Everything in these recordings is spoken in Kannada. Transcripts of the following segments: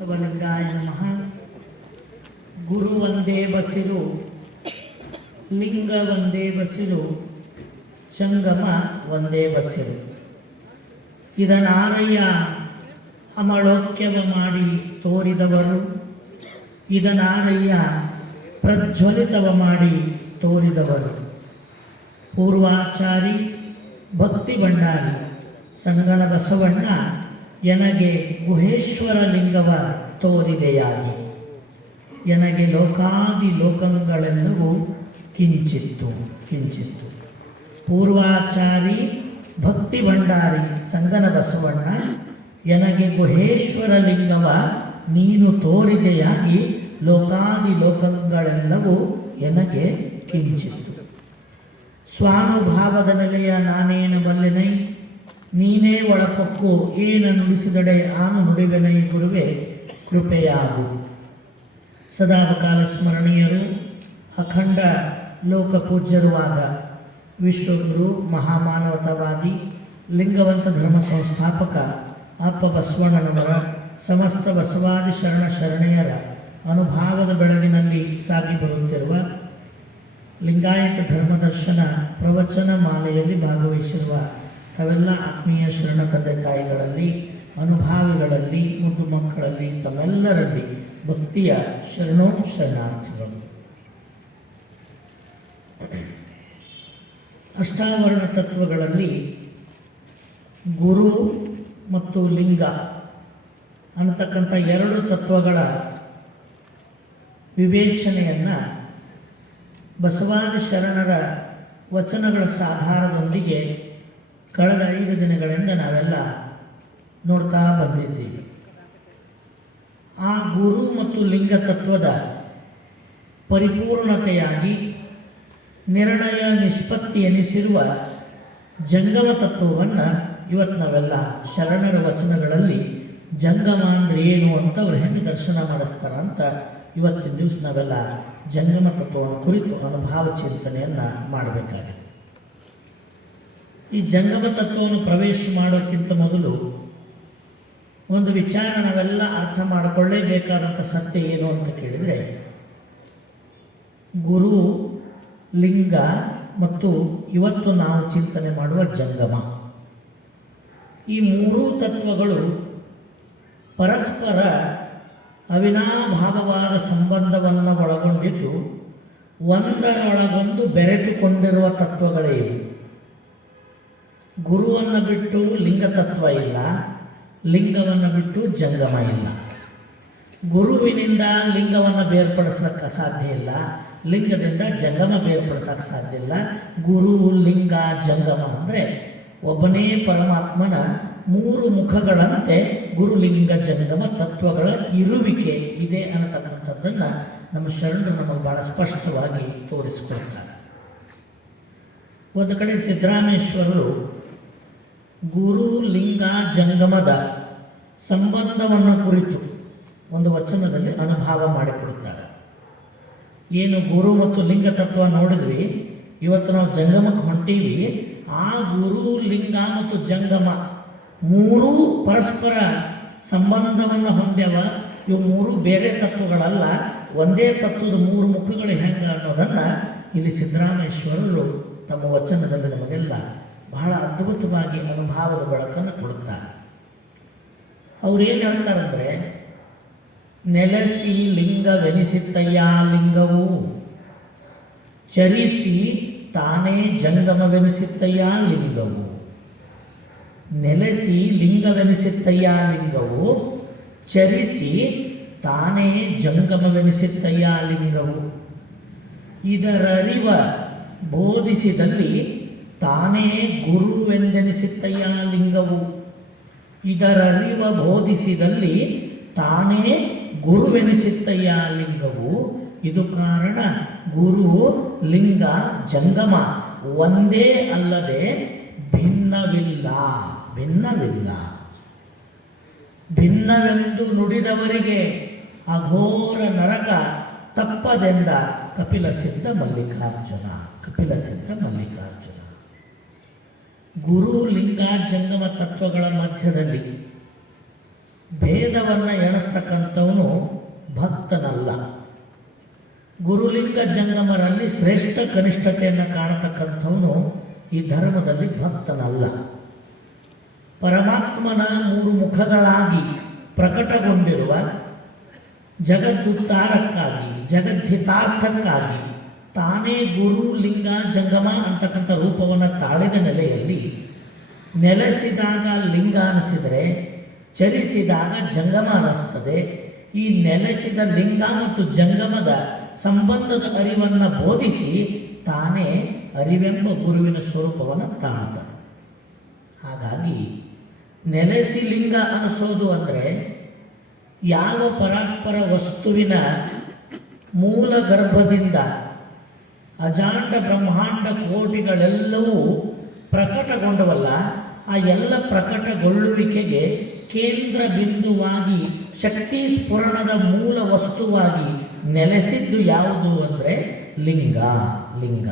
ಬಸವಲಿಂಗಾಯ ನಮಃ. ಗುರು ಒಂದೇ ಬಸಿರು, ಲಿಂಗ ಒಂದೇ ಬಸಿರು, ಜಂಗಮ ಒಂದೇ ಬಸಿರು. ಇದನಾರಯ್ಯ ಅಮಳೋಕ್ಯವ ಮಾಡಿ ತೋರಿದವರು, ಇದನಾರಯ್ಯ ಪ್ರಜ್ವಲಿತವ ಮಾಡಿ ತೋರಿದವರು. ಪೂರ್ವಾಚಾರಿ ಭಕ್ತಿ ಭಂಡಾರಿ ಸಂಗನ ಬಸವಣ್ಣ ಎನಗೆ ಗುಹೇಶ್ವರ ಲಿಂಗವ ತೋರಿದೆಯಾಗಿ, ಎನಗೆ ಲೋಕಾದಿ ಲೋಕಗಳೆಲ್ಲವೂ ಕಿಂಚಿತ್ತು ಕಿಂಚಿತ್ತು. ಪೂರ್ವಾಚಾರಿ ಭಕ್ತಿ ಭಂಡಾರಿ ಸಂಗನ ಬಸವಣ್ಣ ಎನಗೆ ಗುಹೇಶ್ವರ ಲಿಂಗವ ನೀನು ತೋರಿದೆಯಾಗಿ, ಲೋಕಾದಿ ಲೋಕಗಳೆಲ್ಲವೂ ಎನಗೆ ಕಿಂಚಿತ್ತು. ಸ್ವಾನುಭಾವದ ನೆಲೆಯ ನಾನೇನು ಬಲ್ಲೆನೈ, ನೀನೇ ಒಳಪಕ್ಕು ಏನ ನುಡಿಸಿದಡೆ ಆನು ನುಡಿವೆನೈ ಗುರುವೆ ಕೃಪೆಯಾಗು. ಸದಾಕಾಲ ಸ್ಮರಣೀಯರು, ಅಖಂಡ ಲೋಕಪೂಜ್ಯರುವಾದ ವಿಶ್ವಗುರು ಮಹಾಮಾನವತಾವಾದಿ ಲಿಂಗವಂತ ಧರ್ಮ ಸಂಸ್ಥಾಪಕ ಅಪ್ಪ ಬಸವಣ್ಣನವರ ಸಮಸ್ತ ಬಸವಾದಿ ಶರಣ ಶರಣೆಯರ ಅನುಭಾವದ ಬೆಳಗಿನಲ್ಲಿ ಸಾಗಿ ಬರುತ್ತಿರುವ ಲಿಂಗಾಯತ ಧರ್ಮದರ್ಶನ ಪ್ರವಚನ ಮಾಲೆಯಲ್ಲಿ ಭಾಗವಹಿಸಿರುವ ತಾವೆಲ್ಲ ಆತ್ಮೀಯ ಶರಣ ತಂದೆ ತಾಯಿಗಳಲ್ಲಿ, ಅನುಭಾವಿಗಳಲ್ಲಿ, ಮುದ್ದು ಮಕ್ಕಳಲ್ಲಿ, ತಮ್ಮೆಲ್ಲರಲ್ಲಿ ಭಕ್ತಿಯ ಶರಣೋ ಶರಣಾರ್ಥಿಗಳು. ಅಷ್ಟಾವರಣ ತತ್ವಗಳಲ್ಲಿ ಗುರು ಮತ್ತು ಲಿಂಗ ಅನ್ನತಕ್ಕಂಥ ಎರಡು ತತ್ವಗಳ ವಿವೇಚನೆಯನ್ನು ಬಸವಾದಿ ಶರಣರ ವಚನಗಳ ಆಧಾರದೊಂದಿಗೆ ಕಳೆದ 5 ದಿನಗಳಿಂದ ನಾವೆಲ್ಲ ನೋಡ್ತಾ ಬಂದಿದ್ದೀವಿ. ಆ ಗುರು ಮತ್ತು ಲಿಂಗ ತತ್ವದ ಪರಿಪೂರ್ಣತೆಯಾಗಿ ನಿರ್ಣಯ ನಿಷ್ಪತ್ತಿ ಎನಿಸಿರುವ ಜಂಗಮ ತತ್ವವನ್ನು ಇವತ್ತು ನಾವೆಲ್ಲ ಶರಣರ ವಚನಗಳಲ್ಲಿ ಜಂಗಮ ಅಂದರೆ ಏನು ಅಂತ ಅವ್ರು ಹೆಂಗೆ ದರ್ಶನ ಮಾಡಿಸ್ತಾರ ಅಂತ ಇವತ್ತಿನ ದಿವಸ ನಾವೆಲ್ಲ ಜಂಗಮ ತತ್ವವನ್ನು ಕುರಿತು ಅನುಭಾವ ಚಿಂತನೆಯನ್ನು ಮಾಡಬೇಕಾಗಿದೆ. ಈ ಜಂಗಮ ತತ್ವವನ್ನು ಪ್ರವೇಶ ಮಾಡೋಕ್ಕಿಂತ ಮೊದಲು ಒಂದು ವಿಚಾರ ನಾವೆಲ್ಲ ಅರ್ಥ ಮಾಡಿಕೊಳ್ಳೇಬೇಕಾದಂಥ ಸತ್ಯ ಏನು ಅಂತ ಕೇಳಿದರೆ, ಗುರು, ಲಿಂಗ ಮತ್ತು ಇವತ್ತು ನಾವು ಚಿಂತನೆ ಮಾಡುವ ಜಂಗಮ, ಈ ಮೂರೂ ತತ್ವಗಳು ಪರಸ್ಪರ ಅವಿನಾಭಾವವಾದ ಸಂಬಂಧವನ್ನು ಒಳಗೊಂಡಿದ್ದು ಒಂದರೊಳಗೊಂದು ಬೆರೆತುಕೊಂಡಿರುವ ತತ್ವಗಳೇ ಇವು. ಗುರುವನ್ನು ಬಿಟ್ಟು ಲಿಂಗ ತತ್ವ ಇಲ್ಲ, ಲಿಂಗವನ್ನು ಬಿಟ್ಟು ಜಂಗಮ ಇಲ್ಲ. ಗುರುವಿನಿಂದ ಲಿಂಗವನ್ನು ಬೇರ್ಪಡಿಸೋಕ್ಕೆ ಸಾಧ್ಯ ಇಲ್ಲ, ಲಿಂಗದಿಂದ ಜಂಗಮ ಬೇರ್ಪಡಿಸೋಕ್ಕೆ ಸಾಧ್ಯ ಇಲ್ಲ. ಗುರು, ಲಿಂಗ, ಜಂಗಮ ಅಂದರೆ ಒಬ್ಬನೇ ಪರಮಾತ್ಮನ 3 ಮುಖಗಳಂತೆ ಗುರು, ಲಿಂಗ, ಜಂಗಮ ತತ್ವಗಳ ಇರುವಿಕೆ ಇದೆ ಅನ್ನತಕ್ಕಂಥದ್ದನ್ನು ನಮ್ಮ ಶರಣರು ನಮಗೆ ಭಾಳ ಸ್ಪಷ್ಟವಾಗಿ ತೋರಿಸಿಕೊಡ್ತಾರೆ. ಒಂದು ಕಡೆ ಸಿದ್ದರಾಮೇಶ್ವರರು ಗುರು, ಲಿಂಗ, ಜಂಗಮದ ಸಂಬಂಧವನ್ನು ಕುರಿತು ಒಂದು ವಚನದಲ್ಲಿ ಅನುಭವ ಮಾಡಿಕೊಡುತ್ತಾರೆ. ಏನು ಗುರು ಮತ್ತು ಲಿಂಗ ತತ್ವ ನೋಡಿದ್ವಿ, ಇವತ್ತು ನಾವು ಜಂಗಮಕ್ಕೆ ಹೊಂಟೀವಿ. ಆ ಗುರು, ಲಿಂಗ ಮತ್ತು ಜಂಗಮ ಮೂರೂ ಪರಸ್ಪರ ಸಂಬಂಧವನ್ನು ಹೊಂದ್ಯವ. ಇವು ಮೂರು ಬೇರೆ ತತ್ವಗಳಲ್ಲ, ಒಂದೇ ತತ್ವದ 3 ಮುಖಗಳು ಹೆಂಗೆ ಅನ್ನೋದನ್ನು ಇಲ್ಲಿ ಸಿದ್ದರಾಮೇಶ್ವರರು ತಮ್ಮ ವಚನದಲ್ಲಿ ನಮಗೆಲ್ಲ ಬಹಳ ಅದ್ಭುತವಾಗಿ ಅನುಭವದ ಬೆಳಕನ್ನು ಕೊಡುತ್ತಾರೆ. ಅವ್ರೇನು ಹೇಳ್ತಾರಂದರೆ, ನೆಲೆಸಿ ಲಿಂಗವೆನಿಸಿತ್ತಯ್ಯ ಲಿಂಗವು, ಚರಿಸಿ ತಾನೇ ಜಂಗಮವೆನಿಸಿತ್ತಯ್ಯ ಲಿಂಗವು. ನೆಲೆಸಿ ಲಿಂಗವೆನಿಸಿತ್ತಯ್ಯ ಲಿಂಗವು, ಚರಿಸಿ ತಾನೇ ಜಂಗಮವೆನಿಸಿತ್ತಯ್ಯ ಲಿಂಗವು. ಇದರರಿವ ಬೋಧಿಸಿದಲ್ಲಿ ತಾನೇ ಗುರುವೆಂದೆನಿಸಿತ್ತಯ್ಯ ಲಿಂಗವು. ಇದರರಿವ ಬೋಧಿಸಿದಲ್ಲಿ ತಾನೇ ಗುರುವೆನಿಸಿತ್ತಯ್ಯ ಲಿಂಗವು. ಇದು ಕಾರಣ ಗುರು, ಲಿಂಗ, ಜಂಗಮ ಒಂದೇ ಅಲ್ಲದೆ ಭಿನ್ನವಿಲ್ಲ ಭಿನ್ನವಿಲ್ಲ. ಭಿನ್ನವೆಂದು ನುಡಿದವರಿಗೆ ಅಘೋರ ನರಕ ತಪ್ಪದೆಂದ ಕಪಿಲಸಿದ್ಧ ಮಲ್ಲಿಕಾರ್ಜುನ. ಕಪಿಲಸಿದ್ಧ ಮಲ್ಲಿಕಾರ್ಜುನ ಗುರು ಲಿಂಗ ಜಂಗಮ ತತ್ವಗಳ ಮಧ್ಯದಲ್ಲಿ ಭೇದವನ್ನು ಎಣಿಸ್ತಕ್ಕಂಥವನು ಭಕ್ತನಲ್ಲ. ಗುರುಲಿಂಗ ಜಂಗಮರಲ್ಲಿ ಶ್ರೇಷ್ಠ ಕನಿಷ್ಠತೆಯನ್ನು ಕಾಣತಕ್ಕಂಥವನು ಈ ಧರ್ಮದಲ್ಲಿ ಭಕ್ತನಲ್ಲ. ಪರಮಾತ್ಮನ ಮೂರು ಮುಖಗಳಾಗಿ ಪ್ರಕಟಗೊಂಡಿರುವ ಜಗದ್ದುದ್ಧಾರಕ್ಕಾಗಿ ಜಗದ್ಹಿತಾರ್ಥಕ್ಕಾಗಿ ತಾನೇ ಗುರು ಲಿಂಗ ಜಂಗಮ ಅಂತಕ್ಕಂಥ ರೂಪವನ್ನು ತಾಳಿದ ನೆಲೆಯಲ್ಲಿ ನೆಲೆಸಿದಾಗ ಲಿಂಗ ಅನಿಸಿದರೆ ಚಲಿಸಿದಾಗ ಜಂಗಮ ಅನಿಸ್ತದೆ. ಈ ನೆಲೆಸಿದ ಲಿಂಗ ಮತ್ತು ಜಂಗಮದ ಸಂಬಂಧದ ಅರಿವನ್ನು ಬೋಧಿಸಿ ತಾನೇ ಅರಿವೆಂಬ ಗುರುವಿನ ಸ್ವರೂಪವನ್ನು ತಾಳ್ತಾನೆ. ಹಾಗಾಗಿ ನೆಲೆಸಿ ಲಿಂಗ ಅನಿಸೋದು ಅಂದರೆ ಯಾವ ಪರಾತ್ಪರ ವಸ್ತುವಿನ ಮೂಲ ಗರ್ಭದಿಂದ ಅಜಾಂಡ ಬ್ರಹ್ಮಾಂಡ ಕೋಟಿಗಳೆಲ್ಲವೂ ಪ್ರಕಟಗೊಂಡವಲ್ಲ, ಆ ಎಲ್ಲ ಪ್ರಕಟಗೊಳ್ಳುವಿಕೆಗೆ ಕೇಂದ್ರ ಬಿಂದುವಾಗಿ ಶಕ್ತಿ ಸ್ಫುರಣದ ಮೂಲ ವಸ್ತುವಾಗಿ ನೆಲೆಸಿದ್ದು ಯಾವುದು ಅಂದರೆ ಲಿಂಗ. ಲಿಂಗ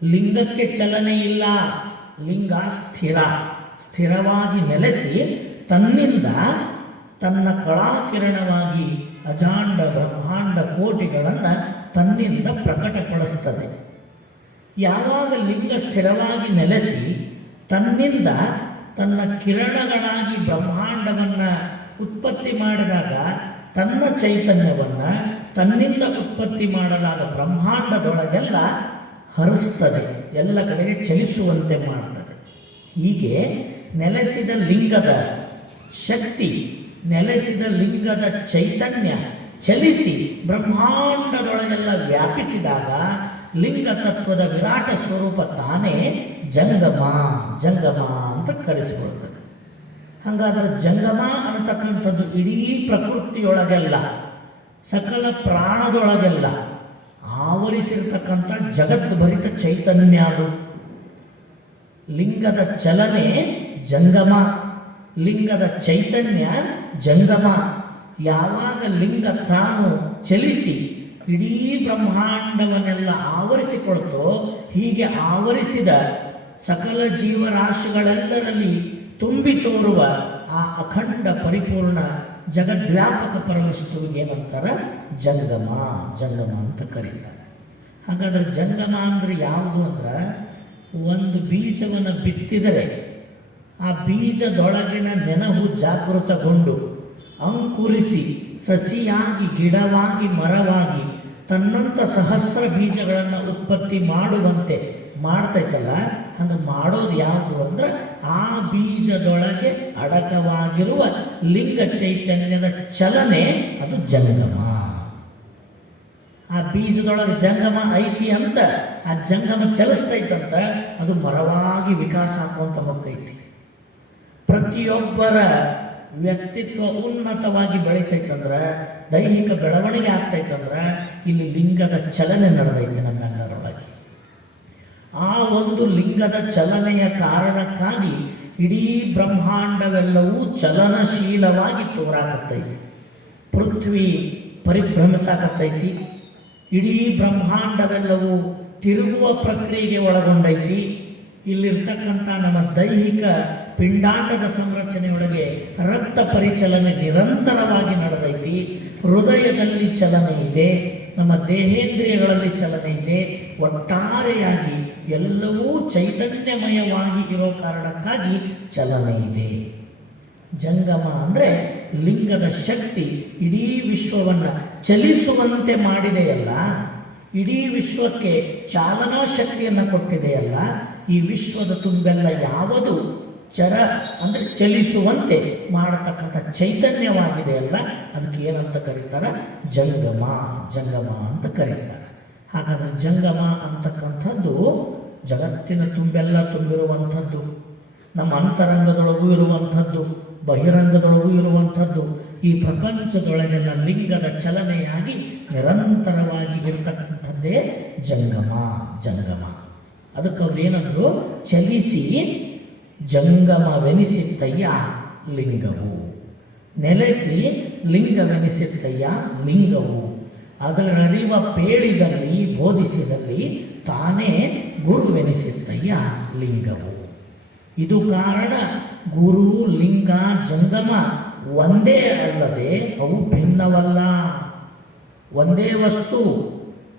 ಲಿಂಗಕ್ಕೆ ಚಲನೆ ಇಲ್ಲ. ಲಿಂಗ ಸ್ಥಿರವಾಗಿ ನೆಲೆಸಿ ತನ್ನಿಂದ ತನ್ನ ಕಳಾಕಿರಣವಾಗಿ ಅಜಾಂಡ ಬ್ರಹ್ಮಾಂಡ ಕೋಟಿಗಳನ್ನು ತನ್ನಿಂದ ಪ್ರಕಟಪಡಿಸ್ತದೆ. ಯಾವಾಗ ಲಿಂಗ ಸ್ಥಿರವಾಗಿ ನೆಲೆಸಿ ತನ್ನಿಂದ ತನ್ನ ಕಿರಣಗಳಾಗಿ ಬ್ರಹ್ಮಾಂಡವನ್ನು ಉತ್ಪತ್ತಿ ಮಾಡಿದಾಗ ತನ್ನ ಚೈತನ್ಯವನ್ನು ತನ್ನಿಂದ ಉತ್ಪತ್ತಿ ಮಾಡಲಾದ ಬ್ರಹ್ಮಾಂಡದೊಳಗೆಲ್ಲ ಹರಿಸ್ತದೆ, ಎಲ್ಲ ಕಡೆಗೆ ಚಲಿಸುವಂತೆ ಮಾಡ್ತದೆ. ಹೀಗೆ ನೆಲೆಸಿದ ಲಿಂಗದ ಶಕ್ತಿ, ನೆಲೆಸಿದ ಲಿಂಗದ ಚೈತನ್ಯ ಚಲಿಸಿ ಬ್ರಹ್ಮಾಂಡದೊಳಗೆಲ್ಲ ವ್ಯಾಪಿಸಿದಾಗ ಲಿಂಗ ತತ್ವದ ವಿರಾಟ ಸ್ವರೂಪ ತಾನೇ ಜಂಗಮ ಅಂತ ಕರೆಸಿಕೊಳ್ತದೆ. ಹಾಗಾದರೆ ಜಂಗಮ ಅನ್ನತಕ್ಕಂಥದ್ದು ಇಡೀ ಪ್ರಕೃತಿಯೊಳಗೆಲ್ಲ ಸಕಲ ಪ್ರಾಣದೊಳಗೆಲ್ಲ ಆವರಿಸಿರ್ತಕ್ಕಂಥ ಜಗದ್ಭರಿತ ಚೈತನ್ಯ. ಅದು ಲಿಂಗದ ಚಲನೆ ಜಂಗಮ, ಲಿಂಗದ ಚೈತನ್ಯ ಜಂಗಮ. ಯಾವಾಗ ಲಿಂಗ ತಾನು ಚಲಿಸಿ ಇಡೀ ಬ್ರಹ್ಮಾಂಡವನ್ನೆಲ್ಲ ಆವರಿಸಿಕೊಳ್ತೋ, ಹೀಗೆ ಆವರಿಸಿದ ಸಕಲ ಜೀವರಾಶಿಗಳೆಲ್ಲರಲ್ಲಿ ತುಂಬಿ ತೋರುವ ಆ ಅಖಂಡ ಪರಿಪೂರ್ಣ ಜಗದ್ವ್ಯಾಪಕ ಪರವಸ್ತುವಿಗೆ ಏನಂತಾರ ಜಂಗಮ ಅಂತ ಕರೀತಾರೆ. ಹಾಗಾದ್ರೆ ಜಂಗಮ ಅಂದರೆ ಯಾವುದು ಅಂದ್ರೆ, ಒಂದು ಬೀಜವನ್ನು ಬಿತ್ತಿದರೆ ಆ ಬೀಜದೊಳಗಿನ ನೆನಹು ಜಾಗೃತಗೊಂಡು ಅಂಕುರಿಸಿ ಸಸಿಯಾಗಿ ಗಿಡವಾಗಿ ಮರವಾಗಿ ತನ್ನಂಥ ಸಹಸ್ರ ಬೀಜಗಳನ್ನು ಉತ್ಪತ್ತಿ ಮಾಡುವಂತೆ ಮಾಡ್ತೈತಲ್ಲ, ಹಂಗೆ ಮಾಡೋದು ಯಾವುದು ಅಂದ್ರೆ ಆ ಬೀಜದೊಳಗೆ ಅಡಕವಾಗಿರುವ ಲಿಂಗ ಚೈತನ್ಯದ ಚಲನೆ, ಅದು ಜಂಗಮ. ಆ ಬೀಜದೊಳಗೆ ಜಂಗಮ ಐತಿ ಅಂತ ಆ ಜಂಗಮ ಚಲಿಸ್ತೈತಂತ ಅದು ಮರವಾಗಿ ವಿಕಾಸ ಆಗುವಂತ ಹೋಗ್ತೈತಿ. ಪ್ರತಿಯೊಬ್ಬರ ವ್ಯಕ್ತಿತ್ವ ಉನ್ನತವಾಗಿ ಬೆಳಿತೈತಂದ್ರೆ, ದೈಹಿಕ ಬೆಳವಣಿಗೆ ಆಗ್ತೈತಂದ್ರೆ ಇಲ್ಲಿ ಲಿಂಗದ ಚಲನೆ ನಡೆದೈತೆ ನಮ್ಮೆಲ್ಲರೊಳಗೆ. ಆ ಒಂದು ಲಿಂಗದ ಚಲನೆಯ ಕಾರಣಕ್ಕಾಗಿ ಇಡೀ ಬ್ರಹ್ಮಾಂಡವೆಲ್ಲವೂ ಚಲನಶೀಲವಾಗಿ ತೋರಾಕತ್ತೈತಿ. ಪೃಥ್ವಿ ಪರಿಭ್ರಮಿಸಾಕತ್ತೈತಿ. ಇಡೀ ಬ್ರಹ್ಮಾಂಡವೆಲ್ಲವೂ ತಿರುಗುವ ಪ್ರಕ್ರಿಯೆಗೆ ಒಳಗೊಂಡೈತಿ. ಇಲ್ಲಿರ್ತಕ್ಕಂಥ ನಮ್ಮ ದೈಹಿಕ ಪಿಂಡಾಂಡದ ಸಂರಚನೆಯೊಳಗೆ ರಕ್ತ ಪರಿಚಲನೆ ನಿರಂತರವಾಗಿ ನಡೆದೈತಿ. ಹೃದಯದಲ್ಲಿ ಚಲನೆ ಇದೆ, ನಮ್ಮ ದೇಹೇಂದ್ರಿಯಗಳಲ್ಲಿ ಚಲನೆ ಇದೆ. ಒಟ್ಟಾರೆಯಾಗಿ ಎಲ್ಲವೂ ಚೈತನ್ಯಮಯವಾಗಿ ಇರೋ ಕಾರಣಕ್ಕಾಗಿ ಚಲನೆ ಇದೆ. ಜಂಗಮ ಅಂದರೆ ಲಿಂಗದ ಶಕ್ತಿ ಇಡೀ ವಿಶ್ವವನ್ನು ಚಲಿಸುವಂತೆ ಮಾಡಿದೆಯಲ್ಲ, ಇಡೀ ವಿಶ್ವಕ್ಕೆ ಚಾಲನಾ ಶಕ್ತಿಯನ್ನು ಕೊಟ್ಟಿದೆಯಲ್ಲ. ಈ ವಿಶ್ವದ ತುಂಬೆಲ್ಲ ಯಾವುದು ಚರ ಅಂದರೆ ಚಲಿಸುವಂತೆ ಮಾಡತಕ್ಕಂಥ ಚೈತನ್ಯವಾಗಿದೆಯಲ್ಲ, ಅದಕ್ಕೆ ಏನಂತ ಕರೀತಾರೆ? ಜಂಗಮ ಅಂತ ಕರೀತಾರೆ. ಹಾಗಾದರೆ ಜಂಗಮ ಅಂತಕ್ಕಂಥದ್ದು ಜಗತ್ತಿನ ತುಂಬೆಲ್ಲ ತುಂಬಿರುವಂಥದ್ದು, ನಮ್ಮ ಅಂತರಂಗದೊಳಗೂ ಇರುವಂಥದ್ದು, ಬಹಿರಂಗದೊಳಗೂ ಇರುವಂಥದ್ದು. ಈ ಪ್ರಪಂಚದೊಳಗೆಲ್ಲ ಲಿಂಗದ ಚಲನೆಯಾಗಿ ನಿರಂತರವಾಗಿ ಇರತಕ್ಕಂಥದ್ದೇ ಜಂಗಮ. ಅದಕ್ಕೆ ಅವ್ರು ಏನಂದ್ರು, ಚಲಿಸಿ ಜಂಗಮವೆನಿಸಿತ್ತಯ್ಯ ಲಿಂಗವು, ನೆಲೆಸಿ ಲಿಂಗವೆನಿಸಿತ್ತಯ್ಯ ಲಿಂಗವು. ಅದರರಿವ ಪೇಳಿದಲ್ಲಿ ಬೋಧಿಸಿದಲ್ಲಿ ತಾನೇ ಗುರುವೆನಿಸಿತ್ತಯ್ಯ ಲಿಂಗವು. ಇದು ಕಾರಣ ಗುರು ಲಿಂಗ ಜಂಗಮ ಒಂದೇ ಅಲ್ಲದೆ ಅವು ಭಿನ್ನವಲ್ಲ. ಒಂದೇ ವಸ್ತು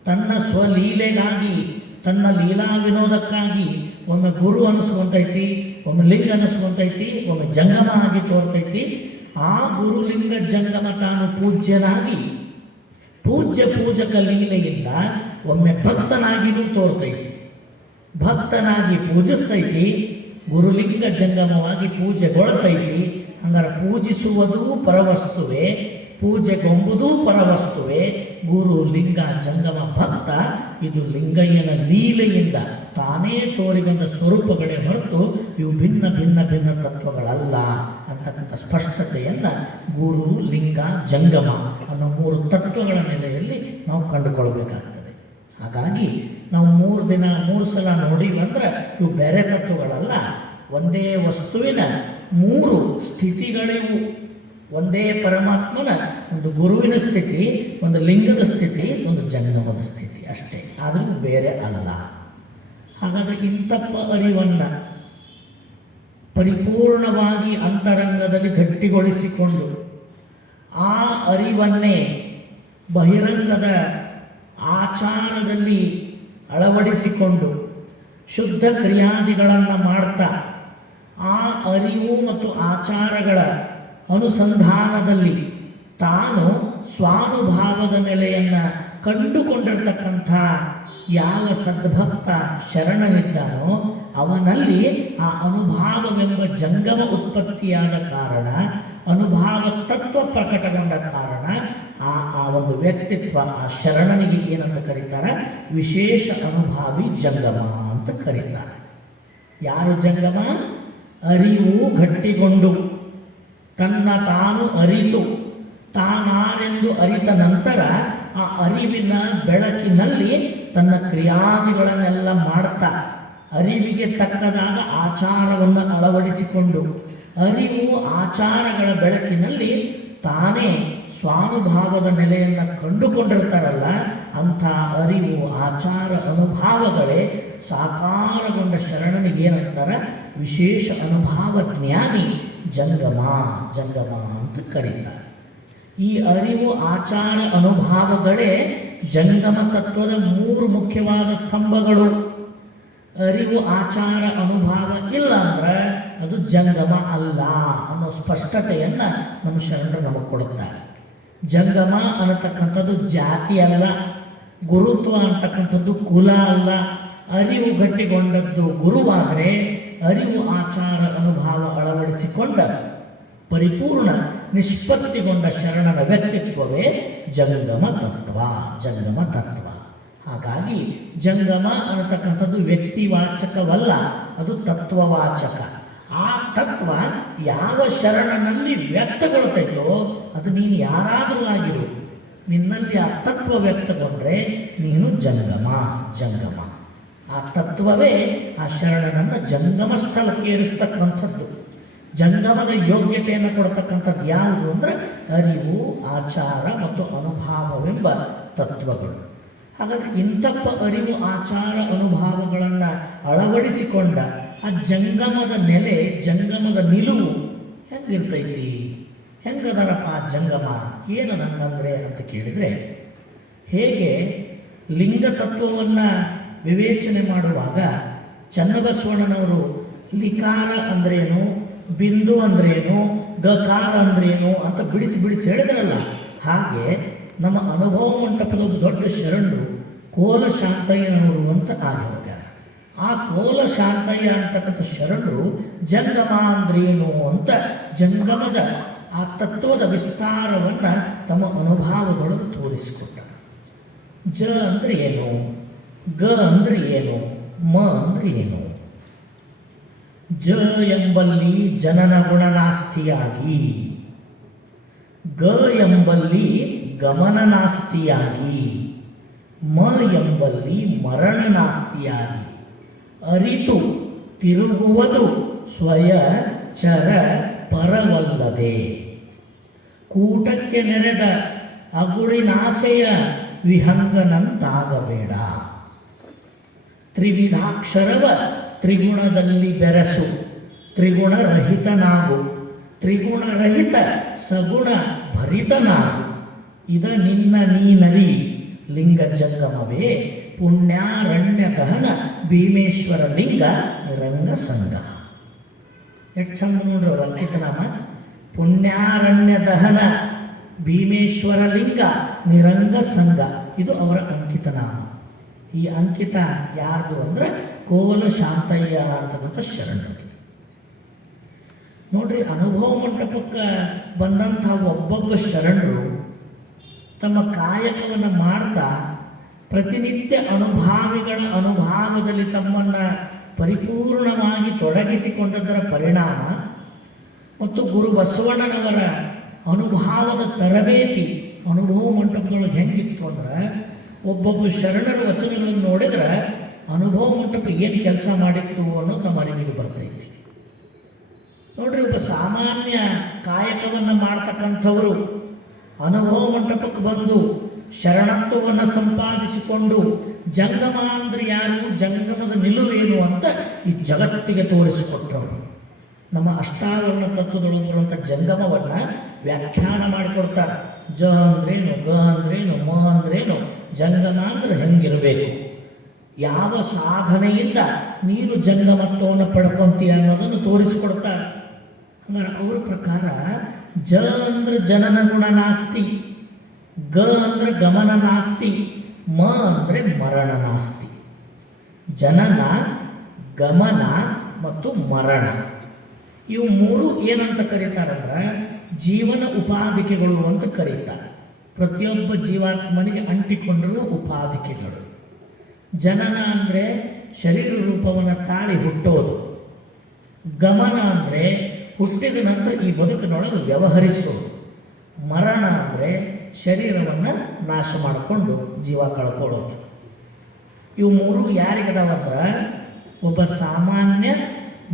ತನ್ನ ಸ್ವಲೀಲೆಗಾಗಿ, ತನ್ನ ಲೀಲಾ ವಿನೋದಕ್ಕಾಗಿ ಒಮ್ಮೆ ಗುರು ಅನಿಸ್ಕೊಂತೈತಿ, ಒಮ್ಮೆ ಲಿಂಗ ಅನಿಸ್ಕೊಂತೈತಿ, ಒಮ್ಮೆ ಜಂಗಮ ಆಗಿ ತೋರ್ತೈತಿ. ಆ ಗುರುಲಿಂಗ ಜಂಗಮ ತಾನು ಪೂಜ್ಯನಾಗಿ ಪೂಜಕ ಲೀಲೆಯಿಂದ ಒಮ್ಮೆ ಭಕ್ತನಾಗಿಯೂ ತೋರ್ತೈತಿ. ಭಕ್ತನಾಗಿ ಪೂಜಿಸ್ತೈತಿ, ಗುರುಲಿಂಗ ಜಂಗಮವಾಗಿ ಪೂಜೆಗೊಳ್ತೈತಿ. ಹಂಗಾರೆ ಪೂಜಿಸುವುದೂ ಪರವಸ್ತುವೆ, ಪೂಜೆಗೊಂಬುದೂ ಪರವಸ್ತುವೆ. ಗುರು ಲಿಂಗ ಜಂಗಮ ಭಕ್ತ ಇದು ಲಿಂಗಯ್ಯನ ಲೀಲೆಯಿಂದ ತಾನೇ ತೋರಿಗೊಂಡ ಸ್ವರೂಪಗಳೇ ಹೊರತು ಇವು ಭಿನ್ನ ಭಿನ್ನ ಭಿನ್ನ ತತ್ವಗಳಲ್ಲ ಅಂತಕ್ಕಂಥ ಸ್ಪಷ್ಟತೆಯನ್ನು ಗುರು ಲಿಂಗ ಜಂಗಮ ಅನ್ನೋ 3 ತತ್ವಗಳ ನೆಲೆಯಲ್ಲಿ ನಾವು ಕಂಡುಕೊಳ್ಬೇಕಾಗ್ತದೆ. ಹಾಗಾಗಿ ನಾವು 3 ಸಲ ನೋಡಿವಂದ್ರೆ ಇವು ಬೇರೆ ತತ್ವಗಳಲ್ಲ, ಒಂದೇ ವಸ್ತುವಿನ 3 ಸ್ಥಿತಿಗಳಿವು. ಒಂದೇ ಪರಮಾತ್ಮನ ಒಂದು ಗುರುವಿನ ಸ್ಥಿತಿ, ಒಂದು ಲಿಂಗದ ಸ್ಥಿತಿ, ಒಂದು ಜಂಗಮದ ಸ್ಥಿತಿ ಅಷ್ಟೇ, ಆದರೂ ಬೇರೆ ಅಲ್ಲ. ಹಾಗಾದರೆ ಇಂಥಪ್ಪ ಅರಿವನ್ನು ಪರಿಪೂರ್ಣವಾಗಿ ಅಂತರಂಗದಲ್ಲಿ ಗಟ್ಟಿಗೊಳಿಸಿಕೊಂಡು ಆ ಅರಿವನ್ನೇ ಬಹಿರಂಗದ ಆಚಾರದಲ್ಲಿ ಅಳವಡಿಸಿಕೊಂಡು ಶುದ್ಧ ಕ್ರಿಯಾದಿಗಳನ್ನು ಮಾಡ್ತಾ ಆ ಅರಿವು ಮತ್ತು ಆಚಾರಗಳ ಅನುಸಂಧಾನದಲ್ಲಿ ತಾನು ಸ್ವಾನುಭಾವದ ನೆಲೆಯನ್ನು ಕಂಡುಕೊಂಡಿರ್ತಕ್ಕಂಥ ಯಾವ ಸದ್ಭಕ್ತ ಶರಣನಿದ್ದಾನೋ ಅವನಲ್ಲಿ ಆ ಅನುಭಾವವೆಂಬ ಜಂಗಮ ಉತ್ಪತ್ತಿಯಾದ ಕಾರಣ, ಅನುಭಾವ ತತ್ವ ಪ್ರಕಟಗೊಂಡ ಕಾರಣ ಆ ಒಂದು ವ್ಯಕ್ತಿತ್ವ, ಆ ಶರಣನಿಗೆ ಏನಂತ ಕರೀತಾರೆ? ವಿಶೇಷ ಅನುಭಾವಿ ಜಂಗಮ ಅಂತ ಕರೀತಾರೆ. ಯಾರು ಜಂಗಮ? ಅರಿವು ಗಟ್ಟಿಗೊಂಡು ತನ್ನ ತಾನು ಅರಿತು ತಾನಾರೆಂದು ಅರಿತ ನಂತರ ಆ ಅರಿವಿನ ಬೆಳಕಿನಲ್ಲಿ ತನ್ನ ಕ್ರಿಯಾದಿಗಳನ್ನೆಲ್ಲ ಮಾಡ್ತಾ ಅರಿವಿಗೆ ತಕ್ಕದಾದ ಆಚಾರವನ್ನು ಅಳವಡಿಸಿಕೊಂಡು ಅರಿವು ಆಚಾರಗಳ ಬೆಳಕಿನಲ್ಲಿ ತಾನೇ ಸ್ವಾನುಭಾವದ ನೆಲೆಯನ್ನು ಕಂಡುಕೊಂಡಿರ್ತಾರಲ್ಲ, ಅಂಥ ಅರಿವು ಆಚಾರ ಅನುಭಾವಗಳೇ ಸಾಕಾರಗೊಂಡ ಶರಣನಿಗೆ ಏನಂತಾರೆ? ವಿಶೇಷ ಅನುಭಾವ ಜ್ಞಾನಿ ಜಂಗಮ ಅಂತ ಕರೀತಾರೆ. ಈ ಅರಿವು ಆಚಾರ ಅನುಭಾವಗಳೇ ಜಂಗಮ ತತ್ವದ 3 ಮುಖ್ಯವಾದ ಸ್ತಂಭಗಳು. ಅರಿವು ಆಚಾರ ಅನುಭಾವ ಇಲ್ಲ ಅಂದ್ರೆ ಅದು ಜಂಗಮ ಅಲ್ಲ ಅನ್ನೋ ಸ್ಪಷ್ಟತೆಯನ್ನು ನಮ್ಮ ಶರಣರು ನಮಗೆ ಕೊಡುತ್ತಾರೆ. ಜಂಗಮ ಅನ್ನತಕ್ಕಂಥದ್ದು ಜಾತಿ ಅಲ್ಲ, ಗುರುತ್ವ ಅಂತಕ್ಕಂಥದ್ದು ಕುಲ ಅಲ್ಲ. ಅರಿವು ಗಟ್ಟಿಗೊಂಡದ್ದು ಗುರುವಾದರೆ ಅರಿವು ಆಚಾರ ಅನುಭಾವ ಅಳವಡಿಸಿಕೊಂಡ ಪರಿಪೂರ್ಣ ನಿಷ್ಪತ್ತಿಗೊಂಡ ಶರಣನ ವ್ಯಕ್ತಿತ್ವವೇ ಜಂಗಮ ತತ್ವ. ಹಾಗಾಗಿ ಜಂಗಮ ಅನ್ನತಕ್ಕಂಥದ್ದು ವ್ಯಕ್ತಿವಾಚಕವಲ್ಲ, ಅದು ತತ್ವವಾಚಕ. ಆ ತತ್ವ ಯಾವ ಶರಣನಲ್ಲಿ ವ್ಯಕ್ತಗೊಳ್ತೈತೋ ಅದು ನೀನು ಯಾರಾದರೂ ಆಗಿರು, ನಿನ್ನಲ್ಲಿ ಆ ತತ್ವ ವ್ಯಕ್ತಗೊಂಡ್ರೆ ನೀನು ಜಂಗಮ. ಆ ತತ್ವವೇ ಆ ಶರಣನನ್ನು ಜಂಗಮ ಸ್ಥಳಕ್ಕೆ ಏರಿಸ್ತಕ್ಕಂಥದ್ದು. ಜಂಗಮದ ಯೋಗ್ಯತೆಯನ್ನು ಕೊಡ್ತಕ್ಕಂಥದ್ದು ಯಾವುದು ಅಂದರೆ ಅರಿವು, ಆಚಾರ ಮತ್ತು ಅನುಭಾವವೆಂಬ ತತ್ವಗಳು. ಹಾಗಾದರೆ ಇಂಥಪ್ಪ ಅರಿವು, ಆಚಾರ, ಅನುಭಾವಗಳನ್ನು ಅಳವಡಿಸಿಕೊಂಡ ಆ ಜಂಗಮದ ನೆಲೆ, ಜಂಗಮದ ನಿಲುವು ಹೆಂಗಿರ್ತೈತಿ? ಹೆಂಗದನಪ್ಪ ಆ ಜಂಗಮ? ಏನದನ್ನಂದ್ರೆ ಅಂತ ಕೇಳಿದರೆ, ಹೇಗೆ ಲಿಂಗ ತತ್ವವನ್ನು ವಿವೇಚನೆ ಮಾಡುವಾಗ ಚನ್ನಬಸವಣ್ಣನವರು ಲಿಕಾರ ಅಂದ್ರೇನು, ಬಿಂದು ಅಂದ್ರೇನು, ಗಕಾರ ಅಂದ್ರೇನು ಅಂತ ಬಿಡಿಸಿ ಹೇಳಿದ್ರಲ್ಲ, ಹಾಗೆ ನಮ್ಮ ಅನುಭವ ಮಂಟಪದ ಒಂದು ದೊಡ್ಡ ಶರಣರು ಕೋಲ ಶಾಂತಯ್ಯನವರು ಅಂತ ಆಗೋಗ. ಆ ಕೋಲ ಶಾಂತಯ್ಯ ಅಂತಕ್ಕಂಥ ಶರಣರು ಜಂಗಮ ಅಂದ್ರೇನು ಅಂತ ಜಂಗಮದ ಆ ತತ್ವದ ವಿಸ್ತಾರವನ್ನು ತಮ್ಮ ಅನುಭವದೊಳಗೆ ತೋರಿಸಿಕೊಟ್ಟ. ಜ ಅಂದರೆ ಏನು, ಗ ಅಂದರೆ ಏನು, ಮ ಅಂದರೆ ಏನು? ಜ ಎಂಬಲ್ಲಿ ಜನನ ಗುಣನಾಸ್ತಿಯಾಗಿ, ಗ ಎಂಬಲ್ಲಿ ಗಮನನಾಸ್ತಿಯಾಗಿ, ಮ ಎಂಬಲ್ಲಿ ಮರಣನಾಸ್ತಿಯಾಗಿ, ಅರಿತು ತಿರುಗುವುದು ಸ್ವಯ ಚರ ಪರವಲ್ಲದೆ, ಕೂಟಕ್ಕೆ ನೆರೆದ ಅಗುಳಿನಾಸೆಯ ವಿಹಂಗನಂತಾಗಬೇಡ, ತ್ರಿವಿಧಾಕ್ಷರವ ತ್ರಿಗುಣದಲ್ಲಿ ಬೆರೆಸು, ತ್ರಿಗುಣರಹಿತನಾಗು, ತ್ರಿಗುಣರಹಿತ ಸಗುಣ ಭರಿತನಾಗು. ಇದ ನಿನ್ನ ನೀನರಿ ಲಿಂಗ ಜಂಗಮವೇ ಪುಣ್ಯಾರಣ್ಯ ದಹನ ಭೀಮೇಶ್ವರ ಲಿಂಗ ನಿರಂಗ ಸಂಗ. ಎಷ್ಟು ಚಂದ ನೋಡ್ರಿ ಅವ್ರ ಅಂಕಿತನಾಮ. ಪುಣ್ಯಾರಣ್ಯ ದಹನ ಭೀಮೇಶ್ವರ ಲಿಂಗ ನಿರಂಗ ಸಂಗ, ಇದು ಅವರ ಅಂಕಿತನಾಮ. ಈ ಅಂಕಿತ ಯಾರ್ದು ಅಂದ್ರೆ ಕೋಲ ಶಾಂತಯ್ಯ ಅಂತಕ್ಕಂಥ ಶರಣರಿಗೆ. ನೋಡ್ರಿ, ಅನುಭವ ಮಂಟಪಕ್ಕೆ ಬಂದಂಥ ಒಬ್ಬೊಬ್ಬ ಶರಣರು ತಮ್ಮ ಕಾಯಕವನ್ನು ಮಾಡ್ತಾ ಪ್ರತಿನಿತ್ಯ ಅನುಭಾವಿಗಳ ಅನುಭಾವದಲ್ಲಿ ತಮ್ಮನ್ನು ಪರಿಪೂರ್ಣವಾಗಿ ತೊಡಗಿಸಿಕೊಂಡದರ ಪರಿಣಾಮ ಮತ್ತು ಗುರು ಬಸವಣ್ಣನವರ ಅನುಭಾವದ ತರಬೇತಿ ಅನುಭವ ಮಂಟಪದೊಳಗೆ ಹೆಂಗಿತ್ತು ಅಂದ್ರೆ, ಒಬ್ಬೊಬ್ಬ ಶರಣರ ವಚನಗಳನ್ನು ನೋಡಿದ್ರೆ ಅನುಭವ ಮಂಟಪ ಏನು ಕೆಲಸ ಮಾಡಿತ್ತು ಅನ್ನೋದು ನಮ್ಮ ಅರಿವಿಗೆ ಬರ್ತೈತಿ. ನೋಡ್ರಿ, ಒಬ್ಬ ಸಾಮಾನ್ಯ ಕಾಯಕವನ್ನು ಮಾಡ್ತಕ್ಕಂಥವರು ಅನುಭವ ಮಂಟಪಕ್ಕೆ ಬಂದು ಶರಣತ್ವವನ್ನು ಸಂಪಾದಿಸಿಕೊಂಡು ಜಂಗಮ ಅಂದ್ರೆ ಯಾರು, ಜಂಗಮದ ನಿಲುವೇನು ಅಂತ ಈ ಜಗತ್ತಿಗೆ ತೋರಿಸಿಕೊಟ್ಟವರು. ನಮ್ಮ ಅಷ್ಟಾವರಣ ತತ್ವದೊಳಗೆ ಬರುವಂಥ ಜಂಗಮವನ್ನು ವ್ಯಾಖ್ಯಾನ ಮಾಡಿಕೊಡ್ತಾರೆ. ಜ ಅಂದ್ರೇನು, ಗ ಅಂದ್ರೇನು, ಮ ಅಂದ್ರೇನು, ಜಂಗಮ ಅಂದ್ರೆ ಹೆಂಗಿರಬೇಕು, ಯಾವ ಸಾಧನೆಯಿಂದ ನೀನು ಜಂಗಮತ್ವವನ್ನು ಪಡ್ಕೊಂತೀಯ ಅನ್ನೋದನ್ನು ತೋರಿಸಿಕೊಡ್ತಾರೆ. ಹಂಗಾರೆ ಅವ್ರ ಪ್ರಕಾರ ಜ ಅಂದ್ರೆ ಜನನ ಗುಣ ನಾಸ್ತಿ, ಗ ಅಂದ್ರೆ ಗಮನ ನಾಸ್ತಿ, ಮ ಅಂದರೆ ಮರಣ ನಾಸ್ತಿ. ಜನನ, ಗಮನ ಮತ್ತು ಮರಣ ಇವು ಮೂರು ಏನಂತ ಕರೀತಾರಂದ್ರೆ ಜೀವನ ಉಪಾಧಿಕೆಗಳು ಅಂತ ಕರೀತಾರೆ. ಪ್ರತಿಯೊಬ್ಬ ಜೀವಾತ್ಮನಿಗೆ ಅಂಟಿಕೊಂಡಿರುವ ಉಪಾಧಿಕೆಗಳು. ಜನನ ಅಂದರೆ ಶರೀರ ರೂಪವನ್ನು ತಾಳಿ ಹುಟ್ಟೋದು. ಗಮನ ಅಂದರೆ ಹುಟ್ಟಿದ ನಂತರ ಈ ಬದುಕಿನೊಳಗೆ ವ್ಯವಹರಿಸೋದು. ಮರಣ ಅಂದರೆ ಶರೀರವನ್ನು ನಾಶ ಮಾಡಿಕೊಂಡು ಜೀವ ಕಳ್ಕೊಳ್ಳೋದು. ಇವು ಮೂರು ಯಾರಿಗದಾವಂದ್ರೆ, ಒಬ್ಬ ಸಾಮಾನ್ಯ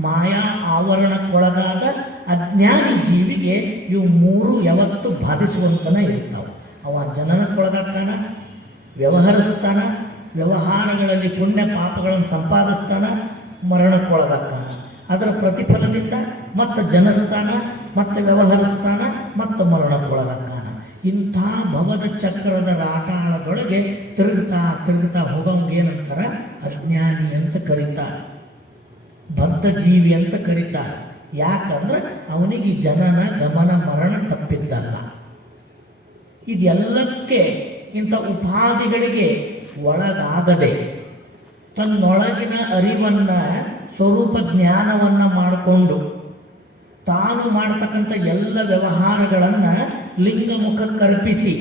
ಮಾಯಾ ಆವರಣಕ್ಕೊಳಗಾದ ಅಜ್ಞಾನಿ ಜೀವಿಗೆ ಇವು ಮೂರು ಯಾವತ್ತು ಬಾಧಿಸುವಂತನೇ ಇರ್ತಾವೆ. ಅವ ಜನನಕ್ಕೊಳಗಾಗ್ತಾನ, ವ್ಯವಹರಿಸ್ತಾನ, ವ್ಯವಹಾರಗಳಲ್ಲಿ ಪುಣ್ಯ ಪಾಪಗಳನ್ನು ಸಂಪಾದಿಸ್ತಾನ, ಮರಣಕ್ಕೊಳಗಾಗ್ತಾನ. ಅದರ ಪ್ರತಿಫಲದಿಂದ ಮತ್ತೆ ಜನಿಸ್ತಾನ, ಮತ್ತೆ ವ್ಯವಹರಿಸ್ತಾನ, ಮತ್ತೆ ಮರಣಕ್ಕೊಳಗಾಗ್ತಾನ. ಇಂಥ ಭವದ ಚಕ್ರದ ರಾಟಾಳದೊಳಗೆ ತಿರುಗ್ತಾ ತಿರುಗ್ತಾ ಹೋಗೋಂಗೆ ಏನಂತಾರೆ, ಅಜ್ಞಾನಿ ಅಂತ ಕರೀತಾರೆ, ಬದ್ಧ ಜೀವಿ ಅಂತ ಕರೀತಾರೆ. ಯಾಕಂದ್ರೆ ಅವನಿಗೆ ಜನನ ಗಮನ ಮರಣ ತಪ್ಪಿದ್ದಲ್ಲ. ಇದೆಲ್ಲಕ್ಕೆ ಇಂಥ ಉಪಾಧಿಗಳಿಗೆ ಒಳಗಾಗದೆ ತನ್ನೊಳಗಿನ ಅರಿವನ್ನು, ಸ್ವರೂಪ ಜ್ಞಾನವನ್ನು ಮಾಡಿಕೊಂಡು ತಾನು ಮಾಡತಕ್ಕಂಥ ಎಲ್ಲ ವ್ಯವಹಾರಗಳನ್ನು ಲಿಂಗಮುಖಕ್ಕರ್ಪಿಸಿ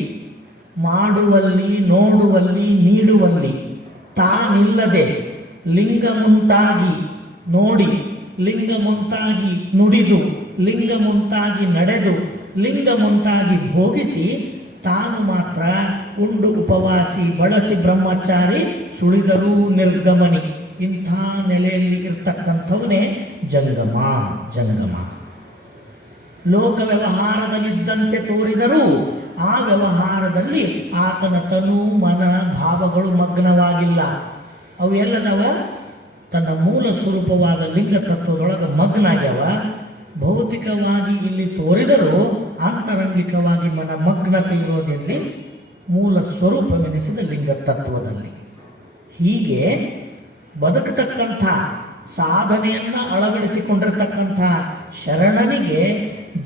ಮಾಡುವಲ್ಲಿ, ನೋಡುವಲ್ಲಿ, ನೀಡುವಲ್ಲಿ ತಾನಿಲ್ಲದೆ ಲಿಂಗ ಮುಂತಾಗಿ ನೋಡಿ, ಲಿಂಗ ಮುಂತಾಗಿ ನುಡಿದು, ಲಿಂಗ ಮುಂತಾಗಿ ನಡೆದು, ಲಿಂಗ ಮುಂತಾಗಿ ಭೋಗಿಸಿ ತಾನು ಮಾತ್ರ ಉಂಡು ಉಪವಾಸಿ, ಬಳಸಿ ಬ್ರಹ್ಮಚಾರಿ, ಸುಳಿದರೂ ನಿರ್ಗಮನಿ. ಇಂಥ ನೆಲೆಯಲ್ಲಿ ಇರ್ತಕ್ಕಂಥವನೇ ಜಂಗಮ. ಜಂಗಮ ಲೋಕ ವ್ಯವಹಾರದಲ್ಲಿದ್ದಂತೆ ತೋರಿದರೂ ಆ ವ್ಯವಹಾರದಲ್ಲಿ ಆತನ ತನು ಮನ ಭಾವಗಳು ಮಗ್ನವಾಗಿಲ್ಲ. ಅವು ಎಲ್ಲದವ ತನ್ನ ಮೂಲ ಸ್ವರೂಪವಾದ ಲಿಂಗ ತತ್ವದೊಳಗೆ ಮಗ್ನಾಗ್ಯವ. ಭೌತಿಕವಾಗಿ ಇಲ್ಲಿ ತೋರಿದರೂ ಆಂತರಂಗಿಕವಾಗಿ ಮನ ಮಗ್ನತೆ ಇರೋದೆಲ್ಲಿ ಮೂಲ ಸ್ವರೂಪವೆನಿಸಿದ ಲಿಂಗ ತತ್ವದಲ್ಲಿ. ಹೀಗೆ ಬದುಕತಕ್ಕಂಥ ಸಾಧನೆಯನ್ನು ಅಳವಡಿಸಿಕೊಂಡಿರ್ತಕ್ಕಂಥ ಶರಣನಿಗೆ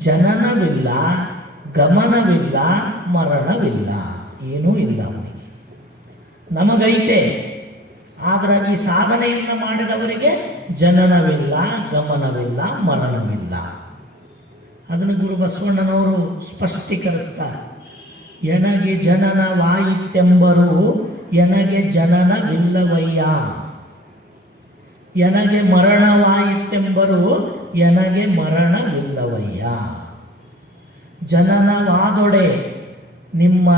ಜನನವಿಲ್ಲ, ಗಮನವಿಲ್ಲ, ಮರಣವಿಲ್ಲ, ಏನೂ ಇಲ್ಲ ಅವನಿಗೆ. ನಮಗೈತೆ, ಆದರೆ ಈ ಸಾಧನೆಯನ್ನು ಮಾಡಿದವರಿಗೆ ಜನನವಿಲ್ಲ, ಗಮನವಿಲ್ಲ, ಮರಣವಿಲ್ಲ. ಅದನ್ನು ಗುರು ಬಸವಣ್ಣನವರು ಸ್ಪಷ್ಟೀಕರಿಸ್ತಾರೆ. ಎನಗೆ ಜನನವಾಯಿತೆಂಬರು ಎನಗೆ ಜನನವಿಲ್ಲವಯ್ಯ, ಎನಗೆ ಮರಣವಾಯಿತೆಂಬರು ಎನಗೆ ಮರಣವಿಲ್ಲವಯ್ಯ. ಜನನವಾದೊಡೆ ನಿಮ್ಮ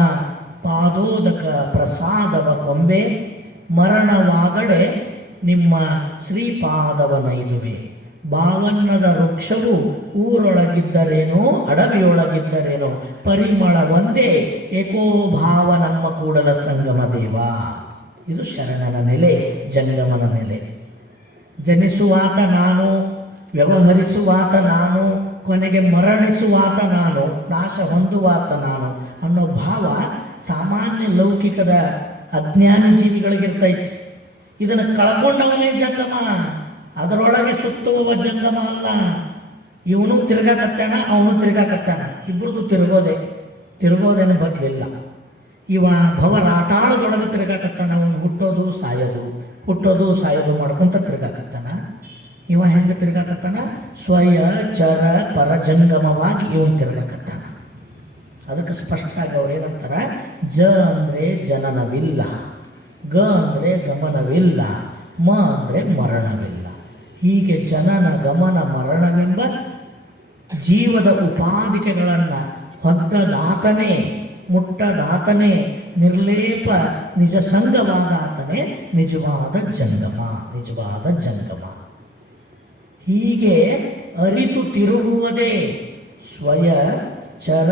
ಪಾದೋದಕ ಪ್ರಸಾದವ ಕೊಂಬೆ, ಮರಣವಾದಡೆ ನಿಮ್ಮ ಶ್ರೀಪಾದವನೈದುವೆ. ಭಾವನ್ನದ ವೃಕ್ಷವು ಊರೊಳಗಿದ್ದರೇನೋ ಅಡವಿಯೊಳಗಿದ್ದರೇನೋ ಪರಿಮಳ ಒಂದೇ ಏಕೋ ಭಾವ ನಮ್ಮ ಕೂಡಲ ಸಂಗಮ ದೇವ. ಇದು ಶರಣನ ನೆಲೆ, ಜಂಗಮನ ನೆಲೆ. ಜನಿಸುವಾತ ನಾನು, ವ್ಯವಹರಿಸುವಾತ ನಾನು, ಕೊನೆಗೆ ಮರಣಿಸುವಾತ ನಾನು, ನಾಶ ಹೊಂದುವಾತ ನಾನು ಅನ್ನೋ ಭಾವ ಸಾಮಾನ್ಯ ಲೌಕಿಕದ ಅಜ್ಞಾನಿ ಜೀವಿಗಳಿಗಿರ್ತೈತಿ. ಇದನ್ನು ಕಳ್ಕೊಂಡವನೇ ಜಂಗಮ, ಅದರೊಳಗೆ ಸುತ್ತುವವ ಜಂಗಮ ಅಲ್ಲ. ಇವನು ತಿರ್ಗಾಕತ್ತಾನ, ಅವನು ತಿರ್ಗಾಕತ್ತಾನ, ಇಬ್ಬರದು ತಿರುಗೋದೇನು ಬದಲಿಲ್ಲ. ಇವ ಭವರಾಟಾಳದೊಳಗೆ ತಿರ್ಗಾಕತ್ತಾನ, ಅವನು ಹುಟ್ಟೋದು ಸಾಯೋದು ಮಾಡ್ಕೊಂತ ತಿರ್ಗಾಕತ್ತಾನ. ಇವ ಹೆಂಗೆ ತಿರ್ಗಾಕತ್ತಾನ? ಸ್ವಯ ಚರ ಪರಜಂಗಮವಾಗಿ ಇವನು ತಿರ್ಗಾಕತ್ತಾನ. ಅದಕ್ಕೆ ಸ್ಪಷ್ಟವಾಗಿ ಅವ್ರು ಏನಂತಾರ, ಜ ಅಂದರೆ ಜನನವಿಲ್ಲ, ಗ ಅಂದರೆ ಗಮನವಿಲ್ಲ, ಮ ಅಂದರೆ ಮರಣವಿಲ್ಲ. ಹೀಗೆ ಜನನ ಗಮನ ಮರಣವೆಂಬ ಜೀವದ ಉಪಾಧಿಕೆಗಳನ್ನು ಹೊತ್ತದಾತನೇ, ಮುಟ್ಟದಾತನೇ, ನಿರ್ಲೇಪ ನಿಜ ಸಂಗವಾದಾತನೇ ನಿಜವಾದ ಜಂಗಮ. ಹೀಗೆ ಅರಿತು ತಿರುಗುವುದೇ ಸ್ವಯ ಚರ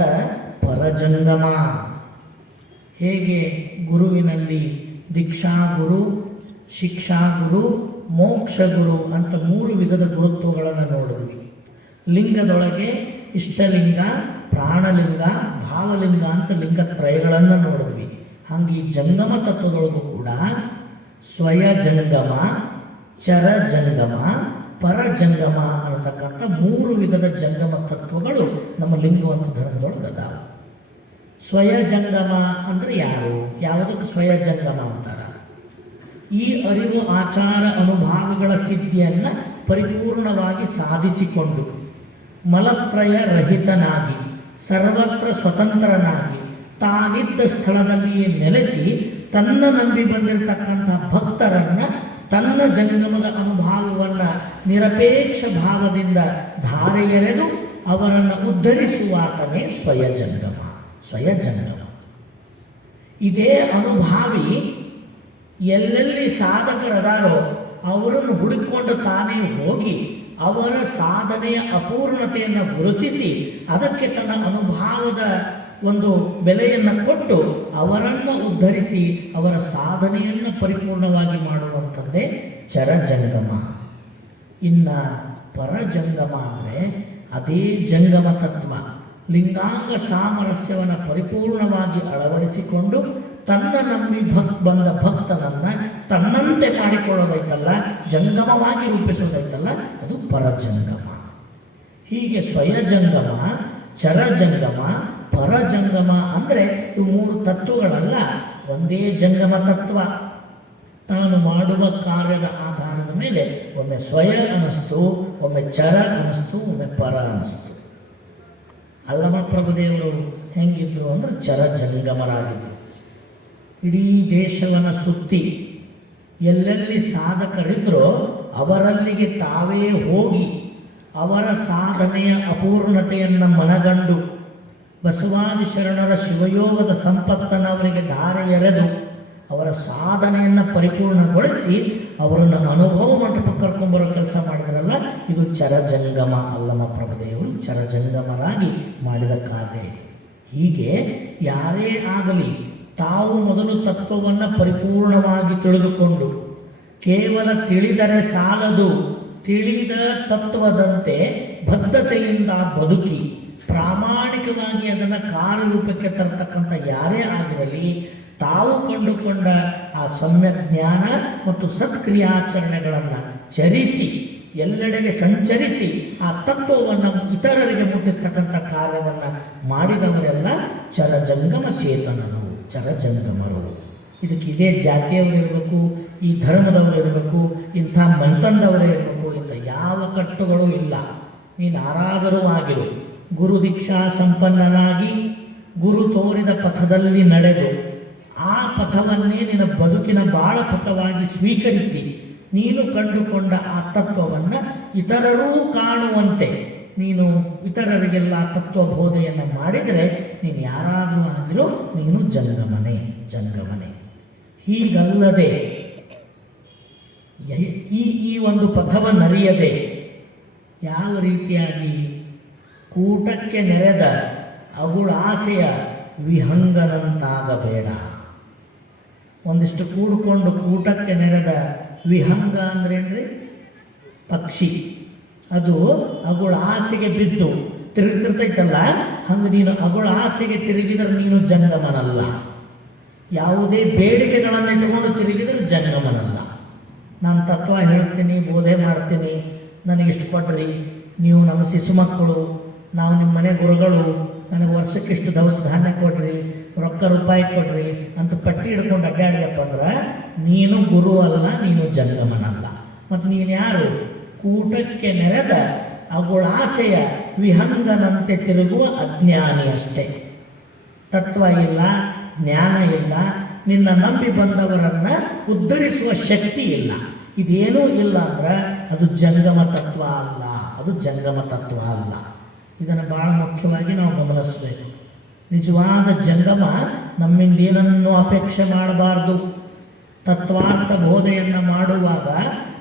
ಪರಜಂಗಮ. ಹೇಗೆ ಗುರುವಿನಲ್ಲಿ ದೀಕ್ಷಾಗುರು, ಶಿಕ್ಷಾಗುರು, ಮೋಕ್ಷಗುರು ಅಂತ 3 ವಿಧದ ಗುರುತ್ವಗಳನ್ನು ನೋಡಿದ್ವಿ. ಲಿಂಗದೊಳಗೆ ಇಷ್ಟಲಿಂಗ, ಪ್ರಾಣಲಿಂಗ, ಭಾವಲಿಂಗ ಅಂತ ಲಿಂಗತ್ರಯಗಳನ್ನು ನೋಡಿದ್ವಿ. ಹಾಗೆ ಈ ಜಂಗಮ ತತ್ವದೊಳಗೂ ಕೂಡ ಸ್ವಯ ಜಂಗಮ, ಚರ ಜಂಗಮ, ಪರಜಂಗಮ ಅನ್ನತಕ್ಕಂಥ 3 ವಿಧದ ಜಂಗಮ ತತ್ವಗಳು ನಮ್ಮ ಲಿಂಗವಂತ ಧರ್ಮದೊಳಗೆ ಅದಾವ. ಸ್ವಯ ಜಂಗಮ ಅಂದರೆ ಯಾರು? ಯಾವುದಕ್ಕೆ ಸ್ವಯ ಜಂಗಮ ಅಂತಾರ? ಈ ಅರಿವು, ಆಚಾರ, ಅನುಭಾವಗಳ ಸಿದ್ಧಿಯನ್ನು ಪರಿಪೂರ್ಣವಾಗಿ ಸಾಧಿಸಿಕೊಂಡು ಮಲತ್ರಯ ರಹಿತನಾಗಿ ಸರ್ವತ್ರ ಸ್ವತಂತ್ರನಾಗಿ ತಾನಿದ್ದ ಸ್ಥಳದಲ್ಲಿಯೇ ನೆಲೆಸಿ ತನ್ನ ನಂಬಿ ಬಂದಿರತಕ್ಕಂಥ ಭಕ್ತರನ್ನು ತನ್ನ ಜಂಗಮದ ಅನುಭಾವವನ್ನು ನಿರಪೇಕ್ಷ ಭಾವದಿಂದ ಧಾರೆ ಎರೆದು ಅವರನ್ನು ಉದ್ಧರಿಸುವಾತನೇ ಸ್ವಯ ಜಂಗಮ. ಇದೇ ಅನುಭಾವಿ ಎಲ್ಲೆಲ್ಲಿ ಸಾಧಕರದಾರೋ ಅವರನ್ನು ಹುಡುಕಿಕೊಂಡು ತಾನೇ ಹೋಗಿ ಅವರ ಸಾಧನೆಯ ಅಪೂರ್ಣತೆಯನ್ನು ಗುರುತಿಸಿ ಅದಕ್ಕೆ ತನ್ನ ಅನುಭಾವದ ಒಂದು ಬೆಲೆಯನ್ನು ಕೊಟ್ಟು ಅವರನ್ನು ಉದ್ಧರಿಸಿ ಅವರ ಸಾಧನೆಯನ್ನು ಪರಿಪೂರ್ಣವಾಗಿ ಮಾಡುವಂಥದ್ದೇ ಚರಜಂಗಮ. ಇನ್ನು ಪರಜಂಗಮ ಅಂದರೆ ಅದೇ ಜಂಗಮ ತತ್ವ, ಲಿಂಗಾಂಗ ಸಾಮರಸ್ಯವನ್ನು ಪರಿಪೂರ್ಣವಾಗಿ ಅಳವಡಿಸಿಕೊಂಡು ತನ್ನ ನಂಬಿ ಬಂದ ಭಕ್ತನನ್ನು ತನ್ನಂತೆ ಮಾಡಿಕೊಳ್ಳೋದೈತಲ್ಲ, ಜಂಗಮವಾಗಿ ರೂಪಿಸೋದೈತಲ್ಲ, ಅದು ಪರಜಂಗಮ. ಹೀಗೆ ಸ್ವಯಜಂಗಮ, ಚರಜಂಗಮ, ಪರಜಂಗಮ ಅಂದರೆ ಇವು 3 ತತ್ವಗಳಲ್ಲ, ಒಂದೇ ಜಂಗಮ ತತ್ವ. ತಾನು ಮಾಡುವ ಕಾರ್ಯದ ಆಧಾರದ ಮೇಲೆ ಒಮ್ಮೆ ಸ್ವಯ ಅನ್ನಿಸ್ತು, ಒಮ್ಮೆ ಚರ ಅನ್ನಿಸ್ತು, ಒಮ್ಮೆ ಪರ ಅನ್ನಿಸ್ತು. ಅಲ್ಲಮ ಪ್ರಭುದೇವರು ಹೆಂಗಿದ್ರು ಅಂದರೆ ಚರಜಂಗಮರಾಗಿದ್ದರು. ಇಡೀ ದೇಶವನ್ನು ಸುತ್ತಿ ಎಲ್ಲೆಲ್ಲಿ ಸಾಧಕರಿದ್ರೋ ಅವರಲ್ಲಿಗೆ ತಾವೇ ಹೋಗಿ ಅವರ ಸಾಧನೆಯ ಅಪೂರ್ಣತೆಯನ್ನು ಮನಗಂಡು ಬಸವಾದಿ ಶರಣರ ಶಿವಯೋಗದ ಸಂಪತ್ತನ್ನು ಅವರಿಗೆ ಧಾರೆ ಎರೆದು ಅವರ ಸಾಧನೆಯನ್ನು ಪರಿಪೂರ್ಣಗೊಳಿಸಿ ಅವರನ್ನು ಅನುಭವ ಮಂಟಪಕ್ಕೆ ಕರ್ಕೊಂಬರೋ ಕೆಲಸ ಮಾಡಿದ್ರಲ್ಲ, ಇದು ಚರಜಂಗಮ. ಅಲ್ಲಮ ಪ್ರಭುದೇವರು ಚರಜಂಗಮರಾಗಿ ಮಾಡಿದ ಕಾರ್ಯ ಇದು. ಹೀಗೆ ಯಾರೇ ಆಗಲಿ ತಾವು ಮೊದಲು ತತ್ವವನ್ನು ಪರಿಪೂರ್ಣವಾಗಿ ತಿಳಿದುಕೊಂಡು ಕೇವಲ ತಿಳಿದರೆ ಸಾಲದು, ತಿಳಿದ ತತ್ವದಂತೆ ಬದ್ಧತೆಯಿಂದ ಬದುಕಿ ಪ್ರಾಮಾಣಿಕವಾಗಿ ಅದನ್ನು ಕಾರ್ಯರೂಪಕ್ಕೆ ತರತಕ್ಕಂಥ ಯಾರೇ ಆಗಿರಲಿ, ತಾವು ಕಂಡುಕೊಂಡ ಆ ಸಮ್ಯಕ್ ಜ್ಞಾನ ಮತ್ತು ಸತ್ಕ್ರಿಯಾಚರಣೆಗಳನ್ನು ಚರಿಸಿ ಎಲ್ಲೆಡೆಗೆ ಸಂಚರಿಸಿ ಆ ತತ್ವವನ್ನು ಇತರರಿಗೆ ಮುಟ್ಟಿಸ್ತಕ್ಕಂಥ ಕಾರ್ಯವನ್ನು ಮಾಡಿದವರೆಲ್ಲ ಚರಜಂಗಮ ಚೇತನರು, ಚರಜಂಗಮರು. ಇದಕ್ಕೆ ಇದೇ ಜಾತಿಯವರು ಇರಬೇಕು, ಈ ಧರ್ಮದವರು ಇರಬೇಕು, ಇಂಥ ಮಂತಂದವರೇ ಇರಬೇಕು, ಇಂಥ ಯಾವ ಕಟ್ಟುಗಳು ಇಲ್ಲ. ನೀನು ಯಾರಾದರೂ ಆಗಿರು, ಗುರು ದೀಕ್ಷಾ ಸಂಪನ್ನನಾಗಿ ಗುರು ತೋರಿದ ಪಥದಲ್ಲಿ ನಡೆದು ಆ ಪಥವನ್ನೇ ನಿನ್ನ ಬದುಕಿನ ಬಾಳ ಪಥವಾಗಿ ಸ್ವೀಕರಿಸಿ ನೀನು ಕಂಡುಕೊಂಡ ಆ ತತ್ವವನ್ನು ಇತರರೂ ಕಾಣುವಂತೆ ನೀನು ಇತರರಿಗೆಲ್ಲ ತತ್ವಬೋಧೆಯನ್ನು ಮಾಡಿದರೆ ನೀನು ಯಾರಾದರೂ ಆಗಿರೋ ನೀನು ಜಂಗಮನೆ. ಹೀಗಲ್ಲದೆ ಈ ಒಂದು ಪಥವನ್ನರಿಯದೆ ಯಾವ ರೀತಿಯಾಗಿ ಕೂಟಕ್ಕೆ ನೆರೆದ ಅಗುಳಾಸೆಯ ವಿಹಂಗನಂತಾಗಬೇಡ. ಒಂದಿಷ್ಟು ಕೂಡಿಕೊಂಡು ಕೂಟಕ್ಕೆ ನೆರೆದ ವಿಹಂಗ ಅಂದ್ರೇನ್ರಿ? ಪಕ್ಷಿ. ಅದು ಅಗುಳ ಆಸೆಗೆ ಬಿದ್ದು ತಿರುಗ್ತಿರ್ತೈತಲ್ಲ, ಹಂಗೆ ನೀನು ಅಗುಳ ಆಸೆಗೆ ತಿರುಗಿದ್ರೆ ನೀನು ಜಂಗಮನಲ್ಲ. ಯಾವುದೇ ಬೇಡಿಕೆಗಳನ್ನು ಇಟ್ಟುಕೊಂಡು ತಿರುಗಿದ್ರೆ ಜಂಗಮನಲ್ಲ. ನಾನು ತತ್ವ ಹೇಳ್ತೀನಿ, ಬೋಧೆ ಮಾಡ್ತೀನಿ, ನನಗಿಷ್ಟು ಕೊಡ್ರಿ, ನೀವು ನಮ್ಮ ಶಿಶು ಮಕ್ಕಳು, ನಾವು ನಿಮ್ಮ ಮನೆ ಗುರುಗಳು, ನನಗೆ ವರ್ಷಕ್ಕಿಷ್ಟು ದವಸ ಧಾನ್ಯ ಕೊಡ್ರಿ, ರೊಕ್ಕ ರೂಪಾಯಿ ಕೊಡ್ರಿ ಅಂತ ಪಟ್ಟಿ ಹಿಡ್ಕೊಂಡು ಅಡ್ಡಾಡಿದಪ್ಪ ಅಂದ್ರೆ ನೀನು ಗುರು ಅಲ್ಲ, ನೀನು ಜಂಗಮನಲ್ಲ. ಮತ್ತು ನೀನು ಯಾರು? ಕೂಟಕ್ಕೆ ನೆರೆದ ಅಗುಳಾಸೆಯ ವಿಹಂಗನಂತೆ ತಿರುಗುವ ಅಜ್ಞಾನಿ ಅಷ್ಟೇ. ತತ್ವ ಇಲ್ಲ, ಜ್ಞಾನ ಇಲ್ಲ, ನಿನ್ನ ನಂಬಿ ಬಂದವರನ್ನು ಉದ್ಧರಿಸುವ ಶಕ್ತಿ ಇಲ್ಲ. ಇದೇನೂ ಇಲ್ಲ ಅಂದ್ರೆ ಅದು ಜಂಗಮ ತತ್ವ ಅಲ್ಲ, ಅದು ಜಂಗಮ ತತ್ವ ಅಲ್ಲ. ಇದನ್ನು ಭಾಳ ಮುಖ್ಯವಾಗಿ ನಾವು ಗಮನಿಸಬೇಕು. ನಿಜವಾದ ಜಂಗಮ ನಮ್ಮಿಂದ ಏನನ್ನೂ ಅಪೇಕ್ಷೆ ಮಾಡಬಾರ್ದು. ತತ್ವಾರ್ಥ ಬೋಧೆಯನ್ನು ಮಾಡುವಾಗ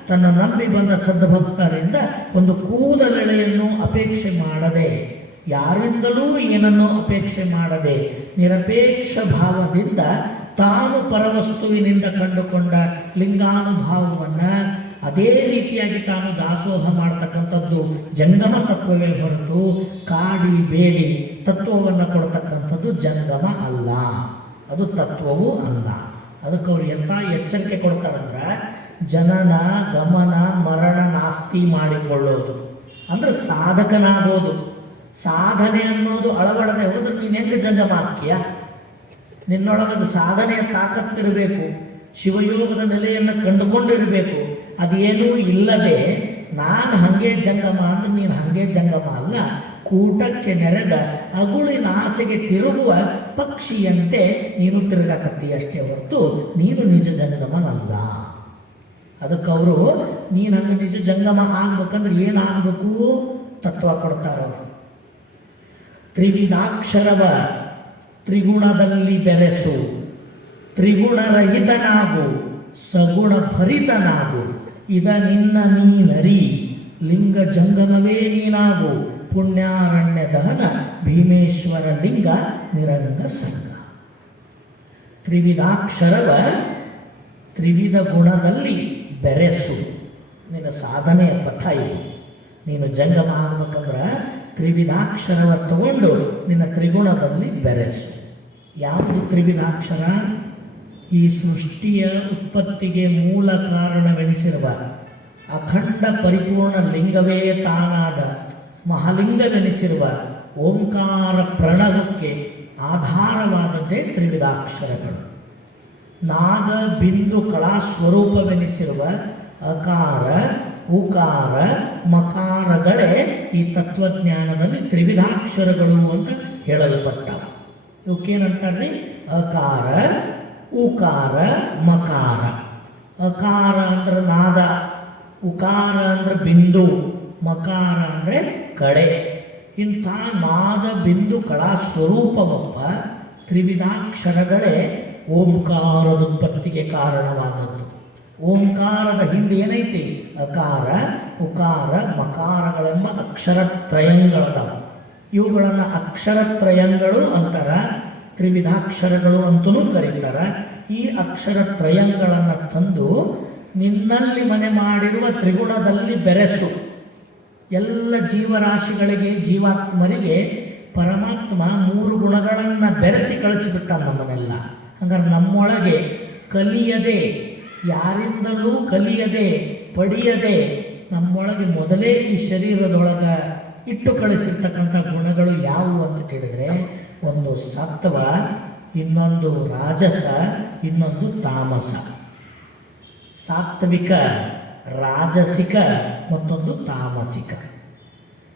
ತನ್ನ ನಂಬಿ ಬಂದ ಸದ್ಭಕ್ತರಿಂದ ಒಂದು ಕೂದಲೆಳೆಯನ್ನು ಅಪೇಕ್ಷೆ ಮಾಡದೆ, ಯಾರಿಂದಲೂ ಏನನ್ನೂ ಅಪೇಕ್ಷೆ ಮಾಡದೆ, ನಿರಪೇಕ್ಷ ಭಾವದಿಂದ ತಾನು ಪರವಸ್ತುವಿನಿಂದ ಕಂಡುಕೊಂಡ ಲಿಂಗಾನುಭಾವವನ್ನು ಅದೇ ರೀತಿಯಾಗಿ ತಾನು ದಾಸೋಹ ಮಾಡ್ತಕ್ಕಂಥದ್ದು ಜಂಗಮ ತತ್ವವೇ ಹೊರತು ಕಾಡಿ ಬೇಡಿ ತತ್ವವನ್ನು ಕೊಡ್ತಕ್ಕಂಥದ್ದು ಜಂಗಮ ಅಲ್ಲ, ಅದು ತತ್ವವೂ ಅಲ್ಲ. ಅದಕ್ಕೆ ಅವ್ರು ಎಂಥ ಎಚ್ಚರಿಕೆ ಕೊಡ್ತಾರಂದ್ರೆ, ಜನನ ಗಮನ ಮರಣ ನಾಸ್ತಿ ಮಾಡಿಕೊಳ್ಳೋದು ಅಂದ್ರೆ ಸಾಧಕನಾಗೋದು. ಸಾಧನೆ ಅನ್ನೋದು ಅಳವಡದೆ ಹೋದ್ರೆ ನೀನು ಹೆಂಗೆ ಜಂಗಮ ಆಕ್ತೀಯ? ನಿನ್ನೊಳಗದು ಸಾಧನೆಯ ತಾಕತ್ತಿರಬೇಕು, ಶಿವಯೋಗದ ನೆಲೆಯನ್ನು ಕಂಡುಕೊಂಡಿರಬೇಕು. ಅದೇನೂ ಇಲ್ಲದೆ ನಾನು ಹಾಗೆ ಜಂಗಮ ಅಂದ್ರೆ ನೀನು ಹಾಗೆ ಜಂಗಮ ಅಲ್ಲ. ಕೂಟಕ್ಕೆ ನೆರೆದ ಅಗುಳಿನ ಆಸೆಗೆ ತಿರುಗುವ ಪಕ್ಷಿಯಂತೆ ನೀನು ತಿರುಗಕತ್ತಿ ಅಷ್ಟೇ ಹೊರತು ನೀನು ನಿಜ ಜಂಗಮನಲ್ಲ. ಅದಕ್ಕೆ ಅವರು ನೀನು ಹಂಗೆ ನಿಜ ಜಂಗಮ ಆಗ್ಬೇಕಂದ್ರೆ ಏನಾಗಬೇಕು? ತತ್ವ ಕೊಡ್ತಾರವರು. ತ್ರಿವಿಧಾಕ್ಷರವ ತ್ರಿಗುಣದಲ್ಲಿ ಬೆರೆಸು, ತ್ರಿಗುಣರಹಿತನಾಗು, ಸಗುಣ ಭರಿತನಾಗು, ಇದ ನಿನ್ನ ನೀನರಿ, ಲಿಂಗ ಜಂಗಮವೇ ನೀನಾಗು, ಪುಣ್ಯಾರಣ್ಯ ದಹನ ಭೀಮೇಶ್ವರ ಲಿಂಗ ನಿರಂಗ ಸಂಗ. ತ್ರಿವಿಧಾಕ್ಷರವ ತ್ರಿವಿಧ ಗುಣದಲ್ಲಿ ಬೆರೆಸು. ನಿನ್ನ ಸಾಧನೆಯ ಪಥ ಇದು. ನೀನು ಜಂಗಮ ಆಗ್ಬೇಕಂದ್ರೆ ತ್ರಿವಿಧಾಕ್ಷರವ ತಗೊಂಡು ನಿನ್ನ ತ್ರಿಗುಣದಲ್ಲಿ ಬೆರೆಸು. ಯಾವುದು ತ್ರಿವಿಧಾಕ್ಷರ? ಈ ಸೃಷ್ಟಿಯ ಉತ್ಪತ್ತಿಗೆ ಮೂಲ ಕಾರಣವೆನಿಸಿರುವ ಅಖಂಡ ಪರಿಪೂರ್ಣ ಲಿಂಗವೇ ತಾನಾದ ಮಹಾಲಿಂಗವೆನಿಸಿರುವ ಓಂಕಾರ ಪ್ರಣವಕ್ಕೆ ಆಧಾರವಾದದ್ದೇ ತ್ರಿವಿಧಾಕ್ಷರಗಳು. ನಾದ ಬಿಂದು ಕಲಾ ಸ್ವರೂಪವೆನಿಸಿರುವ ಅಕಾರ ಉಕಾರ ಮಕಾರಗಳೇ ಈ ತತ್ವಜ್ಞಾನದಲ್ಲಿ ತ್ರಿವಿಧಾಕ್ಷರಗಳು ಅಂತ ಹೇಳಲ್ಪಟ್ಟವು. ಇವಕ್ಕೇನಂತಾರ್ರಿ? ಅಕಾರ ಉಕಾರ ಮಕಾರ. ಅಕಾರ ಅಂದ್ರೆ ನಾದ, ಉಕಾರ ಅಂದ್ರೆ ಬಿಂದು, ಮಕಾರ ಅಂದರೆ ಕಡೆ. ಇಂಥ ನಾದ ಬಿಂದು ಕಲಾ ಸ್ವರೂಪವೊಬ್ಬ ತ್ರಿವಿಧಾಕ್ಷರಗಳೇ ಓಂಕಾರದ ಉತ್ಪತ್ತಿಗೆ ಕಾರಣವಾದದ್ದು. ಓಂಕಾರದ ಹಿಂದೆ ಏನೈತಿ? ಅಕಾರ ಉಕಾರ ಮಕಾರಗಳೆಂಬ ಅಕ್ಷರತ್ರಯಂಗಳದಾವ. ಇವುಗಳನ್ನು ಅಕ್ಷರತ್ರಯಂಗಳು ಅಂತಾರ, ತ್ರಿವಿಧಾಕ್ಷರಗಳು ಅಂತಲೂ ಕರೀತಾರ. ಈ ಅಕ್ಷರತ್ರಯಂಗಳನ್ನು ತಂದು ನಿನ್ನಲ್ಲಿ ಮನೆ ಮಾಡಿರುವ ತ್ರಿಗುಣದಲ್ಲಿ ಬೆರೆಸು. ಎಲ್ಲ ಜೀವರಾಶಿಗಳಿಗೆ, ಜೀವಾತ್ಮರಿಗೆ ಪರಮಾತ್ಮ 3 ಗುಣಗಳನ್ನು ಬೆರೆಸಿ ಕಳಿಸಿಬಿಟ್ಟ ನಮ್ಮನ್ನೆಲ್ಲ. ಹಂಗಾರೆ ನಮ್ಮೊಳಗೆ ಕಲಿಯದೆ, ಯಾರಿಂದಲೂ ಕಲಿಯದೆ ಪಡೆಯದೆ ನಮ್ಮೊಳಗೆ ಮೊದಲೇ ಈ ಶರೀರದೊಳಗೆ ಇಟ್ಟು ಕಳಿಸಿರ್ತಕ್ಕಂಥ ಗುಣಗಳು ಯಾವುವು ಅಂತ ಕೇಳಿದರೆ, ಒಂದು ಸತ್ವ, ಇನ್ನೊಂದು ರಾಜಸ, ಇನ್ನೊಂದು ತಾಮಸ. ಸಾತ್ವಿಕ, ರಾಜಸಿಕ, ಮತ್ತೊಂದು ತಾಮಸಿಕ.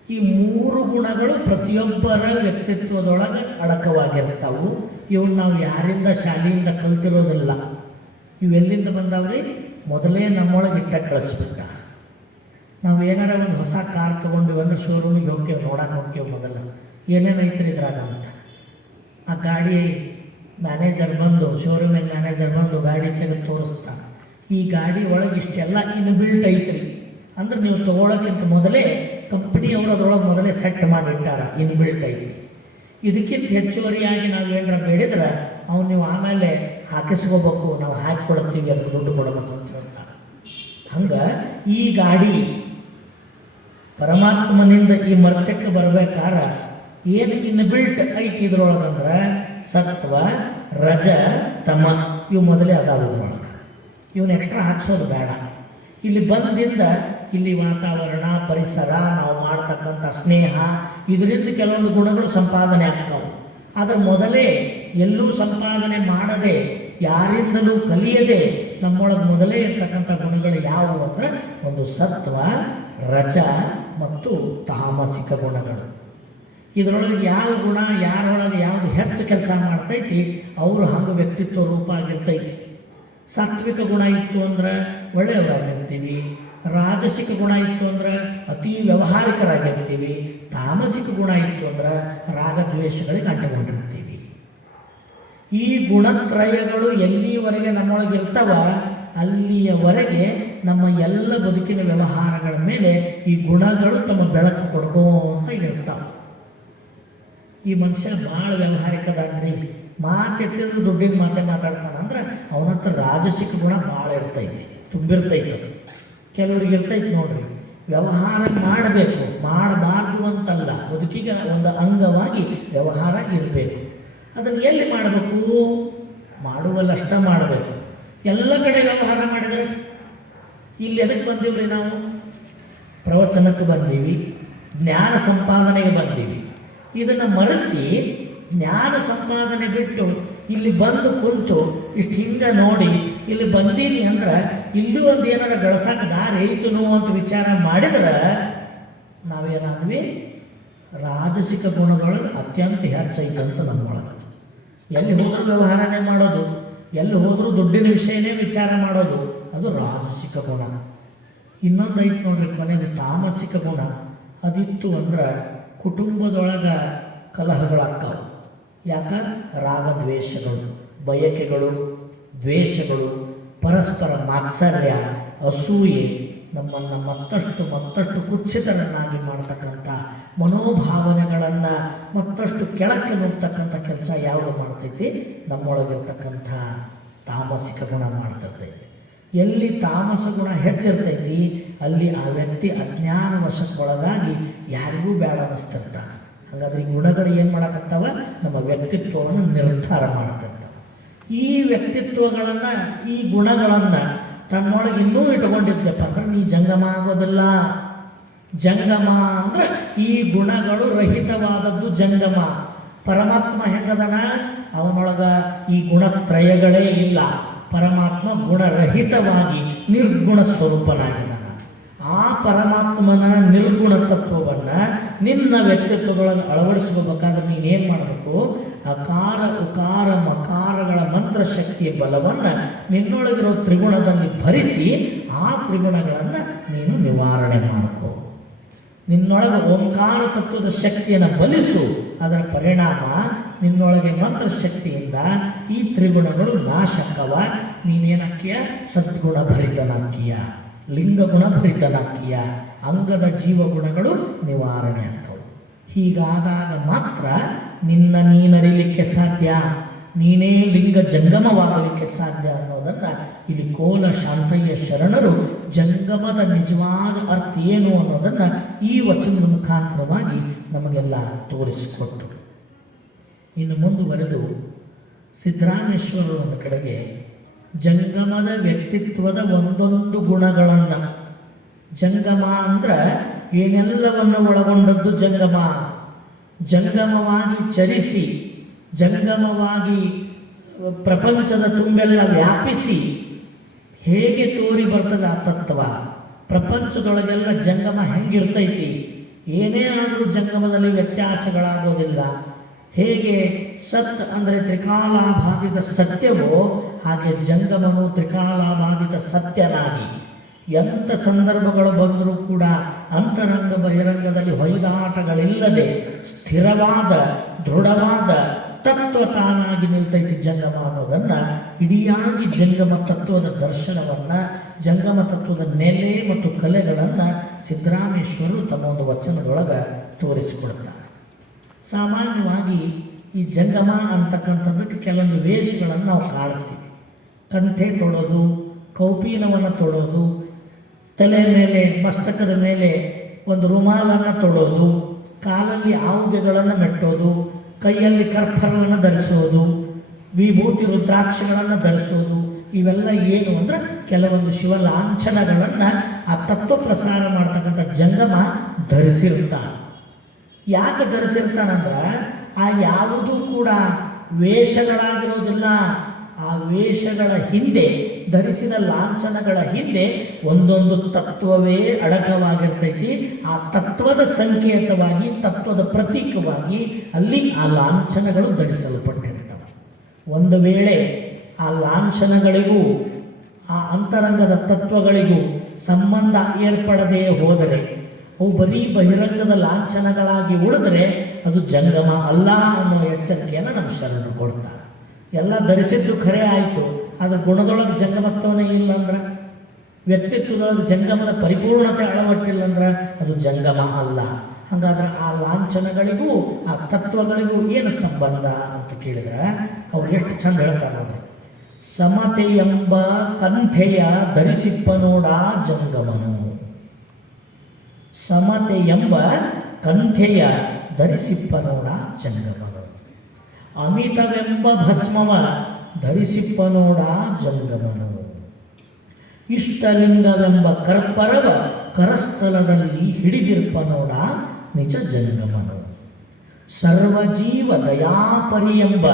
ಈ 3 ಗುಣಗಳು ಪ್ರತಿಯೊಬ್ಬರ ವ್ಯಕ್ತಿತ್ವದೊಳಗೆ ಅಡಕವಾಗಿರ್ತಾವು. ಇವು ನಾವು ಯಾರಿಂದ ಶಾಲೆಯಿಂದ ಕಲ್ತಿರೋದಿಲ್ಲ. ಇವೆಲ್ಲಿಂದ ಬಂದಾವ್ರಿ? ಮೊದಲೇ ನಮ್ಮೊಳಗೆ ಇಟ್ಟ ಕಳಿಸ್ಬಿಟ್ಟ. ನಾವು ಏನಾರ ಒಂದು ಹೊಸ ಕಾರ್ ತೊಗೊಂಡಿವಿ ಅಂದ್ರೆ ಶೋರೂಮಿಗೆ ಹೋಗ್ತೇವೆ, ನೋಡಕ್ಕೆ ಹೋಗ್ತೇವೆ. ಮೊದಲು ಏನೇನು ಐತ್ರಿ ಇದ್ರಾಗ ಅಂತ ಆ ಗಾಡಿ ಮ್ಯಾನೇಜರ್ ಬಂದು, ಶೋರೂಮಿನ ಮ್ಯಾನೇಜರ್ ಬಂದು ಗಾಡಿ ತೆಗೆದು ತೋರಿಸ್ತಾನೆ. ಈ ಗಾಡಿ ಒಳಗೆ ಇಷ್ಟೆಲ್ಲ ಇನ್ಬಿಲ್ಟ್ ಐತ್ರಿ ಅಂದ್ರೆ ನೀವು ತೊಗೊಳಕ್ಕಿಂತ ಮೊದಲೇ ಕಂಪ್ನಿಯವರು ಅದರೊಳಗೆ ಮೊದಲೇ ಸೆಟ್ ಮಾಡಿಟ್ಟಾರ, ಇನ್ಬಿಲ್ಟ್ ಐತಿ. ಇದಕ್ಕಿಂತ ಹೆಚ್ಚುವರಿಯಾಗಿ ನಾವು ಏನಾರ ಬೇಡಿದ್ರೆ ಅವ್ನು ನೀವು ಆಮೇಲೆ ಹಾಕಿಸ್ಕೋಬೇಕು, ನಾವು ಹಾಕಿ ಕೊಡ್ತೀವಿ, ಅದ್ರ ದುಡ್ಡು ಕೊಡಬೇಕು ಅಂತ ಹೇಳ್ತಾರೆ. ಹಂಗೆ ಈ ಗಾಡಿ ಪರಮಾತ್ಮನಿಂದ ಈ ಮರ್ತ್ಯಕ್ಕೆ ಬರ್ಬೇಕಾರ ಏನು ಇನ್ನು ಬಿಲ್ಟ್ ಐತಿ ಇದ್ರೊಳಗಂದ್ರೆ ಸತ್ವ ರಜ ತಮ ಇವು ಮೊದಲೇ ಅದಾವ ಇದ್ರೊಳಗೆ. ಇವನ್ನ ಎಕ್ಸ್ಟ್ರಾ ಹಾಕ್ಸೋದು ಬೇಡ. ಇಲ್ಲಿ ಬಂದಿಂದ ಇಲ್ಲಿ ವಾತಾವರಣ ಪರಿಸರ ನಾವು ಮಾಡ್ತಕ್ಕಂಥ ಸ್ನೇಹ ಇದರಿಂದ ಕೆಲವೊಂದು ಗುಣಗಳು ಸಂಪಾದನೆ ಆಗ್ತಾವೆ. ಆದರೆ ಮೊದಲೇ ಎಲ್ಲೂ ಸಂಪಾದನೆ ಮಾಡದೆ ಯಾರಿಂದಲೂ ಕಲಿಯದೆ ನಮ್ಮೊಳಗೆ ಮೊದಲೇ ಇರ್ತಕ್ಕಂಥ ಗುಣಗಳು ಯಾವುವು ಅಂದರೆ ಒಂದು ಸತ್ವ ರಜ ಮತ್ತು ತಾಮಸಿಕ ಗುಣಗಳು. ಇದರೊಳಗೆ ಯಾವ ಗುಣ ಯಾರೊಳಗೆ ಯಾವುದು ಹೆಚ್ಚು ಕೆಲಸ ಮಾಡ್ತೈತಿ ಅವರು ಹಂಗೆ ವ್ಯಕ್ತಿತ್ವ ರೂಪ ಆಗಿರ್ತೈತಿ. ಸಾತ್ವಿಕ ಗುಣ ಇತ್ತು ಅಂದ್ರೆ ಒಳ್ಳೆಯವರಾಗಿರ್ತೀವಿ, ರಾಜಸಿಕ ಗುಣ ಇತ್ತು ಅಂದ್ರೆ ಅತಿ ವ್ಯವಹಾರಿಕರಾಗಿರ್ತೀವಿ, ತಾಮಸಿಕ ಗುಣ ಇತ್ತು ಅಂದ್ರೆ ರಾಗದ್ವೇಷಗಳಿಗೆ ಅಂಟಿಕೊಂಡಿರ್ತೀವಿ. ಈ ಗುಣತ್ರಯಗಳು ಎಲ್ಲಿಯವರೆಗೆ ನಮ್ಮೊಳಗಿರ್ತಾವ ಅಲ್ಲಿಯವರೆಗೆ ನಮ್ಮ ಎಲ್ಲ ಬದುಕಿನ ವ್ಯವಹಾರಗಳ ಮೇಲೆ ಈ ಗುಣಗಳು ತಮ್ಮ ಬೆಳಕು ಕೊಡ್ಕೊಂತ ಇರ್ತಾವೆ. ಈ ಮನುಷ್ಯ ಭಾಳ ವ್ಯವಹಾರಿಕದಾಗ್ರಿ, ಮಾತೆತ್ತಿದ್ರೆ ದುಡ್ಡಿನ ಮಾತೆ ಮಾತಾಡ್ತಾನೆ ಅಂದ್ರೆ ಅವನಂತ ರಾಜಸಿಕ ಗುಣ ಭಾಳ ಇರ್ತೈತಿ, ತುಂಬಿರ್ತೈತಿ. ಅದು ಕೆಲವ್ರಿಗೆ ಇರ್ತೈತಿ ನೋಡ್ರಿ, ವ್ಯವಹಾರ ಮಾಡಬೇಕು, ಮಾಡಬಾರ್ದು ಅಂತಲ್ಲ, ಬದುಕಿಗೆ ಒಂದು ಅಂಗವಾಗಿ ವ್ಯವಹಾರ ಇರಬೇಕು. ಅದನ್ನು ಎಲ್ಲಿ ಮಾಡಬೇಕು? ಮಾಡುವಲ್ಲಷ್ಟ ಮಾಡಬೇಕು. ಎಲ್ಲ ಕಡೆ ವ್ಯವಹಾರ ಮಾಡಿದರೆ ಇಲ್ಲಿ ಎದಕ್ಕೆ ಬಂದೀವ್ರಿ? ನಾವು ಪ್ರವಚನಕ್ಕೆ ಬಂದೀವಿ, ಜ್ಞಾನ ಸಂಪಾದನೆಗೆ ಬಂದೀವಿ. ಇದನ್ನು ಮರೆಸಿ ಜ್ಞಾನ ಸಂಪಾದನೆ ಬಿಟ್ಟು ಇಲ್ಲಿ ಬಂದು ಕುಂತು ಇಷ್ಟು ಹಿಂಗೆ ನೋಡಿ ಇಲ್ಲಿ ಬಂದೀನಿ ಅಂದ್ರೆ ಇಲ್ಲೂ ಒಂದು ಏನಾರ ಗಳಸಕ್ಕೆ ದಾರಿ ಐತನು ಅಂತ ವಿಚಾರ ಮಾಡಿದ್ರೆ ನಾವೇನಾದ್ವಿ ರಾಜಸಿಕ ಗುಣದೊಳಗೆ ಅತ್ಯಂತ ಹೆಚ್ಚೈತಂತ ನಮ್ಮೊಳಗೆ. ಎಲ್ಲಿ ಹೋದರೂ ವ್ಯವಹಾರನೇ ಮಾಡೋದು, ಎಲ್ಲಿ ಹೋದರೂ ದುಡ್ಡಿನ ವಿಷಯನೇ ವಿಚಾರ ಮಾಡೋದು, ಅದು ರಾಜಸಿಕ ಗುಣ. ಇನ್ನೊಂದು ಐತೆ ನೋಡ್ರಿ ಕೊನೆಯದು ತಾಮಸಿಕ ಗುಣ. ಅದಿತ್ತು ಅಂದ್ರೆ ಕುಟುಂಬದೊಳಗೆ ಕಲಹಗಳಾಗ್ತಾವೆ. ಯಾಕ? ರಾಗದ್ವೇಷಗಳು, ಬಯಕೆಗಳು, ದ್ವೇಷಗಳು, ಪರಸ್ಪರ ಮಾತ್ಸರ್ಯ, ಅಸೂಯೆ ನಮ್ಮನ್ನು ಮತ್ತಷ್ಟು ಕುತ್ಸಿತರನ್ನಾಗಿ ಮಾಡ್ತಕ್ಕಂಥ ಮನೋಭಾವನೆಗಳನ್ನು ಮತ್ತಷ್ಟು ಕೆಳಕ್ಕೆ ನುಗ್ತಕ್ಕಂಥ ಕೆಲಸ ಯಾವುದು ಮಾಡ್ತೈತಿ? ನಮ್ಮೊಳಗಿರ್ತಕ್ಕಂಥ ತಾಮಸಿಕ ಗುಣ ಮಾಡ್ತೈತಿ. ಎಲ್ಲಿ ತಾಮಸ ಗುಣ ಹೆಚ್ಚಿರ್ತೈತಿ ಅಲ್ಲಿ ಆ ವ್ಯಕ್ತಿ ಅಜ್ಞಾನವಶಕ್ಕೊಳಗಾಗಿ ಯಾರಿಗೂ ಬೇಡ ಅನ್ನಿಸ್ತಿರ್ತಾನೆ. ಹಾಗಾದ್ರೆ ಈ ಗುಣಗಳು ಏನು ಮಾಡಕತ್ತಾವ? ನಮ್ಮ ವ್ಯಕ್ತಿತ್ವವನ್ನು ನಿರ್ಧಾರ ಮಾಡ್ತಿರ್ತಾವೆ. ಈ ವ್ಯಕ್ತಿತ್ವಗಳನ್ನು, ಈ ಗುಣಗಳನ್ನು ತನ್ನೊಳಗೆ ಇನ್ನೂ ಇಟ್ಕೊಂಡಿದ್ದಪ್ಪ ಅಂದ್ರೆ ನೀ ಜಂಗಮ ಆಗೋದಿಲ್ಲ. ಜಂಗಮ ಅಂದ್ರೆ ಈ ಗುಣಗಳು ರಹಿತವಾದದ್ದು ಜಂಗಮ. ಪರಮಾತ್ಮ ಹೆಂಗದನ? ಅವನೊಳಗ ಈ ಗುಣತ್ರಯಗಳೇ ಇಲ್ಲ. ಪರಮಾತ್ಮ ಗುಣರಹಿತವಾಗಿ ನಿರ್ಗುಣ ಸ್ವರೂಪನಾಗಿದ್ದಾನ. ಆ ಪರಮಾತ್ಮನ ನಿರ್ಗುಣ ತತ್ವವನ್ನು ನಿನ್ನ ವ್ಯಕ್ತಿತ್ವದೊಳಗೆ ಅಳವಡಿಸ್ಕೋಬೇಕಾದ್ರೆ ನೀನೇನು ಮಾಡಬೇಕು? ಅಕಾರ ಉಕಾರ ಮಕಾರಗಳ ಮಂತ್ರಶಕ್ತಿಯ ಬಲವನ್ನು ನಿನ್ನೊಳಗಿರೋ ತ್ರಿಗುಣದಲ್ಲಿ ಭರಿಸಿ ಆ ತ್ರಿಗುಣಗಳನ್ನು ನೀನು ನಿವಾರಣೆ ಮಾಡಿಕೋ. ನಿನ್ನೊಳಗೆ ಓಂಕಾರ ತತ್ವದ ಶಕ್ತಿಯನ್ನು ಬಲಿಸು. ಅದರ ಪರಿಣಾಮ ನಿನ್ನೊಳಗೆ ಮಂತ್ರಶಕ್ತಿಯಿಂದ ಈ ತ್ರಿಗುಣಗಳು ನಾಶಕ್ಕವ. ನೀನೇನಕ್ಕಿಯ? ಸದ್ಗುಣ ಭರಿತನಾಕ್ಕಿಯ, ಲಿಂಗಗುಣ ಭರಿತನಾಕ್ಕಿಯ, ಅಂಗದ ಜೀವಗುಣಗಳು ನಿವಾರಣೆ ಆಗ್ತವೆ. ಹೀಗಾದಾಗ ಮಾತ್ರ ನಿನ್ನ ನೀನರಿಲಿಕ್ಕೆ ಸಾಧ್ಯ, ನೀನೇ ಲಿಂಗ ಜಂಗಮವಾಗಲಿಕ್ಕೆ ಸಾಧ್ಯ ಅನ್ನೋದನ್ನು ಇಲ್ಲಿ ಕೋಲ ಶಾಂತಯ್ಯ ಶರಣರು ಜಂಗಮದ ನಿಜವಾದ ಅರ್ಥ ಏನು ಅನ್ನೋದನ್ನು ಈ ವಚನದ ಮುಖಾಂತರವಾಗಿ ನಮಗೆಲ್ಲ ತೋರಿಸಿಕೊಟ್ಟರು. ಇನ್ನು ಮುಂದುವರೆದು ಸಿದ್ದರಾಮೇಶ್ವರರು ಒಂದು ಕಡೆಗೆ ಜಂಗಮದ ವ್ಯಕ್ತಿತ್ವದ ಒಂದೊಂದು ಗುಣಗಳನ್ನು, ಜಂಗಮ ಅಂದ್ರೆ ಏನೆಲ್ಲವನ್ನು ಒಳಗೊಂಡದ್ದು ಜಂಗಮ, ಜಂಗಮವಾಗಿ ಚರಿಸಿ ಜಂಗಮವಾಗಿ ಪ್ರಪಂಚದ ತುಂಬೆಲ್ಲ ವ್ಯಾಪಿಸಿ ಹೇಗೆ ತೋರಿ ಬರ್ತದೆ ಆ ತತ್ವ, ಪ್ರಪಂಚದೊಳಗೆಲ್ಲ ಜಂಗಮ ಹೆಂಗಿರ್ತೈತಿ, ಏನೇ ಆದರೂ ಜಂಗಮದಲ್ಲಿ ವ್ಯತ್ಯಾಸಗಳಾಗೋದಿಲ್ಲ. ಹೇಗೆ ಸತ್ ಅಂದರೆ ತ್ರಿಕಾಲಾಭಾದಿತ ಸತ್ಯವೋ ಹಾಗೆ ಜಂಗಮನು ತ್ರಿಕಾಲಾಭಾದಿತ ಸತ್ಯನಾಗಿ ಎಂಥ ಸಂದರ್ಭಗಳು ಬಂದರೂ ಕೂಡ ಅಂತರಂಗ ಬಹಿರಂಗದಲ್ಲಿ ಹೊಯ್ದಾಟಗಳಿಲ್ಲದೆ ಸ್ಥಿರವಾದ ದೃಢವಾದ ತತ್ವ ತಾನಾಗಿ ನಿಲ್ತೈತಿ ಜಂಗಮ ಅನ್ನೋದನ್ನು ಇಡಿಯಾಗಿ ಜಂಗಮ ತತ್ವದ ದರ್ಶನವನ್ನು, ಜಂಗಮ ತತ್ವದ ನೆಲೆ ಮತ್ತು ಕಲೆಗಳನ್ನು ಸಿದ್ದರಾಮೇಶ್ವರರು ತಮ್ಮ ಒಂದು ವಚನದೊಳಗೆ ತೋರಿಸಿಕೊಡ್ತಾರೆ. ಸಾಮಾನ್ಯವಾಗಿ ಈ ಜಂಗಮ ಅಂತಕ್ಕಂಥದ್ದಕ್ಕೆ ಕೆಲವೊಂದು ವೇಷಗಳನ್ನು ನಾವು ಕಾಣ್ತೀವಿ. ಕಂಠೆ ತೊಡೋದು, ಕೌಪೀನವನ್ನು ತೊಡೋದು, ತಲೆ ಮೇಲೆ ಮಸ್ತಕದ ಮೇಲೆ ಒಂದು ರುಮಾಲನ್ನು ತೊಡೋದು, ಕಾಲಲ್ಲಿ ಆವುಗೆಗಳನ್ನು ಮೆಟ್ಟೋದು, ಕೈಯಲ್ಲಿ ಕರ್ಪರವನ್ನು ಧರಿಸೋದು, ವಿಭೂತಿ ರುದ್ರಾಕ್ಷಗಳನ್ನು ಧರಿಸೋದು, ಇವೆಲ್ಲ ಏನು ಅಂದರೆ ಕೆಲವೊಂದು ಶಿವ ಲಾಂಛನಗಳನ್ನು ಆ ತತ್ವ ಪ್ರಸಾರ ಮಾಡ್ತಕ್ಕಂಥ ಜಂಗಮ ಧರಿಸಿರ್ತಾನೆ. ಯಾಕೆ ಧರಿಸಿರ್ತಾನಂದ್ರೆ ಆ ಯಾವುದೂ ಕೂಡ ವೇಷಗಳಾಗಿರೋದಿಲ್ಲ. ಆ ವೇಷಗಳ ಹಿಂದೆ, ಧರಿಸಿದ ಲಾಂಛನಗಳ ಹಿಂದೆ ಒಂದೊಂದು ತತ್ವವೇ ಅಡಕವಾಗಿರ್ತೈತಿ. ಆ ತತ್ವದ ಸಂಕೇತವಾಗಿ, ತತ್ವದ ಪ್ರತೀಕವಾಗಿ ಅಲ್ಲಿ ಆ ಲಾಂಛನಗಳು ಧರಿಸಲ್ಪಟ್ಟಿರ್ತವೆ. ಒಂದು ವೇಳೆ ಆ ಲಾಂಛನಗಳಿಗೂ ಆ ಅಂತರಂಗದ ತತ್ವಗಳಿಗೂ ಸಂಬಂಧ ಏರ್ಪಡದೆ ಹೋದರೆ, ಅವು ಬರೀ ಬಹಿರಂಗದ ಲಾಂಛನಗಳಾಗಿ ಉಳಿದರೆ ಅದು ಜಂಗಮ ಅಲ್ಲ ಅನ್ನೋ ಎಚ್ಚರಿಕೆಯನ್ನು ನಮ್ಮ ಶರಣರು ಕೊಡ್ತಾರೆ. ಎಲ್ಲ ಧರಿಸಿದ್ದು ಖರೆ ಆಯಿತು, ಅದು ಗುಣದೊಳಗೆ ಜಂಗಮತ್ವನೇ ಇಲ್ಲಂದ್ರೆ, ವ್ಯಕ್ತಿತ್ವದೊಳಗೆ ಜಂಗಮದ ಪರಿಪೂರ್ಣತೆ ಅಳವಟ್ಟಿಲ್ಲಂದ್ರೆ ಅದು ಜಂಗಮ ಅಲ್ಲ. ಹಾಗಾದ್ರೆ ಆ ಲಾಂಛನಗಳಿಗೂ ಆ ತತ್ವಗಳಿಗೂ ಏನು ಸಂಬಂಧ ಅಂತ ಕೇಳಿದ್ರೆ ಅವ್ರು ಎಷ್ಟು ಚಂದ ಹೇಳ್ತಾರೆ ಅವರು. ಸಮತೆ ಎಂಬ ಕಂಥೆಯ ಧರಿಸಿಪ್ಪ ನೋಡ ಜಂಗಮನು. ಸಮತೆ ಎಂಬ ಕಂಥೆಯ ಧರಿಸಿಪ್ಪ ನೋಡ ಜಂಗಮನು. ಅಮಿತವೆಂಬ ಭಸ್ಮವ ಧರಿಸಿಪ್ಪ ನೋಡ ಜಂಗಮನು. ಇಷ್ಟಲಿಂಗವೆಂಬ ಕರ್ಪರವ ಕರಸ್ಥಲದಲ್ಲಿ ಹಿಡಿದಿರ್ಪ ನೋಡ ನಿಜ ಜಂಗಮನು. ಸರ್ವಜೀವ ದಯಾಪರಿ ಎಂಬ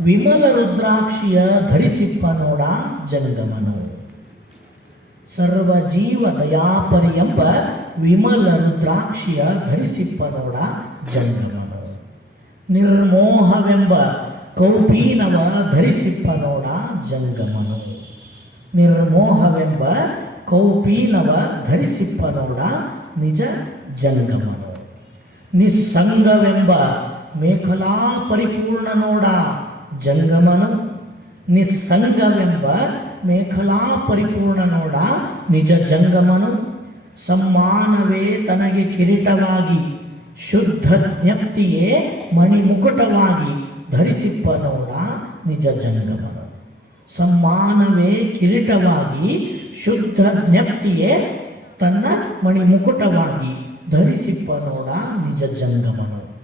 ವಿಮಲ ರುದ್ರಾಕ್ಷಿಯ ಧರಿಸಿಪ್ಪ ನೋಡ ಜಂಗಮನು. ಸರ್ವಜೀವ ದಯಾಪರಿ ಎಂಬ ವಿಮಲ ರುದ್ರಾಕ್ಷಿಯ ಧರಿಸಿಪ್ಪ ನೋಡ ಜಂಗಮನು. ನಿರ್ಮೋಹವೆಂಬ ಕೌಪೀನವ ಧರಿಸಿಪ್ಪ ನೋಡ ಜಂಗಮನು. ನಿರ್ಮೋಹವೆಂಬ ಕೌಪೀನವ ಧರಿಸಿಪ್ಪ ನೋಡ ನಿಜ ಜಂಗಮನು. ನಿಸ್ಸಂಗವೆಂಬ ಮೇಖಲಾ ಪರಿಪೂರ್ಣ ನೋಡ ಜಂಗಮನು. ನಿಸ್ಸಂಗವೆಂಬ ಮೇಖಲಾ ಪರಿಪೂರ್ಣ ನೋಡ ನಿಜ ಜಂಗಮನು. ಸಮ್ಮಾನವೇ ತನಗೆ ಕಿರೀಟವಾಗಿ, ಶುದ್ಧ ಜ್ಞಪ್ತಿಯೇ ಮಣಿಮುಕುಟವಾಗಿ ಧರಿಸಿಪ್ಪ ನೋಡ ನಿಜ ಜಂಗಮನು. ಸಮ್ಮಾನವೇ ಕಿರೀಟವಾಗಿ, ಶುದ್ಧ ಜ್ಞಪ್ತಿಯೇ ತನ್ನ ಮಣಿಮುಕುಟವಾಗಿ ಧರಿಸಿಪ್ಪ ನೋಡ ನಿಜ ಜಂಗಮನು.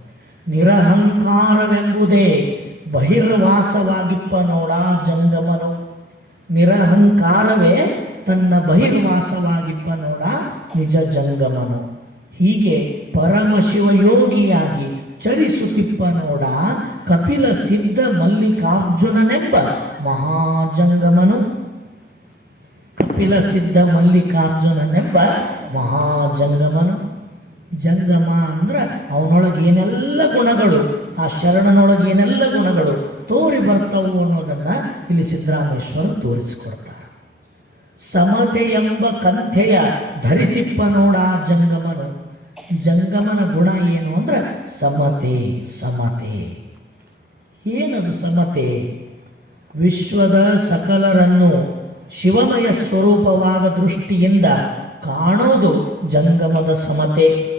ನಿರಹಂಕಾರವೆಂಬುದೇ ಬಹಿರ್ವಾಸವಾಗಿಪ್ಪ ನೋಡ ಜಂಗಮನು. ನಿರಹಂಕಾರವೇ ತನ್ನ ಬಹಿರ್ವಾಸವಾಗಿಪ್ಪ ನೋಡ ನಿಜ ಜಂಗಮನು. ಹೀಗೆ ಪರಮಶಿವಯೋಗಿಯಾಗಿ ಚಲಿಸುತ್ತಿಪ್ಪ ನೋಡ ಕಪಿಲ ಸಿದ್ಧ ಮಲ್ಲಿಕಾರ್ಜುನನೆಂಬ ಮಹಾಜಂಗಮನು. ಕಪಿಲ ಸಿದ್ಧ ಮಲ್ಲಿಕಾರ್ಜುನನೆಂಬ ಮಹಾಜಂಗಮನು. ಜಂಗಮ ಅಂದ್ರೆ ಅವನೊಳಗೆ ಏನೆಲ್ಲ ಗುಣಗಳು, ಆ ಶರಣನೊಳಗೆ ಏನೆಲ್ಲ ಗುಣಗಳು ತೋರಿ ಬರ್ತವು ಅನ್ನೋದನ್ನು ಇಲ್ಲಿ ಸಿದ್ದರಾಮೇಶ್ವರ ತೋರಿಸಿಕೊಡ್ತಾರೆ. ಸಮತೆ ಎಂಬ ಕಂಥೆಯ ಧರಿಸಿಪ್ಪ ನೋಡ ಜಂಗಮನು. ಜಂಗಮನ ಗುಣ ಏನು ಅಂದ್ರೆ ಸಮತೆ. ಸಮತೆ ಏನದು ಸಮತೆ? ವಿಶ್ವದ ಸಕಲರನ್ನು ಶಿವಮಯ ಸ್ವರೂಪವಾದ ದೃಷ್ಟಿಯಿಂದ ಕಾಣೋದು ಜಂಗಮದ ಸಮತೆ.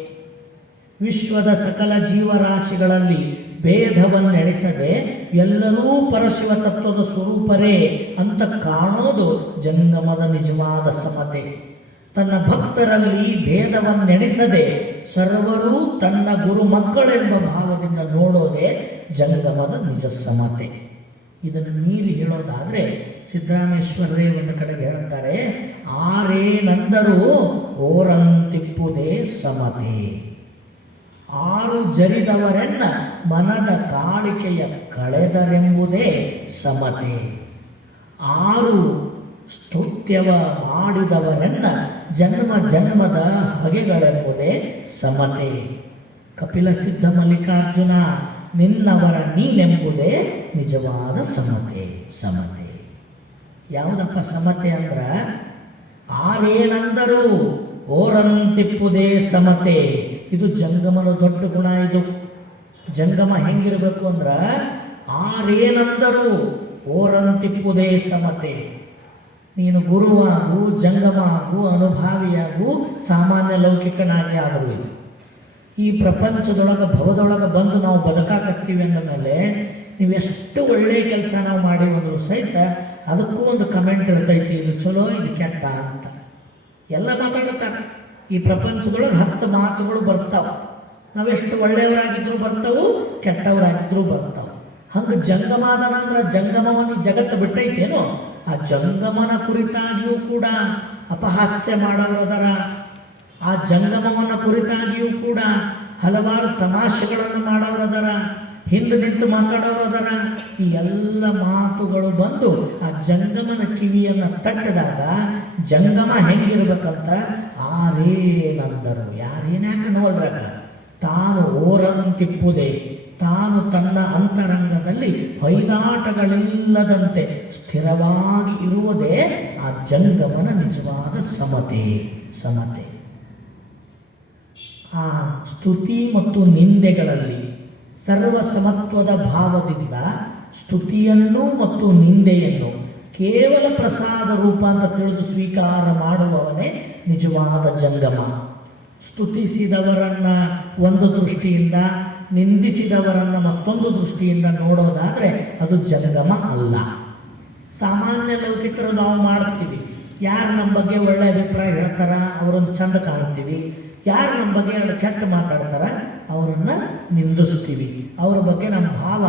ವಿಶ್ವದ ಸಕಲ ಜೀವರಾಶಿಗಳಲ್ಲಿ ಭೇದವನ್ನೆಣಿಸದೆ ಎಲ್ಲರೂ ಪರಶಿವ ತತ್ವದ ಸ್ವರೂಪರೇ ಅಂತ ಕಾಣೋದು ಜಂಗಮದ ನಿಜವಾದ ಸಮತೆ. ತನ್ನ ಭಕ್ತರಲ್ಲಿ ಭೇದವನ್ನೆಣಿಸದೆ ಸರ್ವರೂ ತನ್ನ ಗುರು ಮಕ್ಕಳೆಂಬ ಭಾವದಿಂದ ನೋಡೋದೇ ಜಂಗಮದ ನಿಜ ಸಮತೆ. ಇದನ್ನು ಮೀರಿ ಹೇಳೋದಾದರೆ ಸಿದ್ದರಾಮೇಶ್ವರರೇ ಒಂದು ಕಡೆಗೆ ಹೇಳ್ತಾರೆ, ಆರೇನಂದರೂ ಓರಂತಿಪ್ಪುದೇ ಸಮತೆ. ಆರು ಜರಿದವರೆನ್ನ ಮನದ ಕಾಳಿಕೆಯ ಕಳೆದರೆಂಬುದೇ ಸಮತೆ. ಆರು ಸ್ತುತ್ಯವ ಮಾಡಿದವರೆನ್ನ ಜನ್ಮ ಜನ್ಮದ ಹೊಗೆಗಳೆಂಬುದೇ ಸಮತೆ. ಕಪಿಲ ಸಿದ್ಧ ಮಲ್ಲಿಕಾರ್ಜುನ ನಿನ್ನವರ ನೀನೆಂಬುದೇ ನಿಜವಾದ ಸಮತೆ. ಸಮತೆ ಯಾವುದಪ್ಪ ಸಮತೆ ಅಂದ್ರೆ, ಆರೇನಂದರೂ ಓರಂತಿಪ್ಪುದೇ ಸಮತೆ. ಇದು ಜಂಗಮನ ದೊಡ್ಡ ಗುಣ. ಇದು ಜಂಗಮ ಹೆಂಗಿರಬೇಕು ಅಂದ್ರೆ, ಆರೇನಂದರೂ ಓರಂತಿಪ್ಪುದೇ ಸಮತೆ. ನೀನು ಗುರುವಾಗು, ಜಂಗಮಾಗು, ಅನುಭಾವಿಯಾಗು, ಸಾಮಾನ್ಯ ಲೌಕಿಕನಾಗಿ ಆದರೂ ಇದು ಈ ಪ್ರಪಂಚದೊಳಗೆ ಭವದೊಳಗೆ ಬಂದು ನಾವು ಬದುಕಾಕತ್ತೀವಿ ಅಂದ ಮೇಲೆ ನೀವೆಷ್ಟು ಒಳ್ಳೆಯ ಕೆಲಸ ನಾವು ಮಾಡಿ ಒಂದು ಸಹಿತ ಅದಕ್ಕೂ ಒಂದು ಕಮೆಂಟ್ ಇರ್ತೈತಿ, ಇದು ಚಲೋ ಇದು ಕೆಟ್ಟ ಅಂತ ಎಲ್ಲ ಮಾತಾಡುತ್ತಾರೆ. ಈ ಪ್ರಪಂಚದೊಳಗೆ 10 ಮಾತುಗಳು ಬರ್ತಾವೆ. ನಾವೆಷ್ಟು ಒಳ್ಳೆಯವರಾಗಿದ್ರೂ ಬರ್ತಾವು, ಕೆಟ್ಟವರಾಗಿದ್ರೂ ಬರ್ತಾವೆ. ಹಂಗೆ ಜಂಗಮಾದನ ಅಂದ್ರೆ ಜಂಗಮವನ್ನು ಜಗತ್ತು ಬಿಟ್ಟೈತೇನೋ, ಆ ಜಂಗಮನ ಕುರಿತಾಗಿಯೂ ಕೂಡ ಅಪಹಾಸ್ಯ ಮಾಡೋರದರ. ಆ ಜಂಗಮವನ್ನು ಕುರಿತಾಗಿಯೂ ಕೂಡ ಹಲವಾರು ತಮಾಷೆಗಳನ್ನು ಮಾಡೋರದರ, ಹಿಂದೆ ನಿಂತು ಮಾತಾಡೋರದರ. ಈ ಎಲ್ಲ ಮಾತುಗಳು ಬಂದು ಆ ಜಂಗಮನ ಕಿವಿಯನ್ನು ತಟ್ಟಿದಾಗ ಜಂಗಮ ಹೆಂಗಿರ್ಬೇಕಂತ ಆರೇನಂದರು. ಯಾರೇನ್ಯಾಕೆ ನೋಡ್ರಾಗ ತಾನು ಓರಂತಿಪ್ಪುದೇ, ತಾನು ತನ್ನ ಅಂತರಂಗದಲ್ಲಿ ಹೊಯ್ದಾಟಗಳಿಲ್ಲದಂತೆ ಸ್ಥಿರವಾಗಿ ಇರುವುದೇ ಆ ಜಂಗಮನ ನಿಜವಾದ ಸಮತೆ. ಆ ಸ್ತುತಿ ಮತ್ತು ನಿಂದೆಗಳಲ್ಲಿ ಸರ್ವಸಮತ್ವದ ಭಾವದಿಂದ ಸ್ತುತಿಯನ್ನು ಮತ್ತು ನಿಂದೆಯನ್ನು ಕೇವಲ ಪ್ರಸಾದ ರೂಪ ಅಂತ ತಿಳಿದು ಸ್ವೀಕಾರ ಮಾಡುವವನೇ ನಿಜವಾದ ಜಂಗಮ. ಸ್ತುತಿಸಿದವರನ್ನು ಒಂದು ದೃಷ್ಟಿಯಿಂದ, ನಿಂದಿಸಿದವರನ್ನು ಮತ್ತೊಂದು ದೃಷ್ಟಿಯಿಂದ ನೋಡೋದಾದರೆ ಅದು ಜಂಗಮ ಅಲ್ಲ. ಸಾಮಾನ್ಯ ಲೌಕಿಕರು ನಾವು ಮಾಡ್ತೀವಿ. ಯಾರು ನಮ್ಮ ಬಗ್ಗೆ ಒಳ್ಳೆಯ ಅಭಿಪ್ರಾಯ ಹೇಳ್ತಾರ ಅವರನ್ನು ಚಂದ ಕಾಣ್ತೀವಿ, ಯಾರು ನಮ್ಮ ಬಗ್ಗೆ ಕೆಟ್ಟ ಮಾತಾಡ್ತಾರ ಅವರನ್ನು ನಿಂದಿಸ್ತೀವಿ. ಅವ್ರ ಬಗ್ಗೆ ನಮ್ಮ ಭಾವ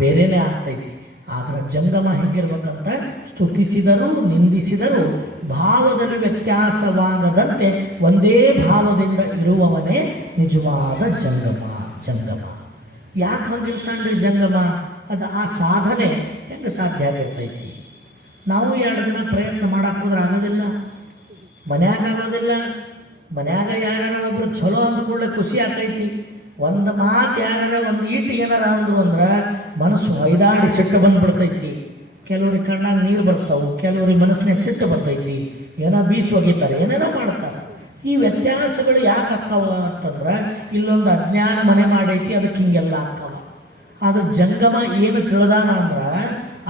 ಬೇರೆಯೇ ಆಗ್ತೈತಿ. ಆದರೆ ಜಂಗಮ ಹೆಂಗಿರ್ಬೇಕಂತ ಸ್ತುತಿಸಿದರೂ ನಿಂದಿಸಿದರೂ ಭಾವದಲ್ಲಿ ವ್ಯತ್ಯಾಸವಾಗದಂತೆ ಒಂದೇ ಭಾವದಿಂದ ಇರುವವನೇ ನಿಜವಾದ ಜಂಗಮ. ಯಾಕೆ ಹೊಂದಿರ್ತಾನ್ರಿ ಜಂಗಮ? ಅದು ಆ ಸಾಧನೆ ಹೆಂಗೆ ಸಾಧ್ಯ ಆಗಿರ್ತೈತಿ? ನಾವು 2 ದಿನ ಪ್ರಯತ್ನ ಮಾಡಕ್ಕೆ ಹೋದ್ರೆ ಆಗೋದಿಲ್ಲ, ಮನ್ಯಾಗ ಆಗೋದಿಲ್ಲ. ಮನ್ಯಾಗ ಯಾರು ಒಬ್ರು ಚಲೋ ಅಂದ್ಕೊಳ್ಳೆ ಖುಷಿ ಆಗ್ತೈತಿ. ಒಂದು ಮಾತು ಯಾರು ಒಂದು ಈಟು ಏನಾರ ಅಂದ್ರು ಅಂದ್ರೆ ಮನಸ್ಸು ಹೊಯ್ದಾಡಿ ಸಿಟ್ಟು ಬಂದ್ಬಿಡ್ತೈತಿ. ಕೆಲವ್ರಿಗೆ ಕಣ್ಣಾಗ ನೀರು ಬರ್ತಾವೆ, ಕೆಲವ್ರಿಗೆ ಮನಸ್ಸಿನಾಗ ಸಿಟ್ಟು ಬರ್ತೈತಿ, ಏನೋ ಬೀಸು ಒಗಿತಾರೆ, ಏನೇನೋ ಮಾಡ್ತಾರೆ. ಈ ವ್ಯತ್ಯಾಸಗಳು ಯಾಕೆ ಆಕ್ಕವ ಅಂತಂದ್ರೆ ಇಲ್ಲೊಂದು ಅಜ್ಞಾನ ಮನೆ ಮಾಡೈತಿ, ಅದಕ್ಕೆ ಹಿಂಗೆಲ್ಲ ಆಕ್ಕವ. ಆದ್ರೆ ಜಂಗಮ ಏನು ತಿಳಿದಾನ ಅಂದ್ರೆ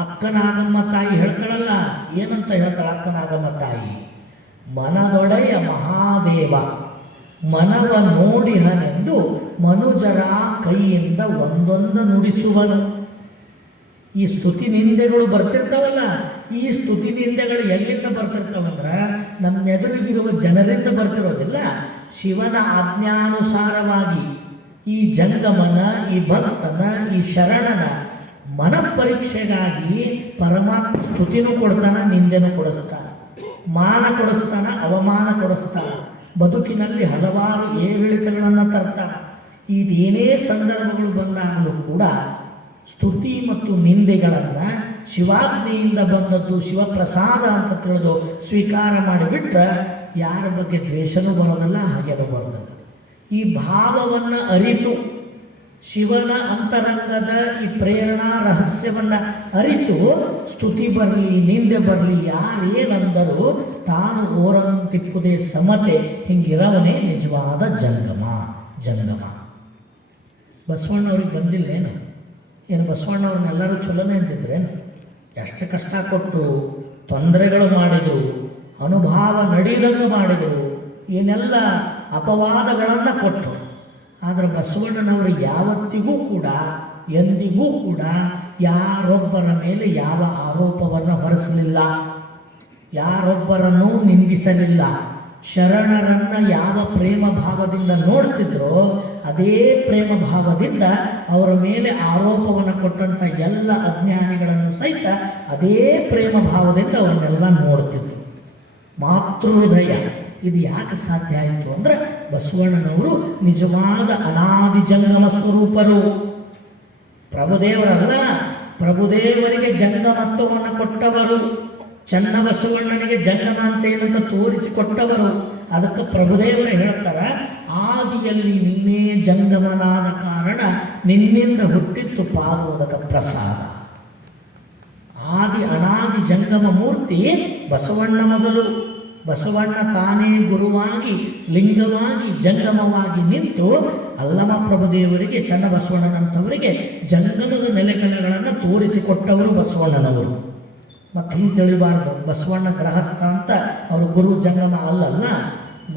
ಅಕ್ಕನಾಗಮ್ಮ ತಾಯಿ ಹೇಳ್ತಾಳಲ್ಲ, ಏನಂತ ಹೇಳ್ತಾಳ ಅಕ್ಕನಾಗಮ್ಮ ತಾಯಿ? ಮನದೊಡೆಯ ಮಹಾದೇವ ಮನವ ನೋಡಿಹನೆಂದು ಮನುಜರ ಕೈಯಿಂದ ಒಂದೊಂದು ನುಡಿಸುವನು. ಈ ಸ್ತುತಿ ನಿಂದೆಗಳು ಬರ್ತಿರ್ತಾವಲ್ಲ, ಈ ಸ್ತುತಿ ನಿಂದೆಗಳು ಎಲ್ಲಿಂದ ಬರ್ತಿರ್ತಾವಂದ್ರೆ ನಮ್ಮ ಎದುರಿಗಿರುವ ಜನರಿಂದ ಬರ್ತಿರೋದಿಲ್ಲ. ಶಿವನ ಆಜ್ಞಾನುಸಾರವಾಗಿ ಈ ಜಂಗಮನ, ಈ ಭಕ್ತನ, ಈ ಶರಣನ ಮನ ಪರೀಕ್ಷೆಗಾಗಿ ಪರಮಾತ್ಮ ಸ್ತುತಿನೂ ಕೊಡ್ತಾನ, ನಿಂದೆನೂ ಕೊಡಿಸ್ತಾನ, ಮಾನ ಕೊಡಿಸ್ತಾನ, ಅವಮಾನ ಕೊಡಿಸ್ತಾನ. ಬದುಕಿನಲ್ಲಿ ಹಲವಾರು ಏರಿಳಿತಗಳನ್ನು ತರ್ತಾನ. ಇದೇನೇ ಸಂದರ್ಭಗಳು ಬಂದಾಗಲೂ ಕೂಡ ಸ್ತುತಿ ಮತ್ತು ನಿಂದೆಗಳನ್ನು ಶಿವಾಜ್ಞೆಯಿಂದ ಬಂದದ್ದು, ಶಿವಪ್ರಸಾದ ಅಂತ ತಿಳಿದು ಸ್ವೀಕಾರ ಮಾಡಿಬಿಟ್ರೆ ಯಾರ ಬಗ್ಗೆ ದ್ವೇಷನೂ ಬರೋದಲ್ಲ, ಹಾಗೇನೂ ಬರೋದಲ್ಲ. ಈ ಭಾವವನ್ನು ಅರಿತು ಶಿವನ ಅಂತರಂಗದ ಈ ಪ್ರೇರಣಾ ರಹಸ್ಯವನ್ನು ಅರಿತು ಸ್ತುತಿ ಬರಲಿ ನಿಂದೆ ಬರಲಿ ಯಾರೇನಂದರೂ ತಾನು ಓರಂತಿಪ್ಪುದೇ ಸಮತೆ ಹಿಂಗಿರವನೇ ನಿಜವಾದ ಜಂಗಮ. ಬಸವಣ್ಣವ್ರಿಗೆ ಬಂದಿಲ್ಲೇನು? ಏನು ಬಸವಣ್ಣವ್ರನ್ನೆಲ್ಲರೂ ಚಲೋನೇ ಅಂತಿದ್ರೇನು? ಎಷ್ಟು ಕಷ್ಟ ಕೊಟ್ಟರು, ತೊಂದರೆಗಳು ಮಾಡಿದರು, ಅನುಭವ ನಡೀದಂಗೆ ಮಾಡಿದರು, ಏನೆಲ್ಲ ಅಪವಾದಗಳನ್ನು ಕೊಟ್ಟರು. ಆದರೆ ಬಸವಣ್ಣನವರು ಯಾವತ್ತಿಗೂ ಕೂಡ ಎಂದಿಗೂ ಕೂಡ ಯಾರೊಬ್ಬರ ಮೇಲೆ ಯಾವ ಆರೋಪವನ್ನು ಹೊರಿಸಲಿಲ್ಲ, ಯಾರೊಬ್ಬರನ್ನು ನಿಂದಿಸಲಿಲ್ಲ. ಶರಣರನ್ನು ಯಾವ ಪ್ರೇಮ ಭಾವದಿಂದ ನೋಡ್ತಿದ್ರೋ ಅದೇ ಪ್ರೇಮ ಭಾವದಿಂದ ಅವರ ಮೇಲೆ ಆರೋಪವನ್ನು ಕೊಟ್ಟಂಥ ಎಲ್ಲ ಅಜ್ಞಾನಿಗಳನ್ನು ಸಹಿತ ಅದೇ ಪ್ರೇಮ ಭಾವದಿಂದ ಅವರನ್ನೆಲ್ಲ ನೋಡ್ತಿದ್ರು. ಮಾತೃಹೃದಯ. ಇದು ಯಾಕೆ ಸಾಧ್ಯ ಆಯಿತು ಅಂದರೆ ಬಸವಣ್ಣನವರು ನಿಜವಾದ ಅನಾದಿ ಜಂಗಮ ಸ್ವರೂಪರು. ಪ್ರಭುದೇವರಲ್ಲ, ಪ್ರಭುದೇವರಿಗೆ ಜಂಗಮತ್ವವನ್ನು ಕೊಟ್ಟವರು, ಚನ್ನಬಸವಣ್ಣನಿಗೆ ಜಂಗಮ ಅಂತ ಏನಂತ ತೋರಿಸಿಕೊಟ್ಟವರು. ಅದಕ್ಕೆ ಪ್ರಭುದೇವರು ಹೇಳ್ತಾರೆ, ಆದಿಯಲ್ಲಿ ನೀನೇ ಜಂಗಮನಾದ ಕಾರಣ ನಿನ್ನಿಂದ ಹುಟ್ಟಿತ್ತು ಪಾದೋದಕ ಪ್ರಸಾದ. ಆದಿ ಅನಾದಿ ಜಂಗಮ ಮೂರ್ತಿ ಬಸವಣ್ಣ ಮೊದಲು. ಬಸವಣ್ಣ ತಾನೇ ಗುರುವಾಗಿ ಲಿಂಗವಾಗಿ ಜಂಗಮವಾಗಿ ನಿಂತು ಅಲ್ಲಮ ಪ್ರಭುದೇವರಿಗೆ, ಚನ್ನಬಸವಣ್ಣನಂಥವರಿಗೆ ಜಂಗಮದ ನೆಲೆಕಲೆಗಳನ್ನು ತೋರಿಸಿಕೊಟ್ಟವರು ಬಸವಣ್ಣನವರು. ಮತ್ತು ಹಿಂಗೆ ತಿಳಿಬಾರ್ದು ಬಸವಣ್ಣ ಗೃಹಸ್ಥ ಅಂತ ಅವರು ಗುರು ಜಂಗಮ ಅಲ್ಲಲ್ಲ.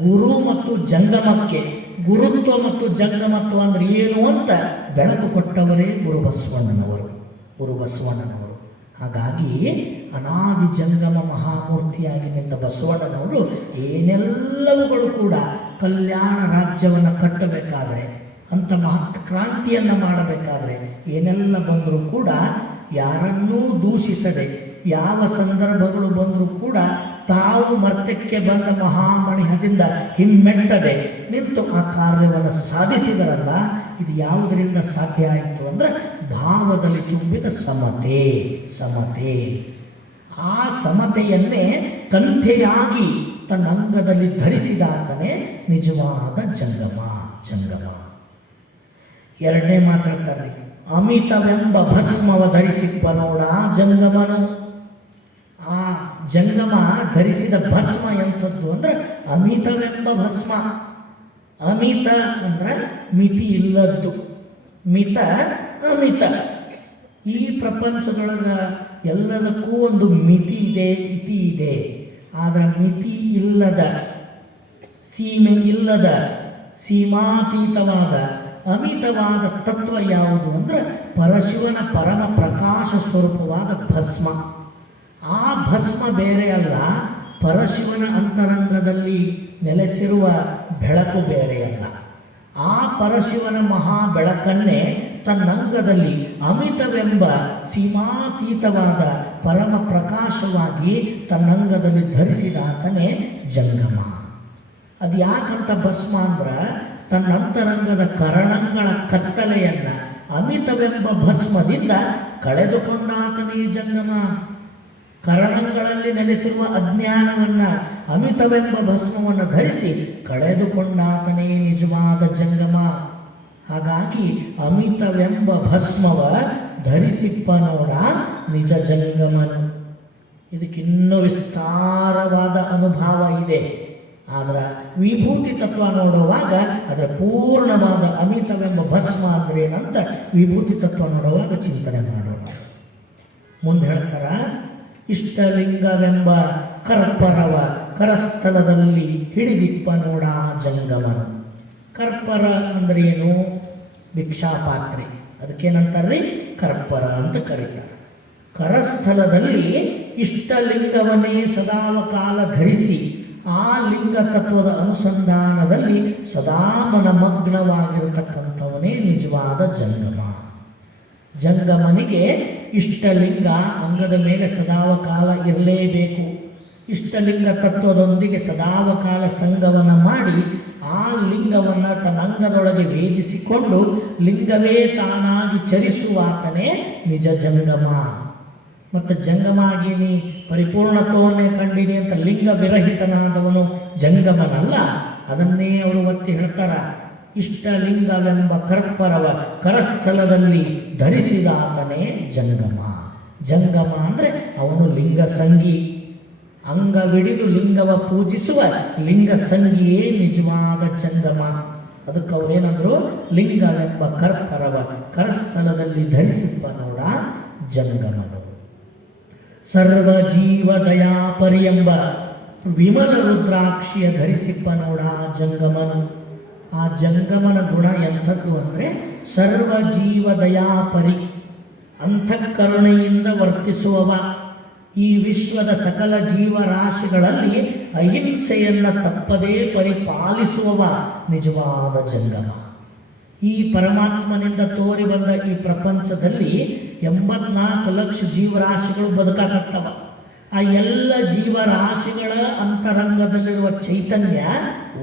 ಗುರು ಮತ್ತು ಜಂಗಮಕ್ಕೆ ಗುರುತ್ವ ಮತ್ತು ಜಂಗಮತ್ವ ಅಂದ್ರೆ ಏನು ಅಂತ ಬೆಳಕು ಕೊಟ್ಟವರೇ ಗುರು ಬಸವಣ್ಣನವರು. ಹಾಗಾಗಿ ಅನಾದಿ ಜಂಗಮ ಮಹಾಮೂರ್ತಿಯಾಗಿ ನಿಂತ ಬಸವಣ್ಣನವರು ಏನೆಲ್ಲವುಗಳು ಕೂಡ ಕಲ್ಯಾಣ ರಾಜ್ಯವನ್ನು ಕಟ್ಟಬೇಕಾದ್ರೆ, ಅಂಥ ಮಹತ್ ಕ್ರಾಂತಿಯನ್ನು ಮಾಡಬೇಕಾದ್ರೆ ಏನೆಲ್ಲ ಬಂದರೂ ಕೂಡ ಯಾರನ್ನೂ ದೂಷಿಸದೆ, ಯಾವ ಸಂದರ್ಭಗಳು ಬಂದರೂ ಕೂಡ ತಾವು ಮರ್ತ್ಯಕ್ಕೆ ಬಂದ ಮಹಾಮಣಿಹದಿಂದ ಹಿಮ್ಮೆಟ್ಟದೆ ನಿಂತು ಆ ಕಾರ್ಯವನ್ನು ಸಾಧಿಸಿದರಲ್ಲ. ಇದು ಯಾವುದರಿಂದ ಸಾಧ್ಯ ಆಯಿತು ಅಂದರೆ ಭಾವದಲ್ಲಿ ತುಂಬಿದ ಸಮತೆ. ಆ ಸಮತೆಯನ್ನೇ ಕಂಥೆಯಾಗಿ ತನ್ನ ಅಂಗದಲ್ಲಿ ಧರಿಸಿದಾತನೇ ನಿಜವಾದ ಜಂಗಮ. ಎರಡನೇ ಮಾತಾಡ್ತಾರೆ, ಅಮಿತವೆಂಬ ಭಸ್ಮವ ಧರಿಸಿಪ್ಪ ನೋಡ ಜಂಗಮನು. ಆ ಜಂಗಮ ಧರಿಸಿದ ಭಸ್ಮ ಎಂಥದ್ದು ಅಂದ್ರೆ ಅಮಿತವೆಂಬ ಭಸ್ಮ. ಅಮಿತ ಅಂದ್ರೆ ಮಿತಿ ಇಲ್ಲದ್ದು, ಮಿತ ಅಮಿತ. ಈ ಪ್ರಪಂಚದೊಳಗ ಎಲ್ಲದಕ್ಕೂ ಒಂದು ಮಿತಿ ಇದೆ, ಇತಿ ಇದೆ. ಆದರೆ ಮಿತಿ ಇಲ್ಲದ, ಸೀಮೆ ಇಲ್ಲದ, ಸೀಮಾತೀತವಾದ ಅಮಿತವಾದ ತತ್ವ ಯಾವುದು ಅಂದರೆ ಪರಶಿವನ ಪರಮ ಪ್ರಕಾಶ ಸ್ವರೂಪವಾದ ಭಸ್ಮ. ಆ ಭಸ್ಮ ಬೇರೆ ಅಲ್ಲ, ಪರಶಿವನ ಅಂತರಂಗದಲ್ಲಿ ನೆಲೆಸಿರುವ ಬೆಳಕು ಬೇರೆಯಲ್ಲ. ಆ ಪರಶಿವನ ಮಹಾ ಬೆಳಕನ್ನೇ ತನ್ನಂಗದಲ್ಲಿ ಅಮಿತವೆಂಬ ಸೀಮಾತೀತವಾದ ಪರಮ ಪ್ರಕಾಶವಾಗಿ ತನ್ನಂಗದಲ್ಲಿ ಧರಿಸಿದಾತನೇ ಜಂಗಮ. ಅದು ಯಾಕಂತ ಭಸ್ಮ ಅಂದ್ರೆ ತನ್ನ ಅಂತರಂಗದ ಕರಣಗಳ ಕತ್ತಲೆಯನ್ನು ಅಮಿತವೆಂಬ ಭಸ್ಮದಿಂದ ಕಳೆದುಕೊಂಡಾತನೇ ಜಂಗಮ. ಕರಣಗಳಲ್ಲಿ ನೆಲೆಸಿರುವ ಅಜ್ಞಾನವನ್ನು ಅಮಿತವೆಂಬ ಭಸ್ಮವನ್ನು ಧರಿಸಿ ಕಳೆದುಕೊಂಡಾತನೇ ನಿಜವಾದ ಜಂಗಮ. ಹಾಗಾಗಿ ಅಮಿತವೆಂಬ ಭಸ್ಮವ ಧರಿಸಿಪ್ಪ ನೋಡ ನಿಜ ಜಂಗಮನು. ಇದಕ್ಕಿನ್ನೂ ವಿಸ್ತಾರವಾದ ಅನುಭವ ಇದೆ. ಆದರೆ ವಿಭೂತಿ ತತ್ವ ನೋಡುವಾಗ ಅದರ ಪೂರ್ಣವಾದ ಅಮಿತವೆಂಬ ಭಸ್ಮ ಅಂದ್ರೆ ಏನಂತ ವಿಭೂತಿ ತತ್ವ ನೋಡುವಾಗ ಚಿಂತನೆ ಮಾಡೋಣ. ಮುಂದೆ ಹೇಳ್ತಾರ, ಇಷ್ಟಲಿಂಗವೆಂಬ ಕರ್ಪರವ ಕರಸ್ಥಲದಲ್ಲಿ ಹಿಡಿದಿಪ್ಪ ನೋಡ ಜಂಗಮನು. ಕರ್ಪರ ಅಂದ್ರೆ ಏನು? ಭಿಕ್ಷಾಪಾತ್ರೆ. ಅದಕ್ಕೇನಂತಾರ್ರಿ? ಕರ್ಪರ ಅಂತ ಕರೀತಾರೆ. ಕರಸ್ಥಲದಲ್ಲಿ ಇಷ್ಟಲಿಂಗವನ್ನೇ ಸದಾವಕಾಲ ಧರಿಸಿ ಆ ಲಿಂಗ ತತ್ವದ ಅನುಸಂಧಾನದಲ್ಲಿ ಸದಾ ಮನಮಗ್ನವಾಗಿರತಕ್ಕಂಥವನೇ ನಿಜವಾದ ಜಂಗಮ. ಜಂಗಮನಿಗೆ ಇಷ್ಟಲಿಂಗ ಅಂಗದ ಮೇಲೆ ಸದಾವಕಾಲ ಇರಲೇಬೇಕು. ಇಷ್ಟಲಿಂಗ ತತ್ವದೊಂದಿಗೆ ಸದಾವಕಾಲ ಸಂಗವನ್ನು ಮಾಡಿ ಆ ಲಿಂಗವನ್ನು ತನ್ನ ಅಂಗದೊಳಗೆ ವೇದಿಸಿಕೊಂಡು ಲಿಂಗವೇ ತಾನಾಗಿ ಚರಿಸುವಾತನೇ ನಿಜ ಜಂಗಮ. ಮತ್ತು ಜಂಗಮಾಗಿ ನೀ ಪರಿಪೂರ್ಣತ್ವವನ್ನೇ ಕಂಡಿನಿ ಅಂತ ಲಿಂಗ ವಿರಹಿತನಾದವನು ಜಂಗಮನಲ್ಲ. ಅದನ್ನೇ ಅವರು ಒತ್ತಿ ಹೇಳ್ತಾರ, ಇಷ್ಟಲಿಂಗವೆಂಬ ಕರ್ಪರವ ಕರಸ್ಥಲದಲ್ಲಿ ಧರಿಸಿದಾತನೇ ಜಂಗಮ. ಜಂಗಮ ಅಂದರೆ ಅವನು ಲಿಂಗ ಸಂಗಿ. ಅಂಗವಿಡಿದು ಲಿಂಗವ ಪೂಜಿಸುವ ಲಿಂಗ ಸಂಗಿಯೇ ನಿಜವಾದ ಜಂಗಮ. ಅದಕ್ಕೆ ಅವರೇನಂದ್ರು, ಲಿಂಗವೆಂಬ ಕರ್ಪರವ ಕರಸ್ಥಲದಲ್ಲಿ ಧರಿಸಿಪ್ಪ ನೋಡ ಜಂಗಮನು. ಸರ್ವ ಜೀವ ದಯಾಪರಿ ಎಂಬ ವಿಮಲ ರುದ್ರಾಕ್ಷಿಯ ಧರಿಸಿಪ್ಪ ನೋಡ ಜಂಗಮನು. ಆ ಜಂಗಮನ ಗುಣ ಎಂಥದ್ದು ಅಂದರೆ ಸರ್ವ ಜೀವ ದಯಾಪರಿ, ಅಂತಃಕರುಣೆಯಿಂದ ವರ್ತಿಸುವವ. ಈ ವಿಶ್ವದ ಸಕಲ ಜೀವರಾಶಿಗಳಲ್ಲಿ ಅಹಿಂಸೆಯನ್ನು ತಪ್ಪದೇ ಪರಿಪಾಲಿಸುವವ ನಿಜವಾದ ಜಂಗಮ. ಈ ಪರಮಾತ್ಮನಿಂದ ತೋರಿ ಬಂದ ಈ ಪ್ರಪಂಚದಲ್ಲಿ 84 ಲಕ್ಷ ಜೀವರಾಶಿಗಳು ಬದುಕಾಕತ್ತವ. ಆ ಎಲ್ಲ ಜೀವರಾಶಿಗಳ ಅಂತರಂಗದಲ್ಲಿರುವ ಚೈತನ್ಯ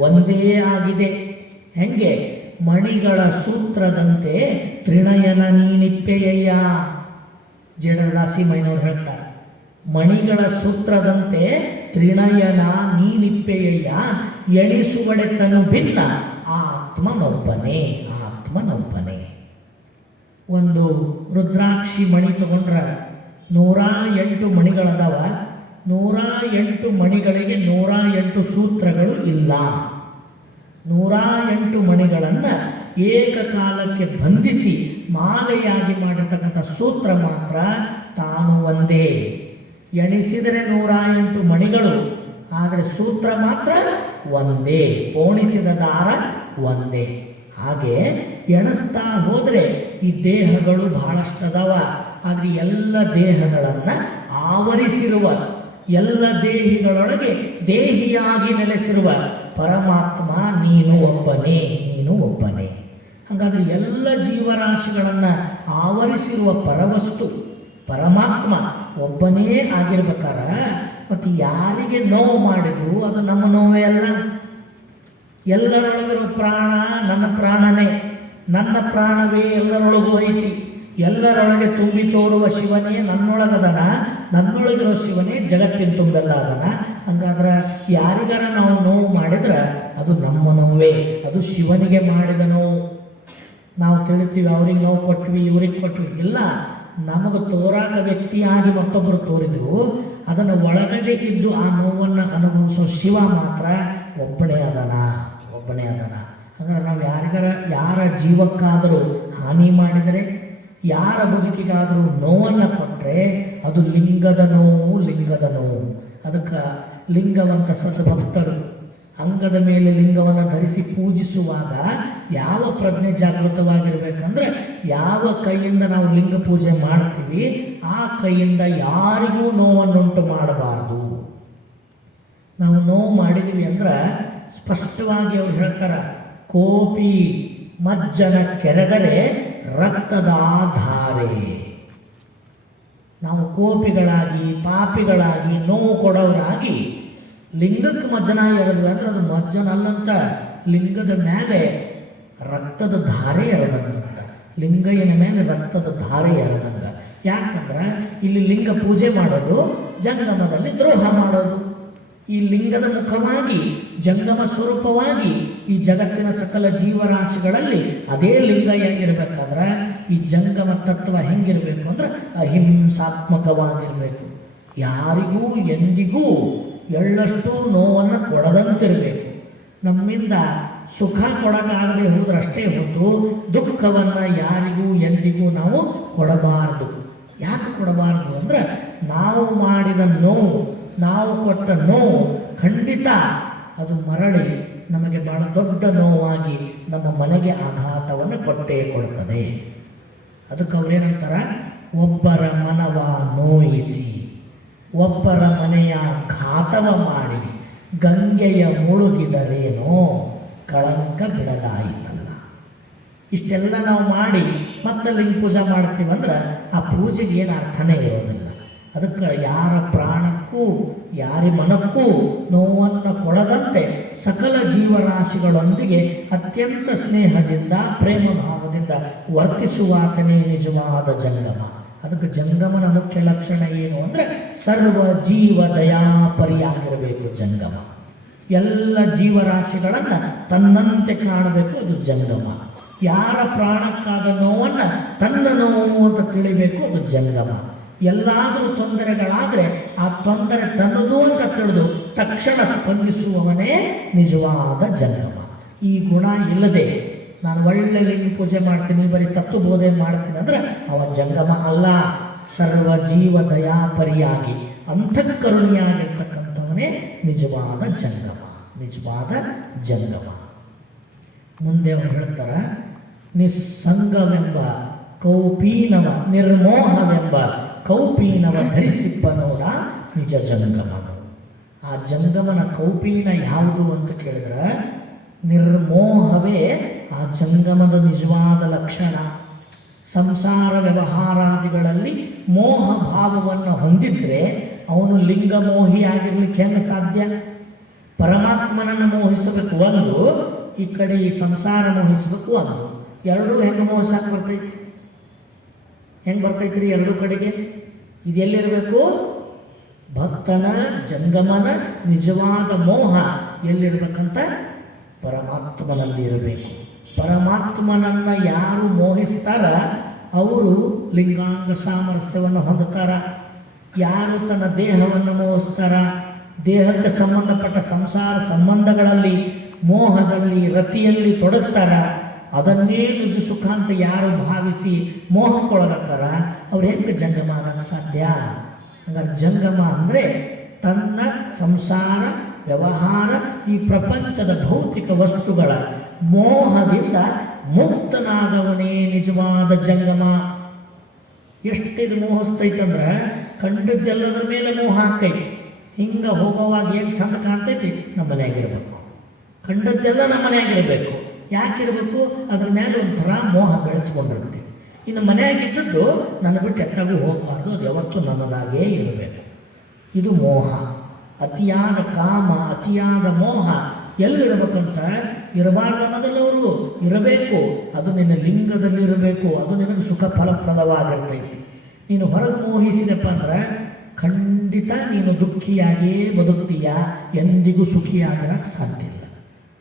ಒಂದೇ ಆಗಿದೆ. ಹೆಂಗೆ? ಮಣಿಗಳ ಸೂತ್ರದಂತೆ ತ್ರಿನಯನ ನೀನಿಪ್ಪೆಯಯ್ಯ. ಜೇಡರದಾಸಿ ಮೈನವ್ರು ಹೇಳ್ತಾರೆ, ಮಣಿಗಳ ಸೂತ್ರದಂತೆ ತ್ರಿನಯನ ನೀನಿಪ್ಪೆಯಯ್ಯ, ಎಣಿಸುವಡೆತನು ಭಿನ್ನ ಆತ್ಮನೊಬ್ಬನೇ. ಒಂದು ರುದ್ರಾಕ್ಷಿ ಮಣಿ ತಗೊಂಡ್ರ 108 ಮಣಿಗಳದಾವ. 108 ಮಣಿಗಳಿಗೆ 108 ಸೂತ್ರಗಳು ಇಲ್ಲ. 108 ಮಣಿಗಳನ್ನು ಏಕಕಾಲಕ್ಕೆ ಬಂಧಿಸಿ ಮಾಲೆಯಾಗಿ ಮಾಡಿರ್ತಕ್ಕಂಥ ಸೂತ್ರ ಮಾತ್ರ ತಾನು ಒಂದೇ. ಎಣಿಸಿದರೆ 108 ಮಣಿಗಳು, ಆದರೆ ಸೂತ್ರ ಮಾತ್ರ ಒಂದೇ. ಪೋಣಿಸಿದ ದಾರ ಒಂದೇ. ಹಾಗೆ ಎಣಿಸ್ತಾ ಹೋದರೆ ಈ ದೇಹಗಳು ಬಹಳಷ್ಟದವ. ಆದರೆ ಎಲ್ಲ ದೇಹಗಳನ್ನು ಆವರಿಸಿರುವ, ಎಲ್ಲ ದೇಹಿಗಳೊಳಗೆ ದೇಹಿಯಾಗಿ ನೆಲೆಸಿರುವ ಪರಮಾತ್ಮ ನೀನು ಒಬ್ಬನೇ, ನೀನು ಒಬ್ಬನೇ. ಹಾಗಾದ್ರೆ ಎಲ್ಲ ಜೀವರಾಶಿಗಳನ್ನು ಆವರಿಸಿರುವ ಪರವಸ್ತು ಪರಮಾತ್ಮ ಒಬ್ಬನೇ ಆಗಿರ್ಬೇಕಾರ ಮತ್ತು ಯಾರಿಗೆ ನೋವು ಮಾಡಿದ್ರು ಅದು ನಮ್ಮ ನೋವೇ ಅಲ್ಲ. ಎಲ್ಲರೊಳಗಿರೋ ಪ್ರಾಣ ನನ್ನ ಪ್ರಾಣನೇ, ನನ್ನ ಪ್ರಾಣವೇ ಎಲ್ಲರೊಳಗೂ ಐತಿ. ಎಲ್ಲರೊಳಗೆ ತುಂಬಿ ತೋರುವ ಶಿವನೇ ನನ್ನೊಳಗದನ, ನನ್ನೊಳಗಿರೋ ಶಿವನೇ ಜಗತ್ತಿನ ತುಂಬೆಲ್ಲ ಅದನ. ಹಂಗಾದ್ರೆ ಯಾರಿಗಾರ ನಾವು ನೋವು ಮಾಡಿದ್ರೆ ಅದು ನಮ್ಮ ನೋವೇ, ಅದು ಶಿವನಿಗೆ ಮಾಡಿದ ನೋವು. ನಾವು ತಿಳಿತೀವಿ ಅವ್ರಿಗೆ ನೋವು ಕೊಟ್ವಿ, ಇವ್ರಿಗೆ ಕೊಟ್ವಿ, ಇಲ್ಲ. ನಮಗೆ ತೋರಾಕ ವ್ಯಕ್ತಿಯಾಗಿ ಮತ್ತೊಬ್ಬರು ತೋರಿದ್ರು ಅದನ್ನು ಒಳಗಡೆ ಇದ್ದು ಆ ನೋವನ್ನು ಅನುಭವಿಸೋ ಶಿವ ಮಾತ್ರ ಒಬ್ಬನೇ ಅದನ, ಒಬ್ಬನೇ ಅದನ. ಹಾಗಾದ್ರೆ ನಾವು ಯಾರ ಜೀವಕ್ಕಾದರೂ ಹಾನಿ ಮಾಡಿದರೆ, ಯಾರ ಬದುಕಿಗಾದರೂ ನೋವನ್ನು ಕೊಟ್ಟರೆ ಅದು ಲಿಂಗದ ನೋವು, ಲಿಂಗದ ನೋವು. ಅದಕ್ಕೆ ಲಿಂಗವಂತ ಸದ್ಭಕ್ತರು ಅಂಗದ ಮೇಲೆ ಲಿಂಗವನ್ನು ಧರಿಸಿ ಪೂಜಿಸುವಾಗ ಯಾವ ಪ್ರಜ್ಞೆ ಜಾಗೃತವಾಗಿರ್ಬೇಕಂದ್ರೆ, ಯಾವ ಕೈಯಿಂದ ನಾವು ಲಿಂಗ ಪೂಜೆ ಮಾಡ್ತೀವಿ ಆ ಕೈಯಿಂದ ಯಾರಿಗೂ ನೋವನ್ನುಂಟು ಮಾಡಬಾರ್ದು. ನಾವು ನೋವು ಮಾಡಿದ್ವಿ ಅಂದ್ರೆ ಸ್ಪಷ್ಟವಾಗಿ ಅವ್ರು ಹೇಳ್ತಾರೆ, ಕೋಪಿ ಮಜ್ಜನ ಕೆರೆದರೆ ರಕ್ತದ ಧಾರೆ. ನಾವು ಕೋಪಿಗಳಾಗಿ ಪಾಪಿಗಳಾಗಿ ನೋವು ಕೊಡೋರಾಗಿ ಲಿಂಗಕ್ಕೆ ಮಜ್ಜನ ಎರೆದ್ವಿ ಅಂದ್ರೆ ಅದು ಮಜ್ಜನ ಅಲ್ಲಂತ, ಲಿಂಗದ ಮೇಲೆ ರಕ್ತದ ಧಾರೆ ಎರೆದಂತ, ಲಿಂಗಯ್ಯನ ಮೇಲೆ ರಕ್ತದ ಧಾರೆ ಎರೆದಂಗ. ಯಾಕಂದ್ರೆ ಇಲ್ಲಿ ಲಿಂಗ ಪೂಜೆ ಮಾಡೋದು, ಜಂಗಮದಲ್ಲಿ ದ್ರೋಹ ಮಾಡೋದು. ಈ ಲಿಂಗದ ಮುಖವಾಗಿ ಜಂಗಮ ಸ್ವರೂಪವಾಗಿ ಈ ಜಗತ್ತಿನ ಸಕಲ ಜೀವರಾಶಿಗಳಲ್ಲಿ ಅದೇ ಲಿಂಗಯ್ಯ ಇರಬೇಕಾದ್ರೆ ಈ ಜಂಗಮ ತತ್ವ ಹೆಂಗಿರಬೇಕು ಅಂದ್ರೆ ಅಹಿಂಸಾತ್ಮಕವಾಗಿರಬೇಕು. ಯಾರಿಗೂ ಎಂದಿಗೂ ಎಳ್ಳಷ್ಟು ನೋವನ್ನು ಕೊಡದಂತಿರಬೇಕು. ನಮ್ಮಿಂದ ಸುಖ ಕೊಡೋಕ್ಕಾಗದೆ ಹೋದ್ರೆ ಅಷ್ಟೇ ಹೊತ್ತು ದುಃಖವನ್ನು ಯಾರಿಗೂ ಎಂದಿಗೂ ನಾವು ಕೊಡಬಾರದು. ಯಾಕೆ ಕೊಡಬಾರದು ಅಂದ್ರೆ ನಾವು ಮಾಡಿದ ನೋವು, ನಾವು ಕೊಟ್ಟ ನೋವು ಖಂಡಿತ ಅದು ಮರಳಿ ನಮಗೆ ಬಹಳ ದೊಡ್ಡ ನೋವಾಗಿ ನಮ್ಮ ಮನೆಗೆ ಆಘಾತವನ್ನು ಕೊಟ್ಟೇ ಕೊಡುತ್ತದೆ. ಅದಕ್ಕೆ ಅವ್ರೇನಂತಾರ, ಒಬ್ಬರ ಮನವ ನೋಯಿಸಿ ಒಬ್ಬರ ಮನೆಯ ಘಾತವ ಮಾಡಿ ಗಂಗೆಯ ಮುಳುಗಿದರೇನೋ ಕಳಂಕ ಬಿಡದಾಯಿತಲ್ಲ. ಇಷ್ಟೆಲ್ಲ ನಾವು ಮಾಡಿ ಮತ್ತೆ ಲಿಂಗ ಪೂಜೆ ಮಾಡ್ತೀವಂದ್ರೆ ಆ ಪೂಜೆಗೆ ಏನು ಅರ್ಥನೇ ಇರೋದಿಲ್ಲ. ಅದಕ್ಕೆ ಯಾರ ಪ್ರಾಣಕ್ಕೂ ಯಾರ ಮನಕ್ಕೂ ನೋವನ್ನು ಕೊಡದಂತೆ ಸಕಲ ಜೀವರಾಶಿಗಳೊಂದಿಗೆ ಅತ್ಯಂತ ಸ್ನೇಹದಿಂದ ಪ್ರೇಮ ಭಾವದಿಂದ ವರ್ತಿಸುವಾತನೇ ನಿಜವಾದ ಜಂಗಮ. ಅದಕ್ಕೆ ಜಂಗಮನ ಮುಖ್ಯ ಲಕ್ಷಣ ಏನು ಅಂದರೆ ಸರ್ವ ಜೀವ ದಯಾಪರಿಯಾಗಿರಬೇಕು ಜಂಗಮ. ಎಲ್ಲ ಜೀವರಾಶಿಗಳನ್ನು ತನ್ನಂತೆ ಕಾಣಬೇಕು, ಅದು ಜಂಗಮ. ಯಾರ ಪ್ರಾಣಕ್ಕಾದ ನೋವನ್ನು ತನ್ನ ನೋವು ಅಂತ ತಿಳಿಬೇಕು, ಅದು ಜಂಗಮ. ಎಲ್ಲಾದರೂ ತೊಂದರೆಗಳಾದರೆ ಆ ತೊಂದರೆ ತನ್ನದು ಅಂತ ತಿಳಿದು ತಕ್ಷಣ ಸ್ಪಂದಿಸುವವನೇ ನಿಜವಾದ ಜಂಗಮ. ಈ ಗುಣ ಇಲ್ಲದೆ ನಾನು ಒಳ್ಳೆ ಲಿಂಗ ಪೂಜೆ ಮಾಡ್ತೀನಿ, ಬರೀ ತತ್ವ ಬೋಧೆ ಮಾಡ್ತೀನಿ ಅಂದರೆ ಅವ ಜಂಗಮ ಅಲ್ಲ. ಸರ್ವ ಜೀವ ದಯಾಪರಿಯಾಗಿ ಅಂತಃಕರುಣಿಯಾಗಿರ್ತಕ್ಕಂಥವನೇ ನಿಜವಾದ ಜಂಗಮ, ನಿಜವಾದ ಜಂಗಮ. ಮುಂದೆ ಅವನು ಹೇಳ್ತಾರೆ, ನಿಸ್ಸಂಗವೆಂಬ ಕೌಪೀನವ ನಿರ್ಮೋಹವೆಂಬ ಕೌಪೀನವ ಧರಿಸಿಪ್ಪ ನೋಡ ನಿಜ ಜಂಗಮನು. ಆ ಜಂಗಮನ ಕೌಪೀನ ಯಾವುದು ಅಂತ ಕೇಳಿದ್ರೆ ನಿರ್ಮೋಹವೇ ಆ ಜಂಗಮದ ನಿಜವಾದ ಲಕ್ಷಣ. ಸಂಸಾರ ವ್ಯವಹಾರಾದಿಗಳಲ್ಲಿ ಮೋಹ ಭಾವವನ್ನು ಹೊಂದಿದ್ರೆ ಅವನು ಲಿಂಗಮೋಹಿ ಆಗಿರ್ಲಿಕ್ಕೆ ಹೆಂಗೆ ಸಾಧ್ಯ? ಪರಮಾತ್ಮನನ್ನು ಮೋಹಿಸಬೇಕು ಒಂದು, ಈ ಕಡೆ ಈ ಸಂಸಾರ ಮೋಹಿಸಬೇಕು ಒಂದು. ಎರಡೂ ಹೆಂಗೆ ಮೋಹಿಸಕ್ಕೆ ಬರ್ತೈತಿ? ಹೆಂಗೆ ಬರ್ತೈತ್ರಿ ಎರಡೂ ಕಡೆಗೆ? ಇದೆಲ್ಲಿರಬೇಕು? ಭಕ್ತನ ಜಂಗಮನ ನಿಜವಾದ ಮೋಹ ಎಲ್ಲಿರ್ಬೇಕಂತ? ಪರಮಾತ್ಮನಲ್ಲಿ ಇರಬೇಕು. ಪರಮಾತ್ಮನನ್ನು ಯಾರು ಮೋಹಿಸ್ತಾರ ಅವರು ಲಿಂಗಾಂಗ ಸಾಮರಸ್ಯವನ್ನು ಹೊಂದುತ್ತಾರ. ಯಾರು ತನ್ನ ದೇಹವನ್ನು ಮೋಹಿಸ್ತಾರ, ದೇಹಕ್ಕೆ ಸಂಬಂಧಪಟ್ಟ ಸಂಸಾರ ಸಂಬಂಧಗಳಲ್ಲಿ ಮೋಹದಲ್ಲಿ ರತಿಯಲ್ಲಿ ತೊಡಗ್ತಾರ, ಅದನ್ನೇ ನಿಜ ಸುಖ ಅಂತ ಯಾರು ಭಾವಿಸಿ ಮೋಹಕ್ಕೊಳಗಾರ ಅವ್ರು ಹೆಂಗೆ ಜಂಗಮ ಆಗಕ್ಕೆ ಸಾಧ್ಯ? ಹಂಗಾರೆ ಜಂಗಮ ಅಂದರೆ ತನ್ನ ಸಂಸಾರ ವ್ಯವಹಾರ ಈ ಪ್ರಪಂಚದ ಭೌತಿಕ ವಸ್ತುಗಳ ಮೋಹದಿಂದ ಮುಕ್ತನಾದವನೇ ನಿಜವಾದ ಜಂಗಮ. ಎಷ್ಟಿದು ಮೋಹಿಸ್ತೈತಂದ್ರೆ ಕಂಡದ್ದೆಲ್ಲದರ ಮೇಲೆ ಮೋಹ ಹಾಕೈತಿ. ಹಿಂಗೆ ಹೋಗೋವಾಗ ಏನು ಚಂದ ಕಾಣ್ತೈತಿ, ನಮ್ಮ ಮನೆಯಾಗಿರ್ಬೇಕು. ಕಂಡದ್ದೆಲ್ಲ ನಮ್ಮ ಮನೆಯಾಗಿರಬೇಕು. ಯಾಕಿರಬೇಕು? ಅದ್ರ ಮೇಲೆ ಒಂಥರ ಮೋಹ ಬೆಳೆಸ್ಕೊಂಡಿರುತ್ತೆ. ಇನ್ನು ಮನೆಯಾಗಿದ್ದದ್ದು ನನ್ನ ಬಿಟ್ಟು ಎತ್ತಾಗೂ ಹೋಗಬಾರ್ದು, ಅದು ಯಾವತ್ತೂ ನನ್ನದಾಗೇ ಇರಬೇಕು. ಇದು ಮೋಹ. ಅತಿಯಾದ ಕಾಮ, ಅತಿಯಾದ ಮೋಹ ಎಲ್ಲಿರಬೇಕಂತ ಇರಬಾರ್ದು ಅನ್ನೋದಲ್ಲವರು ಇರಬೇಕು. ಅದು ನಿನ್ನ ಲಿಂಗದಲ್ಲಿರಬೇಕು. ಅದು ನಿನಗೆ ಸುಖ ಫಲಪ್ರದವಾಗಿರ್ತೈತಿ. ನೀನು ಹೊರಗೆ ಮೋಹಿಸಿದಪ್ಪ ಅಂದ್ರೆ ಖಂಡಿತ ನೀನು ದುಃಖಿಯಾಗಿಯೇ ಬದುಕ್ತೀಯ, ಎಂದಿಗೂ ಸುಖಿಯಾಗಕ್ಕೆ ಸಾಧ್ಯ ಇಲ್ಲ.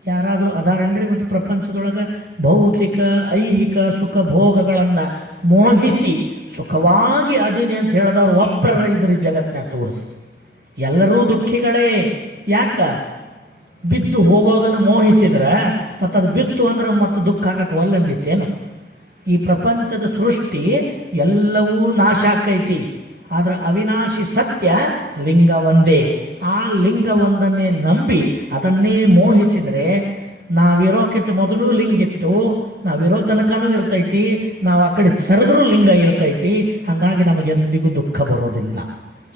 ಯಾರಾದರೂ ಅದಾರಂದರೆ ಮತ್ತು ಪ್ರಪಂಚದೊಳಗೆ ಭೌತಿಕ ಐಹಿಕ ಸುಖ ಭೋಗಗಳನ್ನು ಮೋಹಿಸಿ ಸುಖವಾಗಿ ಅದಿದೆ ಅಂತ ಹೇಳಿದವರು ಒಬ್ಬರ ಇದ್ರಿ ಜಗತ್ತಿನ ತೋರಿಸಿ. ಎಲ್ಲರೂ ದುಃಖಿಗಳೇ. ಯಾಕ? ಬಿತ್ತು ಹೋಗೋದನ್ನು ಮೋಹಿಸಿದ್ರೆ ಮತ್ತು ಅದು ಬಿತ್ತು ಅಂದ್ರೆ ಮತ್ತು ದುಃಖ ಆಗಕ್ಕೆ ಒಲ್ಲಂದಿತ್ತೇನು? ಈ ಪ್ರಪಂಚದ ಸೃಷ್ಟಿ ಎಲ್ಲವೂ ನಾಶ ಆಕೈತಿ. ಆದರೆ ಅವಿನಾಶಿ ಸತ್ಯ ಲಿಂಗ ಒಂದೇ. ಆ ಲಿಂಗ ಒಂದನ್ನೇ ನಂಬಿ ಅದನ್ನೇ ಮೋಹಿಸಿದರೆ ನಾವಿರೋಕ್ಕಿಂತ ಮೊದಲು ಲಿಂಗ ಇತ್ತು, ನಾವಿರೋ ತನಕನೂ ಇರ್ತೈತಿ, ನಾವು ಆ ಕಡೆ ಸರಿದರೂ ಲಿಂಗ ಇರ್ತೈತಿ. ಹಾಗಾಗಿ ನಮಗೆಂದಿಗೂ ದುಃಖ ಬರೋದಿಲ್ಲ.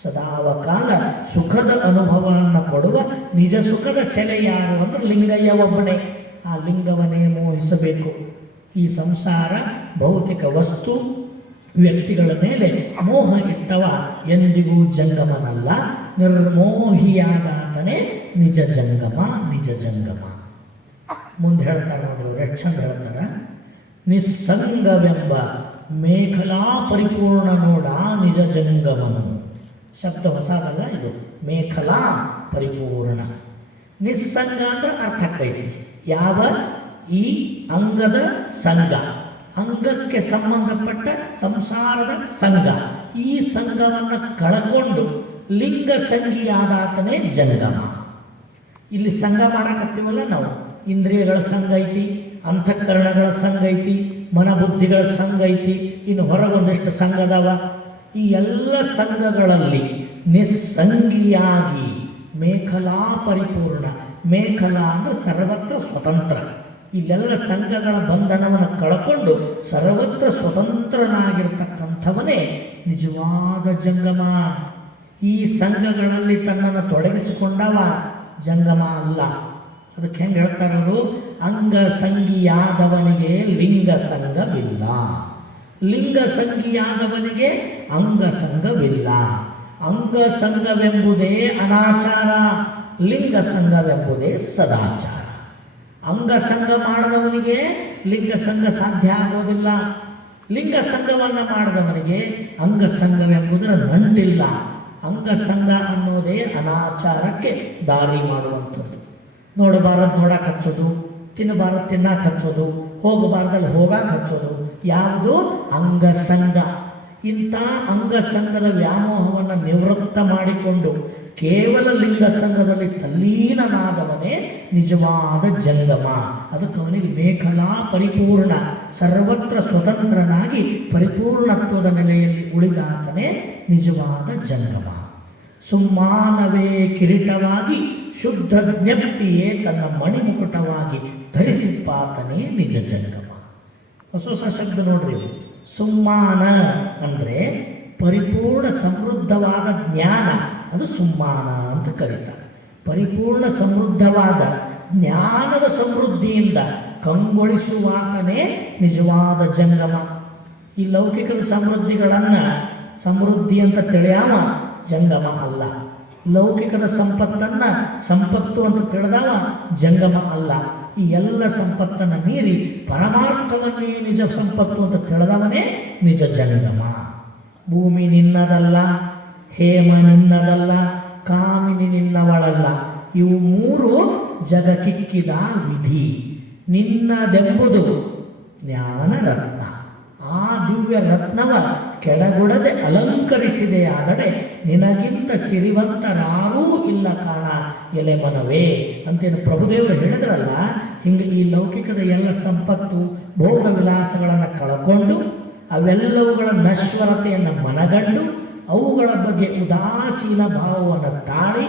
ಸದಾವ ಕಾಲ ಸುಖದ ಅನುಭವವನ್ನು ಕೊಡುವ ನಿಜ ಸುಖದ ಸೆಲೆ ಯಾರು ಅಂದ್ರೆ ಲಿಂಗಯ್ಯ ಒಬ್ಬನೇ. ಆ ಲಿಂಗವನ್ನೇ ಮೋಹಿಸಬೇಕು. ಈ ಸಂಸಾರ ಭೌತಿಕ ವಸ್ತು ವ್ಯಕ್ತಿಗಳ ಮೇಲೆ ಮೋಹ ಇಟ್ಟವ ಎಂದಿಗೂ ಜಂಗಮನಲ್ಲ. ನಿರ್ಮೋಹಿಯಾದಾತನೇ ನಿಜ ಜಂಗಮ, ನಿಜ ಜಂಗಮ. ಮುಂದೆ ಹೇಳ್ತಾರೆ ನೋಡ್ರಿ, ಎಷ್ಟು ಚಂದ ಹೇಳ್ತಾರೆ. ನಿಸ್ಸಂಗವೆಂಬ ಮೇಖಲಾ ಪರಿಪೂರ್ಣ ನೋಡ ನಿಜ ಜಂಗಮನು. ಶಬ್ದ ಹೊಸದಲ್ಲ ಇದು. ಮೇಖಲಾ ಪರಿಪೂರ್ಣ. ನಿಸ್ಸಂಗ ಅಂದ್ರೆ ಅರ್ಥ ಆಕೈತಿ. ಯಾವ? ಈ ಅಂಗದ ಸಂಘ, ಅಂಗಕ್ಕೆ ಸಂಬಂಧಪಟ್ಟ ಸಂಸಾರದ ಸಂಘ. ಈ ಸಂಘವನ್ನು ಕಳಕೊಂಡು ಲಿಂಗ ಸಂಗಿಯಾದಾತನೇ ಜಂಗಮ. ಇಲ್ಲಿ ಸಂಘ ಮಾಡಕತ್ತೀವಲ್ಲ ನಾವು, ಇಂದ್ರಿಯಗಳ ಸಂಘ ಐತಿ, ಅಂತಃಕರಣಗಳ ಸಂಘ ಐತಿ, ಮನಬುದ್ಧಿಗಳ ಸಂಘ ಐತಿ, ಇನ್ನು ಹೊರಗೊಂದಷ್ಟು ಸಂಘದವ. ಈ ಎಲ್ಲ ಸಂಘಗಳಲ್ಲಿ ನಿಸ್ಸಂಗಿಯಾಗಿ ಮೇಖಲಾ ಪರಿಪೂರ್ಣ. ಮೇಖಲಾ ಅಂದ್ರೆ ಸರ್ವತ್ರ ಸ್ವತಂತ್ರ. ಇಲ್ಲೆಲ್ಲ ಸಂಘಗಳ ಬಂಧನವನ್ನು ಕಳಕೊಂಡು ಸರ್ವತ್ರ ಸ್ವತಂತ್ರನಾಗಿರ್ತಕ್ಕಂಥವನೇ ನಿಜವಾದ ಜಂಗಮ. ಈ ಸಂಘಗಳಲ್ಲಿ ತನ್ನನ್ನು ತೊಡಗಿಸಿಕೊಂಡವ ಜಂಗಮ ಅಲ್ಲ. ಅದಕ್ಕೆ ಹೆಂಗೆ ಹೇಳ್ತಾರವರು? ಅಂಗ ಸಂಗಿಯಾದವನಿಗೆ ಲಿಂಗ ಸಂಘವಿಲ್ಲ, ಲಿಂಗ ಸಂಗಿಯಾದವನಿಗೆ ಅಂಗ ಸಂಘವಿಲ್ಲ. ಅಂಗ ಸಂಘವೆಂಬುದೇ ಅನಾಚಾರ, ಲಿಂಗ ಸಂಘವೆಂಬುದೇ ಸದಾಚಾರ. ಅಂಗ ಸಂಘ ಮಾಡದವನಿಗೆ ಲಿಂಗ ಸಂಘ ಸಾಧ್ಯ ಆಗೋದಿಲ್ಲ. ಲಿಂಗ ಸಂಘವನ್ನು ಮಾಡಿದವನಿಗೆ ಅಂಗ ಸಂಘವೆಂಬುದರ ನಂಟಿಲ್ಲ. ಅಂಗ ಸಂಘ ಅನ್ನೋದೇ ಅನಾಚಾರಕ್ಕೆ ದಾರಿ ಮಾಡುವಂಥದ್ದು. ನೋಡಬಾರದು ನೋಡಕ್ಕೆ ಹಚ್ಚೋದು, ತಿನ್ನಬಾರದು ತಿನ್ನಕ್ಕೆ ಹಚ್ಚೋದು, ಹೋಗಬಾರ್ದಲ್ಲಿ ಹೋಗಕ್ಕೆ ಹಚ್ಚೋದು ಯಾವುದು? ಅಂಗಸಂಗ. ಇಂಥ ಅಂಗಸಂಗದ ವ್ಯಾಮೋಹವನ್ನು ನಿವೃತ್ತ ಮಾಡಿಕೊಂಡು ಕೇವಲ ಲಿಂಗ ಸಂಘದಲ್ಲಿ ತಲ್ಲೀನನಾದವನೇ ನಿಜವಾದ ಜಂಗಮ. ಅದಕ್ಕೆ ಅವನಿಗೆ ಮೇಖಲಾ ಪರಿಪೂರ್ಣ, ಸರ್ವತ್ರ ಸ್ವತಂತ್ರನಾಗಿ ಪರಿಪೂರ್ಣತ್ವದ ನೆಲೆಯಲ್ಲಿ ಉಳಿದಾತನೇ ನಿಜವಾದ ಜಂಗಮ. ಸುಮ್ಮಾನವೇ ಕಿರೀಟವಾಗಿ ಶುದ್ಧ ಜ್ಞಪ್ತಿಯೇ ತನ್ನ ಮಣಿಮುಕುಟವಾಗಿ ಧರಿಸಿಪ್ಪಾತನೇ ನಿಜ ಜಂಗಮ. ಹೊಸ ಶಬ್ದ ನೋಡ್ರಿ. ಸುಮ್ಮಾನ ಅಂದರೆ ಪರಿಪೂರ್ಣ ಸಮೃದ್ಧವಾದ ಜ್ಞಾನ, ಅದು ಸುಮ್ಮಾನ ಅಂತ ಕರೀತಾರೆ. ಪರಿಪೂರ್ಣ ಸಮೃದ್ಧವಾದ ಜ್ಞಾನದ ಸಮೃದ್ಧಿಯಿಂದ ಕಂಗೊಳಿಸುವಾತನೇ ನಿಜವಾದ ಜಂಗಮ. ಈ ಲೌಕಿಕದ ಸಮೃದ್ಧಿಗಳನ್ನು ಸಮೃದ್ಧಿ ಅಂತ ತಿಳಿಯಾವ ಜಂಗಮ ಅಲ್ಲ. ಲೌಕಿಕದ ಸಂಪತ್ತನ್ನು ಸಂಪತ್ತು ಅಂತ ತಿಳಿದವ ಜಂಗಮ ಅಲ್ಲ. ಈ ಎಲ್ಲ ಸಂಪತ್ತನ್ನು ಮೀರಿ ಪರಮಾರ್ಥವನ್ನೇ ನಿಜ ಸಂಪತ್ತು ಅಂತ ತಿಳಿದವನೇ ನಿಜ ಜಂಗಮ. ಭೂಮಿ ನಿನ್ನದಲ್ಲ, ಹೇಮ ನಿನ್ನದಲ್ಲ, ಕಾಮಿನಿ ನಿನ್ನವಳಲ್ಲ. ಇವು ಮೂರು ಜಗಕ್ಕಿಕ್ಕಿದ ವಿಧಿ. ನಿನ್ನದೆಂಬುದು ಜ್ಞಾನ ರತ್ನ. ಆ ದಿವ್ಯ ರತ್ನವ ಕೆಳಗೊಡದೆ ಅಲಂಕರಿಸಿದೆಯಾದರೆ ನಿನಗಿಂತ ಸಿರಿವಂತರಾರೂ ಇಲ್ಲ ಕಾಣ ಎಲೆ ಮನವೇ ಅಂತೇನು ಪ್ರಭುದೇವರು ಹೇಳಿದ್ರಲ್ಲ. ಹಿಂಗೆ ಈ ಲೌಕಿಕದ ಎಲ್ಲ ಸಂಪತ್ತು ಭೋಗ ವಿಲಾಸಗಳನ್ನು ಕಳ್ಕೊಂಡು ಅವೆಲ್ಲವುಗಳ ನಶ್ವರತೆಯನ್ನು ಮನಗಂಡು ಅವುಗಳ ಬಗ್ಗೆ ಉದಾಸೀನ ಭಾವವನ್ನು ತಾಳಿ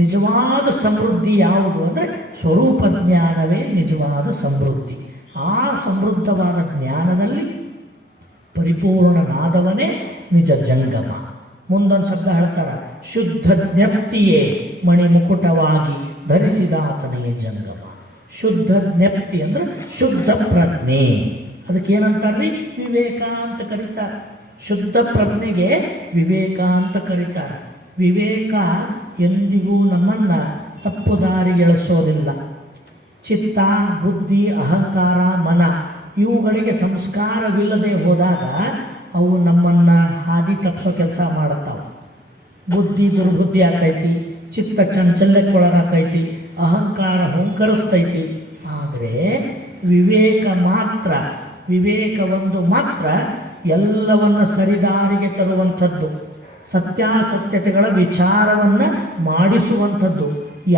ನಿಜವಾದ ಸಮೃದ್ಧಿ ಯಾವುದು ಅಂದರೆ ಸ್ವರೂಪ ಜ್ಞಾನವೇ ನಿಜವಾದ ಸಮೃದ್ಧಿ. ಆ ಸಮೃದ್ಧವಾದ ಜ್ಞಾನದಲ್ಲಿ ಪರಿಪೂರ್ಣನಾದವನೇ ನಿಜ ಜಂಗಮ. ಮುಂದೊಂದು ಶಬ್ದ ಹೇಳ್ತಾರೆ, ಶುದ್ಧ ಜ್ಞಪ್ತಿಯೇ ಮಣಿಮುಕುಟವಾಗಿ ಧರಿಸಿದಾತನೇ ಜಂಗಮ. ಶುದ್ಧ ಜ್ಞಪ್ತಿ ಅಂದ್ರೆ ಶುದ್ಧ ಪ್ರಜ್ಞೆ. ಅದಕ್ಕೆ ಏನಂತಾರ್ರಿ? ವಿವೇಕ ಅಂತ ಕರೀತಾರೆ. ಶುದ್ಧ ಪ್ರಜ್ಞೆಗೆ ವಿವೇಕ ಅಂತ ಕರೀತಾರೆ. ವಿವೇಕ ಎಂದಿಗೂ ನಮ್ಮನ್ನ ತಪ್ಪು ದಾರಿಗೆಳಿಸೋದಿಲ್ಲ. ಚಿತ್ತ, ಬುದ್ಧಿ, ಅಹಂಕಾರ, ಮನ ಇವುಗಳಿಗೆ ಸಂಸ್ಕಾರವಿಲ್ಲದೆ ಹೋದಾಗ ಅವು ನಮ್ಮನ್ನು ಹಾದಿ ತಪ್ಪಿಸೋ ಕೆಲಸ ಮಾಡುತ್ತಾವೆ. ಬುದ್ಧಿ ದುರ್ಬುದ್ಧಿ ಆಕೈತಿ, ಚಿತ್ತ ಚಂಚಲ್ಯಕ್ಕೊಳಗಾಕೈತಿ, ಅಹಂಕಾರ ಹೊಂಕರಿಸ್ತೈತಿ. ಆದರೆ ವಿವೇಕವೊಂದು ಮಾತ್ರ ಎಲ್ಲವನ್ನ ಸರಿದಾರಿಗೆ ತರುವಂಥದ್ದು, ಸತ್ಯಾಸತ್ಯತೆಗಳ ವಿಚಾರವನ್ನು ಮಾಡಿಸುವಂಥದ್ದು,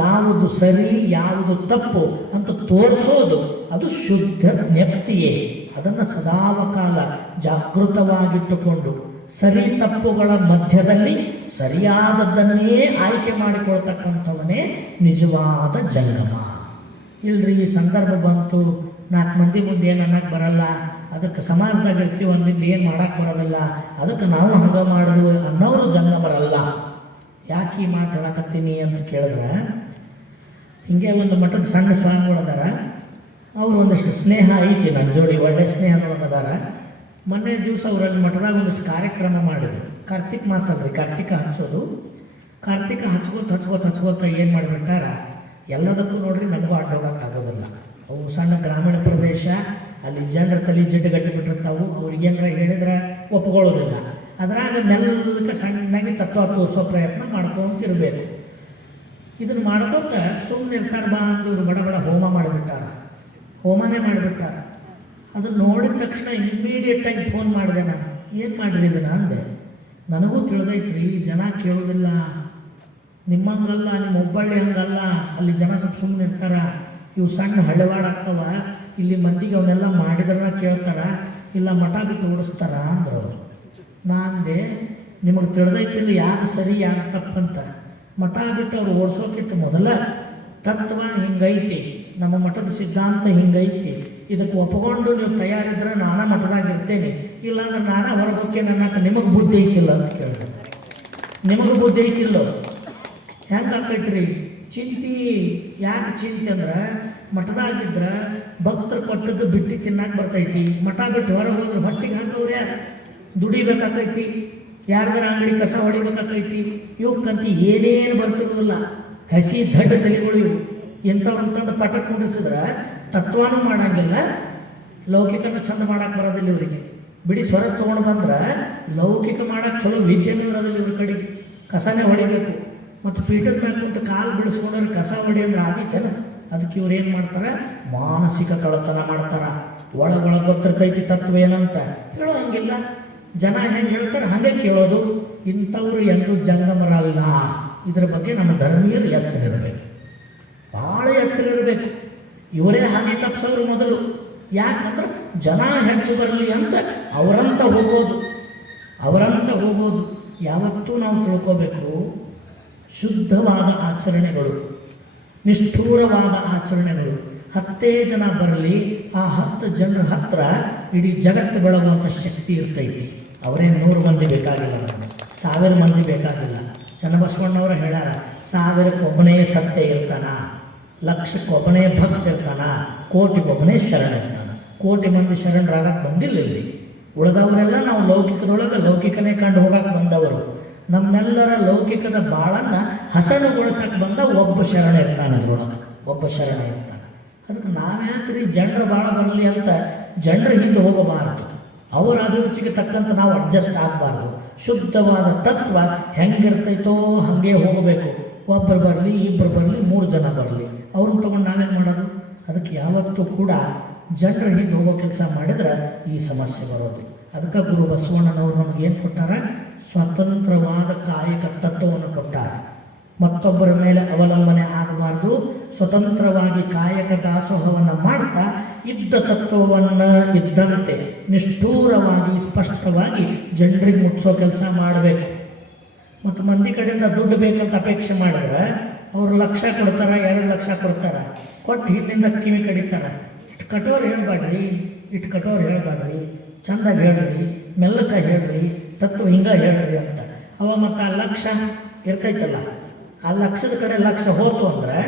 ಯಾವುದು ಸರಿ ಯಾವುದು ತಪ್ಪು ಅಂತ ತೋರಿಸೋದು ಅದು ಶುದ್ಧ ಜ್ಞಪ್ತಿಯೇ. ಅದನ್ನು ಸದಾವಕಾಲ ಜಾಗೃತವಾಗಿಟ್ಟುಕೊಂಡು ಸರಿ ತಪ್ಪುಗಳ ಮಧ್ಯದಲ್ಲಿ ಸರಿಯಾದದ್ದನ್ನೇ ಆಯ್ಕೆ ಮಾಡಿಕೊಳ್ತಕ್ಕಂಥವನೇ ನಿಜವಾದ ಜಂಗಮ. ಇಲ್ರಿ ಈ ಸಂದರ್ಭ ಬಂತು, 4 ಮಂದಿ ಮುಂದೆ ಏನು ಅನ್ನಕ್ಕೆ ಬರಲ್ಲ, ಅದಕ್ಕೆ ಸಮಾಜದಾಗ ಇರ್ತೀವಿ ಅಂದಿದ್ದು ಏನು ಮಾಡಕ್ಕೆ ಬರೋದಿಲ್ಲ, ಅದಕ್ಕೆ ನಾವು ಹಂಗೆ ಮಾಡಿದ್ವಿ ಅನ್ನೋರು ಜಂಗಮರಲ್ಲ. ಯಾಕೆ ಈ ಮಾತು ಹೇಳಕತ್ತೀನಿ ಅಂತ ಕೇಳಿದ್ರೆ, ಹಿಂಗೆ ಒಂದು ಮಠದ ಸಣ್ಣ ಸ್ವಾಮಿಗಳದಾರ, ಅವರು ಒಂದಿಷ್ಟು ಸ್ನೇಹ ಐತಿ ನನ್ನ ಜೋಡಿ, ಒಳ್ಳೆ ಸ್ನೇಹದೊಳಗದಾರ. ಮೊನ್ನೆ ದಿವಸ ಅವರಲ್ಲಿ ಮಠದಾಗ ಒಂದಿಷ್ಟು ಕಾರ್ಯಕ್ರಮ ಮಾಡಿದ್ರು. ಕಾರ್ತಿಕ್ ಮಾಸ ಅಲ್ರಿ, ಕಾರ್ತಿಕ ಹಚ್ಚೋದು. ಕಾರ್ತಿಕ ಹಚ್ಕೋತ ಏನು ಮಾಡಿಬಿಟ್ಟಾರ, ಎಲ್ಲದಕ್ಕೂ ನೋಡ್ರಿ ನಮಗೂ ಅಡ್ಡೋಗಕ್ಕಾಗೋದಿಲ್ಲ. ಅವು ಸಣ್ಣ ಗ್ರಾಮೀಣ ಪ್ರದೇಶ, ಅಲ್ಲಿ ಜನರ ತಲೆ ಜಿಡ್ಡು ಗಟ್ಟಿಬಿಟ್ಟಿರ್ತಾವು. ಅವ್ರಿಗೇನಾರ ಹೇಳಿದ್ರೆ ಒಪ್ಕೊಳ್ಳೋದಿಲ್ಲ. ಅದ್ರಾಗ ಮೆಲ್ಲಕ್ಕೆ ಸಣ್ಣಾಗಿ ತತ್ವ ತೋರಿಸೋ ಪ್ರಯತ್ನ ಮಾಡ್ಕೊಂತಿರ್ಬೇಕು. ಇದನ್ನು ಮಾಡ್ಕೋತ ಸುಮ್ಮನೆ ಇರ್ತಾರೆ ಬಾ ಅಂದವರು ಬಡ ಹೋಮ ಹೋಮನೇ ಮಾಡಿಬಿಟ್ಟಾರ. ಅದನ್ನು ನೋಡಿದ ತಕ್ಷಣ ಇಮ್ಮಿಡಿಯೇಟಾಗಿ ಫೋನ್ ಮಾಡಿದೆ ನಾನು, ಏನು ಮಾಡಿರಿ ಇದನ್ನ ಅಂದೆ. ನನಗೂ ತಿಳಿದೈತ್ರಿ, ಜನ ಕೇಳೋದಿಲ್ಲ, ನಿಮ್ಮಂಗಲ್ಲ, ನಿಮ್ಮ ಹುಬ್ಬಳ್ಳಿ ಹಂಗಲ್ಲ, ಅಲ್ಲಿ ಜನ ಸ್ವಲ್ಪ ಸುಮ್ಮನೆ ಇರ್ತಾರ, ಇವು ಸಣ್ಣ ಹಳ್ಳಿವಾಡಕ್ಕವ, ಇಲ್ಲಿ ಮಂದಿಗೆ ಅವನ್ನೆಲ್ಲ ಮಾಡಿದ್ರ ಕೇಳ್ತಾರ, ಇಲ್ಲ ಮಠ ಬಿಟ್ಟು ಓಡಿಸ್ತಾರ ಅಂದರು. ನಾಂದೆ, ನಿಮಗೆ ತಿಳಿದೈತಿಲ್ಲ ಯಾರು ಸರಿ ಯಾರು ತಪ್ಪಂತ. ಮಠ ಬಿಟ್ಟು ಅವ್ರು ಓಡಿಸೋಕ್ಕಿಂತ ಮೊದಲ ತತ್ವ ಹಿಂಗೈತಿ, ನಮ್ಮ ಮಠದ ಸಿದ್ಧಾಂತ ಹಿಂಗೈತಿ, ಇದಕ್ಕೆ ಒಪ್ಕೊಂಡು ನೀವು ತಯಾರಿದ್ರೆ ನಾನಾ ಮಠದಾಗಿರ್ತೇನೆ, ಇಲ್ಲಾಂದ್ರೆ ನಾನಾ ಹೊರಗೋಕೆ ನನ್ನಕ್ಕೆ ನಿಮಗೆ ಬುದ್ಧಿ ಐತಿಲ್ಲ ಅಂತ ಕೇಳಿದೆ. ನಿಮಗೆ ಬುದ್ಧಿ ಐತಿಲ್ಲೋ? ಹೆಂಗೆ ಆಕೈತ್ರಿ ಚಿಂತೆ? ಯಾಕೆ ಚಿಂತೆ ಅಂದ್ರೆ, ಮಠದಾಗಿದ್ರೆ ಭಕ್ತರು ಕೊಟ್ಟದ್ದು ಬಿಟ್ಟು ತಿನ್ನಕ್ಕೆ ಬರ್ತೈತಿ, ಮಠ ಬಿಟ್ಟು ಹೊರಗೆ ಹೋದ್ರೆ ಹೊಟ್ಟಿಗೆ ಹಾಕೋರು ಯಾರು? ದುಡಿಬೇಕಾಕೈತಿ, ಯಾರ್ದಾರ ಅಂಗಡಿ ಕಸ ಹೊಡಿಬೇಕಾಕೈತಿ, ಇವಕ್ಕಂತ ಏನೇನು ಬರ್ತಿರೋದಿಲ್ಲ, ಹಸಿ ದಡ್ಡ ತಲೆಗಳು ಇವು. ಇಂಥವಂತಂದು ಪಟ ಕುಂಡಿಸಿದ್ರೆ ತತ್ವನೂ ಮಾಡಂಗಿಲ್ಲ, ಲೌಕಿಕನ ಚಂದ ಮಾಡಕ್ಕೆ ಬರೋದಿಲ್ಲ ಇವರಿಗೆ. ಬಿಡಿ ಸ್ವರ ತೊಗೊಂಡು ಬಂದ್ರೆ ಲೌಕಿಕ ಮಾಡಕ್ಕೆ ಚಲೋ ವಿದ್ಯೆನೂ ಇರೋದಿಲ್ಲ ಇವ್ರ ಕಡೆಗೆ. ಕಸನೇ ಹೊಡಿಬೇಕು, ಮತ್ತು ಪೀಠದ ಮ್ಯಾಗ ಕುಂತು ಕಾಲು ಬಿಡಿಸ್ಕೊಂಡ್ರೆ ಕಸ ಹೊಡಿ ಅಂದ್ರೆ ಆದಿತ್ತೇನ? ಅದಕ್ಕೆ ಇವ್ರು ಏನು ಮಾಡ್ತಾರೆ, ಮಾನಸಿಕ ಕಳತನ ಮಾಡ್ತಾರೆ. ಒಳಗೊಳ ಗೊತ್ತಿರ್ತೈತಿ ತತ್ವ ಏನಂತ ಹೇಳೋ ಹಂಗಿಲ್ಲ, ಜನ ಹೆಂಗೆ ಹೇಳ್ತಾರೆ ಹಾಗೆ ಕೇಳೋದು. ಇಂಥವ್ರು ಎಂದೂ ಜಂಗಮರಲ್ಲ. ಇದರ ಬಗ್ಗೆ ನಮ್ಮ ಧರ್ಮೀಯರು ಎಚ್ಚರ ಇರಬೇಕು, ಭಾಳ ಎಚ್ಚರ ಇರಬೇಕು. ಇವರೇ ಹಾಗೆ ತಪ್ಪಿಸೋರು ಮೊದಲು. ಯಾಕಂದ್ರೆ ಜನ ಹೆಚ್ಚು ಬರಲಿ ಅಂತ ಅವರಂತ ಹೋಗೋದು. ಯಾವತ್ತೂ ನಾವು ತಿಳ್ಕೋಬೇಕು, ಶುದ್ಧವಾದ ಆಚರಣೆಗಳು, ನಿಷ್ಠೂರವಾದ ಆಚರಣೆಗಳು 10 ಜನ ಬರಲಿ, ಆ 10 ಜನರ ಹತ್ರ ಇಡೀ ಜಗತ್ತು ಬೆಳಗುವಂಥ ಶಕ್ತಿ ಇರ್ತೈತಿ. ಅವರೇ 100 ಮಂದಿ ಬೇಕಾಗಿಲ್ಲ, 1000 ಮಂದಿ ಬೇಕಾಗಿಲ್ಲ. ಚನ್ನಬಸವಣ್ಣವರು ಹೇಳ್ಯಾರ, 1000ಕ್ಕೊಬ್ಬನೇ ಸತ್ಯ ಇರ್ತಾನ, 1,00,000ಕ್ಕೊಬ್ಬನೇ ಭಕ್ತ ಇರ್ತಾನ, 1,00,000,000 ಶರಣ ಇರ್ತಾನ. 1,00,000 ಮಂದಿ ಶರಣರಾಗಕ್ಕೆ ಬಂದಿಲ್ಲ ಇಲ್ಲಿ. ಉಳಿದವರೆಲ್ಲ ನಾವು ಲೌಕಿಕದೊಳಗೆ ಲೌಕಿಕನೇ ಕಂಡು ಹೋಗಕ್ಕೆ ಬಂದವರು. ನಮ್ಮೆಲ್ಲರ ಲೌಕಿಕದ ಬಾಳನ್ನು ಹಸನುಗೊಳಿಸಕ್ಕೆ ಬಂದ ಒಬ್ಬ ಶರಣ ಇರ್ತಾನೆ, ಅದ್ರೊಳಗೆ ಒಬ್ಬ ಶರಣ ಇರ್ತಾನೆ. ಅದಕ್ಕೆ ನಾವ್ಯಾಕ್ರಿ ಜನರ ಬಾಳ ಬರಲಿ ಅಂತ ಜನರ ಹಿಂದೆ ಹೋಗಬಾರದು, ಅವರ ಅಭಿರುಚಿಗೆ ತಕ್ಕಂತೆ ನಾವು ಅಡ್ಜಸ್ಟ್ ಆಗಬಾರ್ದು. ಶುದ್ಧವಾದ ತತ್ವ ಹೆಂಗಿರ್ತೈತೋ ಹಾಗೆ ಹೋಗಬೇಕು. ಒಬ್ಬರು ಬರಲಿ, ಇಬ್ಬರು ಬರಲಿ, 3 ಜನ ಬರಲಿ, ಅವ್ರನ್ನ ತೊಗೊಂಡು ನಾವೇನು ಮಾಡೋದು? ಅದಕ್ಕೆ ಯಾವತ್ತೂ ಕೂಡ ಜನರ ಹಿಂದೆ ಹೋಗೋ ಕೆಲಸ ಮಾಡಿದ್ರೆ ಈ ಸಮಸ್ಯೆ ಬರೋದು. ಅದಕ್ಕೆ ಗುರು ಬಸವಣ್ಣನವರು ನಮಗೇನು ಕೊಟ್ಟಾರ? ಸ್ವತಂತ್ರವಾದ ಕಾಯಕ ತತ್ವವನ್ನು ಕೊಟ್ಟಾರ. ಮತ್ತೊಬ್ಬರ ಮೇಲೆ ಅವಲಂಬನೆ ಆಗಬಾರ್ದು, ಸ್ವತಂತ್ರವಾಗಿ ಕಾಯಕ ದಾಸೋಹವನ್ನು ಮಾಡ್ತಾ ಇದ್ದ ತತ್ವವನ್ನು ಇದ್ದಂತೆ ನಿಷ್ಠೂರವಾಗಿ ಸ್ಪಷ್ಟವಾಗಿ ಜನರಿಗೆ ಮುಟ್ಟಿಸೋ ಕೆಲಸ ಮಾಡಬೇಕು. ಮತ್ತು ಮಂದಿ ಕಡೆಯಿಂದ ದುಡ್ಡು ಬೇಕಂತ ಅಪೇಕ್ಷೆ ಮಾಡಿದ್ರೆ ಅವರು 1,00,000 ಕೊಡ್ತಾರೆ, 2,00,000 ಕೊಡ್ತಾರೆ, ಕೊಟ್ಟು ಹಿಂದಿಂದ ಕಿವಿ ಕಡಿತಾರೆ. ಇಷ್ಟು ಕಠೋರ ಹೇಳ್ಬೇಡ್ರಿ, ಚಂದಾಗಿ ಹೇಳ್ರಿ, ಮೆಲ್ಲಕ ಹೇಳ್ರಿ, ತತ್ವ ಹಿಂಗೆ ಹೇಳ್ರಿ ಅಂತ. ಅವ ಮತ್ತು ಆ 1,00,000 ಇರ್ತೈತಲ್ಲ, ಆ 1,00,000ದ ಕಡೆ 1,00,000 ಹೋತು ಅಂದ್ರೆ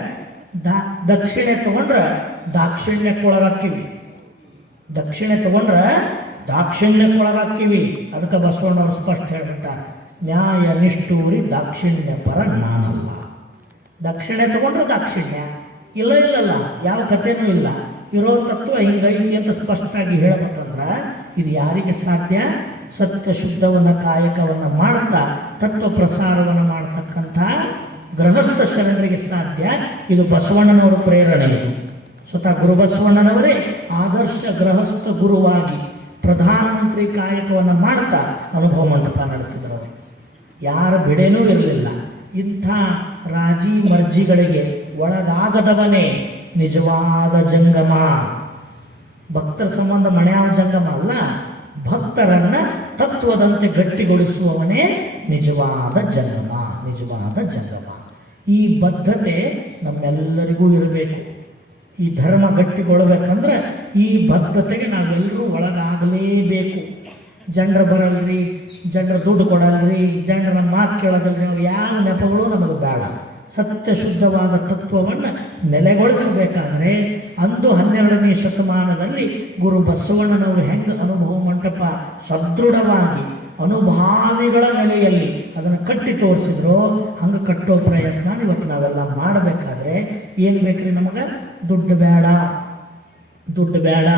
ದಕ್ಷಿಣೆ ತೊಗೊಂಡ್ರೆ ದಾಕ್ಷಿಣ್ಯಕ್ಕೊಳಗಾಕ್ಕಿವಿ, ದಕ್ಷಿಣೆ ತಗೊಂಡ್ರೆ ದಾಕ್ಷಿಣ್ಯಕ್ಕೊಳಗಾಕ್ಕಿವಿ. ಅದಕ್ಕೆ ಬಸವಣ್ಣವ್ರು ಸ್ಪಷ್ಟ ಹೇಳ್ಬಿಟ್ಟಾರೆ, ನ್ಯಾಯ ನಿಷ್ಠೂರಿ ದಾಕ್ಷಿಣ್ಯ ಪರ ನಾನಲ್ಲ. ದಕ್ಷಿಣೆ ತಗೊಂಡ್ರೆ ದಾಕ್ಷಿಣ್ಯ ಇಲ್ಲ, ಇಲ್ಲಲ್ಲ, ಯಾವ ಕಥೆನೂ ಇಲ್ಲ. ಇರೋ ತತ್ವ ಹಿಂಗೈತಿ ಅಂತ ಸ್ಪಷ್ಟವಾಗಿ ಹೇಳಬೇಕಂದ್ರೆ ಇದು ಯಾರಿಗೆ ಸಾಧ್ಯ? ಸತ್ಯ ಶುದ್ಧವನ್ನ ಕಾಯಕವನ್ನು ಮಾಡ್ತಾ ತತ್ವ ಪ್ರಸಾರವನ್ನು ಮಾಡ್ತಕ್ಕಂಥ ಗೃಹಸ್ಥ ಶರಣರಿಗೆ ಸಾಧ್ಯ. ಇದು ಬಸವಣ್ಣನವರ ಪ್ರೇರಣೆ. ಇದು ಸ್ವತಃ ಗುರು ಬಸವಣ್ಣನವರೇ ಆದರ್ಶ ಗೃಹಸ್ಥ ಗುರುವಾಗಿ ಪ್ರಧಾನಮಂತ್ರಿ ಕಾಯಕವನ್ನು ಮಾಡ್ತಾ ಅನುಭವ ಮಂಟಪ ನಡೆಸಿದರು. ಯಾರ ಬಿಡೇನೂ ಇರಲಿಲ್ಲ. ಇಂಥ ರಾಜಿ ಮರ್ಜಿಗಳಿಗೆ ಒಳಗಾಗದವನೇ ನಿಜವಾದ ಜಂಗಮ. ಭಕ್ತರ ಸಂಬಂಧ ಮನೆಯಾವ ಜಂಗಮ ಅಲ್ಲ, ಭಕ್ತರನ್ನ ತತ್ವದಂತೆ ಗಟ್ಟಿಗೊಳಿಸುವವನೇ ನಿಜವಾದ ಜಂಗಮ, ನಿಜವಾದ ಜಂಗಮ. ಈ ಬದ್ಧತೆ ನಮ್ಮೆಲ್ಲರಿಗೂ ಇರಬೇಕು. ಈ ಧರ್ಮ ಗಟ್ಟಿಗೊಳ್ಳಬೇಕಂದ್ರೆ ಈ ಬದ್ಧತೆಗೆ ನಾವೆಲ್ಲರೂ ಒಳಗಾಗಲೇಬೇಕು. ಜನರು ಬರಲ್ರಿ, ಜನರ ದುಡ್ಡು ಕೊಡಲ್ರಿ, ಜನರ ಮಾತು ಕೇಳೋದಲ್ರಿ, ನಾವು ಯಾವ ನೆಪಗಳು ನಮಗೆ ಬೇಡ. ಸತ್ಯ ಶುದ್ಧವಾದ ತತ್ವವನ್ನು ನೆಲೆಗೊಳಿಸಬೇಕಾದ್ರೆ ಅಂದು 12ನೇ ಶತಮಾನದಲ್ಲಿ ಗುರು ಬಸವಣ್ಣನವರು ಹೆಂಗೆ ಅನುಭವ ಮಂಟಪ ಸದೃಢವಾಗಿ ಅನುಭಾವಿಗಳ ನೆಲೆಯಲ್ಲಿ ಅದನ್ನು ಕಟ್ಟಿ ತೋರಿಸಿದ್ರು, ಹಂಗೆ ಕಟ್ಟೋ ಪ್ರಯತ್ನ ಇವತ್ತು ನಾವೆಲ್ಲ ಮಾಡಬೇಕಾದ್ರೆ ಏನು ಬೇಕ್ರಿ? ನಮಗೆ ದುಡ್ಡು ಬೇಡ, ದುಡ್ಡು ಬೇಡ,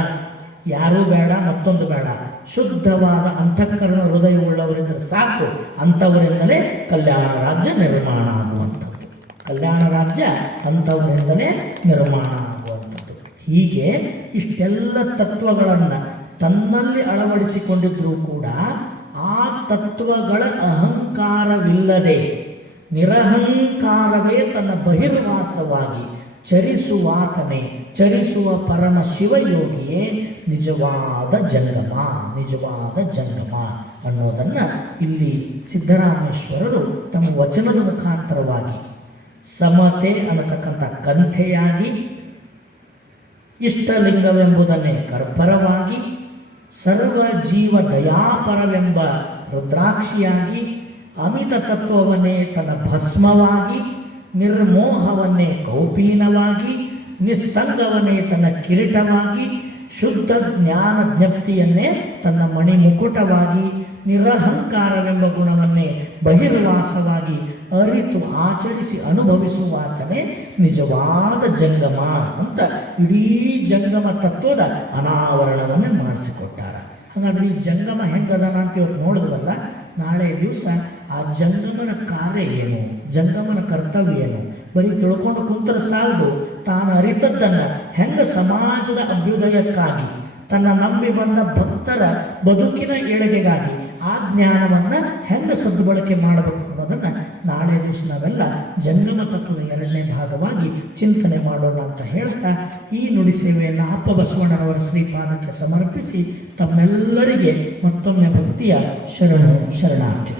ಯಾರೂ ಬೇಡ, ಮತ್ತೊಂದು ಬೇಡ. ಶುದ್ಧವಾದ ಅಂತಃಕರಣ ಹೃದಯವುಳ್ಳವರಿದ್ದರೆ ಸಾಕು. ಅಂಥವರಿಂದಲೇ ಕಲ್ಯಾಣ ರಾಜ್ಯ ನಿರ್ಮಾಣ ಆಗುವಂಥದ್ದು. ಕಲ್ಯಾಣ ರಾಜ್ಯ ಅಂಥವರಿಂದಲೇ ನಿರ್ಮಾಣ ಆಗುವಂಥದ್ದು. ಹೀಗೆ ಇಷ್ಟೆಲ್ಲ ತತ್ವಗಳನ್ನು ತನ್ನಲ್ಲಿ ಅಳವಡಿಸಿಕೊಂಡಿದ್ರೂ ಕೂಡ ಆ ತತ್ವಗಳ ಅಹಂಕಾರವಿಲ್ಲದೆ ನಿರಹಂಕಾರವೇ ತನ್ನ ಬಹಿರ್ವಾಸವಾಗಿ ಚರಿಸುವಾತನೇ, ಚರಿಸುವ ಪರಮ ಶಿವಯೋಗಿಯೇ ನಿಜವಾದ ಜಂಗಮ, ನಿಜವಾದ ಜಂಗಮ ಅನ್ನೋದನ್ನು ಇಲ್ಲಿ ಸಿದ್ದರಾಮೇಶ್ವರರು ತಮ್ಮ ವಚನದ ಮುಖಾಂತರವಾಗಿ ಸಮತೆ ಅನ್ನತಕ್ಕಂಥ ಕಂಥೆಯಾಗಿ, ಇಷ್ಟಲಿಂಗವೆಂಬುದನ್ನೇ ಕರ್ಪರವಾಗಿ, ಸರ್ವ ಜೀವ ದಯಾಪರವೆಂಬ ರುದ್ರಾಕ್ಷಿಯಾಗಿ, ಅಮಿತ ತತ್ವವನ್ನೇ ತನ್ನ ಭಸ್ಮವಾಗಿ, ನಿರ್ಮೋಹವನ್ನೇ ಕೌಪೀನವಾಗಿ, ನಿಸ್ಸಂಗವನ್ನೇ ತನ್ನ ಕಿರೀಟವಾಗಿ, ಶುದ್ಧ ಜ್ಞಾನ ಜ್ಞಪ್ತಿಯನ್ನೇ ತನ್ನ ಮಣಿಮುಕುಟವಾಗಿ, ನಿರಹಂಕಾರವೆಂಬ ಗುಣವನ್ನೇ ಬಹಿರ್ವಾಸವಾಗಿ ಅರಿತು ಆಚರಿಸಿ ಅನುಭವಿಸುವಾತನೇ ನಿಜವಾದ ಜಂಗಮ ಅಂತ ಇಡೀ ಜಂಗಮ ತತ್ವದ ಅನಾವರಣವನ್ನೇ ಮಾಡಿಸಿಕೊಟ್ಟಾರ. ಹಾಗಾದ್ರೆ ಈ ಜಂಗಮ ಹೆಂಗದನ ಅಂತ ಇವತ್ತು ನೋಡಿದ್ವಲ್ಲ, ನಾಳೆ ದಿವಸ ಆ ಜಂಗಮನ ಕಾರ್ಯ ಏನು, ಜಂಗಮನ ಕರ್ತವ್ಯ ಏನು, ಬರೀ ತಿಳ್ಕೊಂಡು ಕುಂತರ ಸಾಲದು. ತಾನು ಅರಿತದ್ದನ್ನು ಹೆಂಗೆ ಸಮಾಜದ ಅಭ್ಯುದಯಕ್ಕಾಗಿ, ತನ್ನ ನಂಬಿ ಬಂದ ಭಕ್ತರ ಬದುಕಿನ ಏಳಿಗೆಗಾಗಿ ಆ ಜ್ಞಾನವನ್ನು ಹೆಂಗೆ ಸದ್ಬಳಕೆ ಮಾಡಬೇಕು ಅನ್ನೋದನ್ನು ನಾಳೆ ದಿವಸ ನಾವೆಲ್ಲ ಜಂಗಮ ತತ್ವದ 2ನೇ ಭಾಗವಾಗಿ ಚಿಂತನೆ ಮಾಡೋಣ ಅಂತ ಹೇಳ್ತಾ ಈ ನುಡಿ ಸೇವೆಯನ್ನು ಅಪ್ಪ ಬಸವಣ್ಣನವರ ಶ್ರೀಪಾದಕ್ಕೆ ಸಮರ್ಪಿಸಿ ತಮ್ಮೆಲ್ಲರಿಗೆ ಮತ್ತೊಮ್ಮೆ ಭಕ್ತಿಯ ಶರಣಾರ್ಥಿ.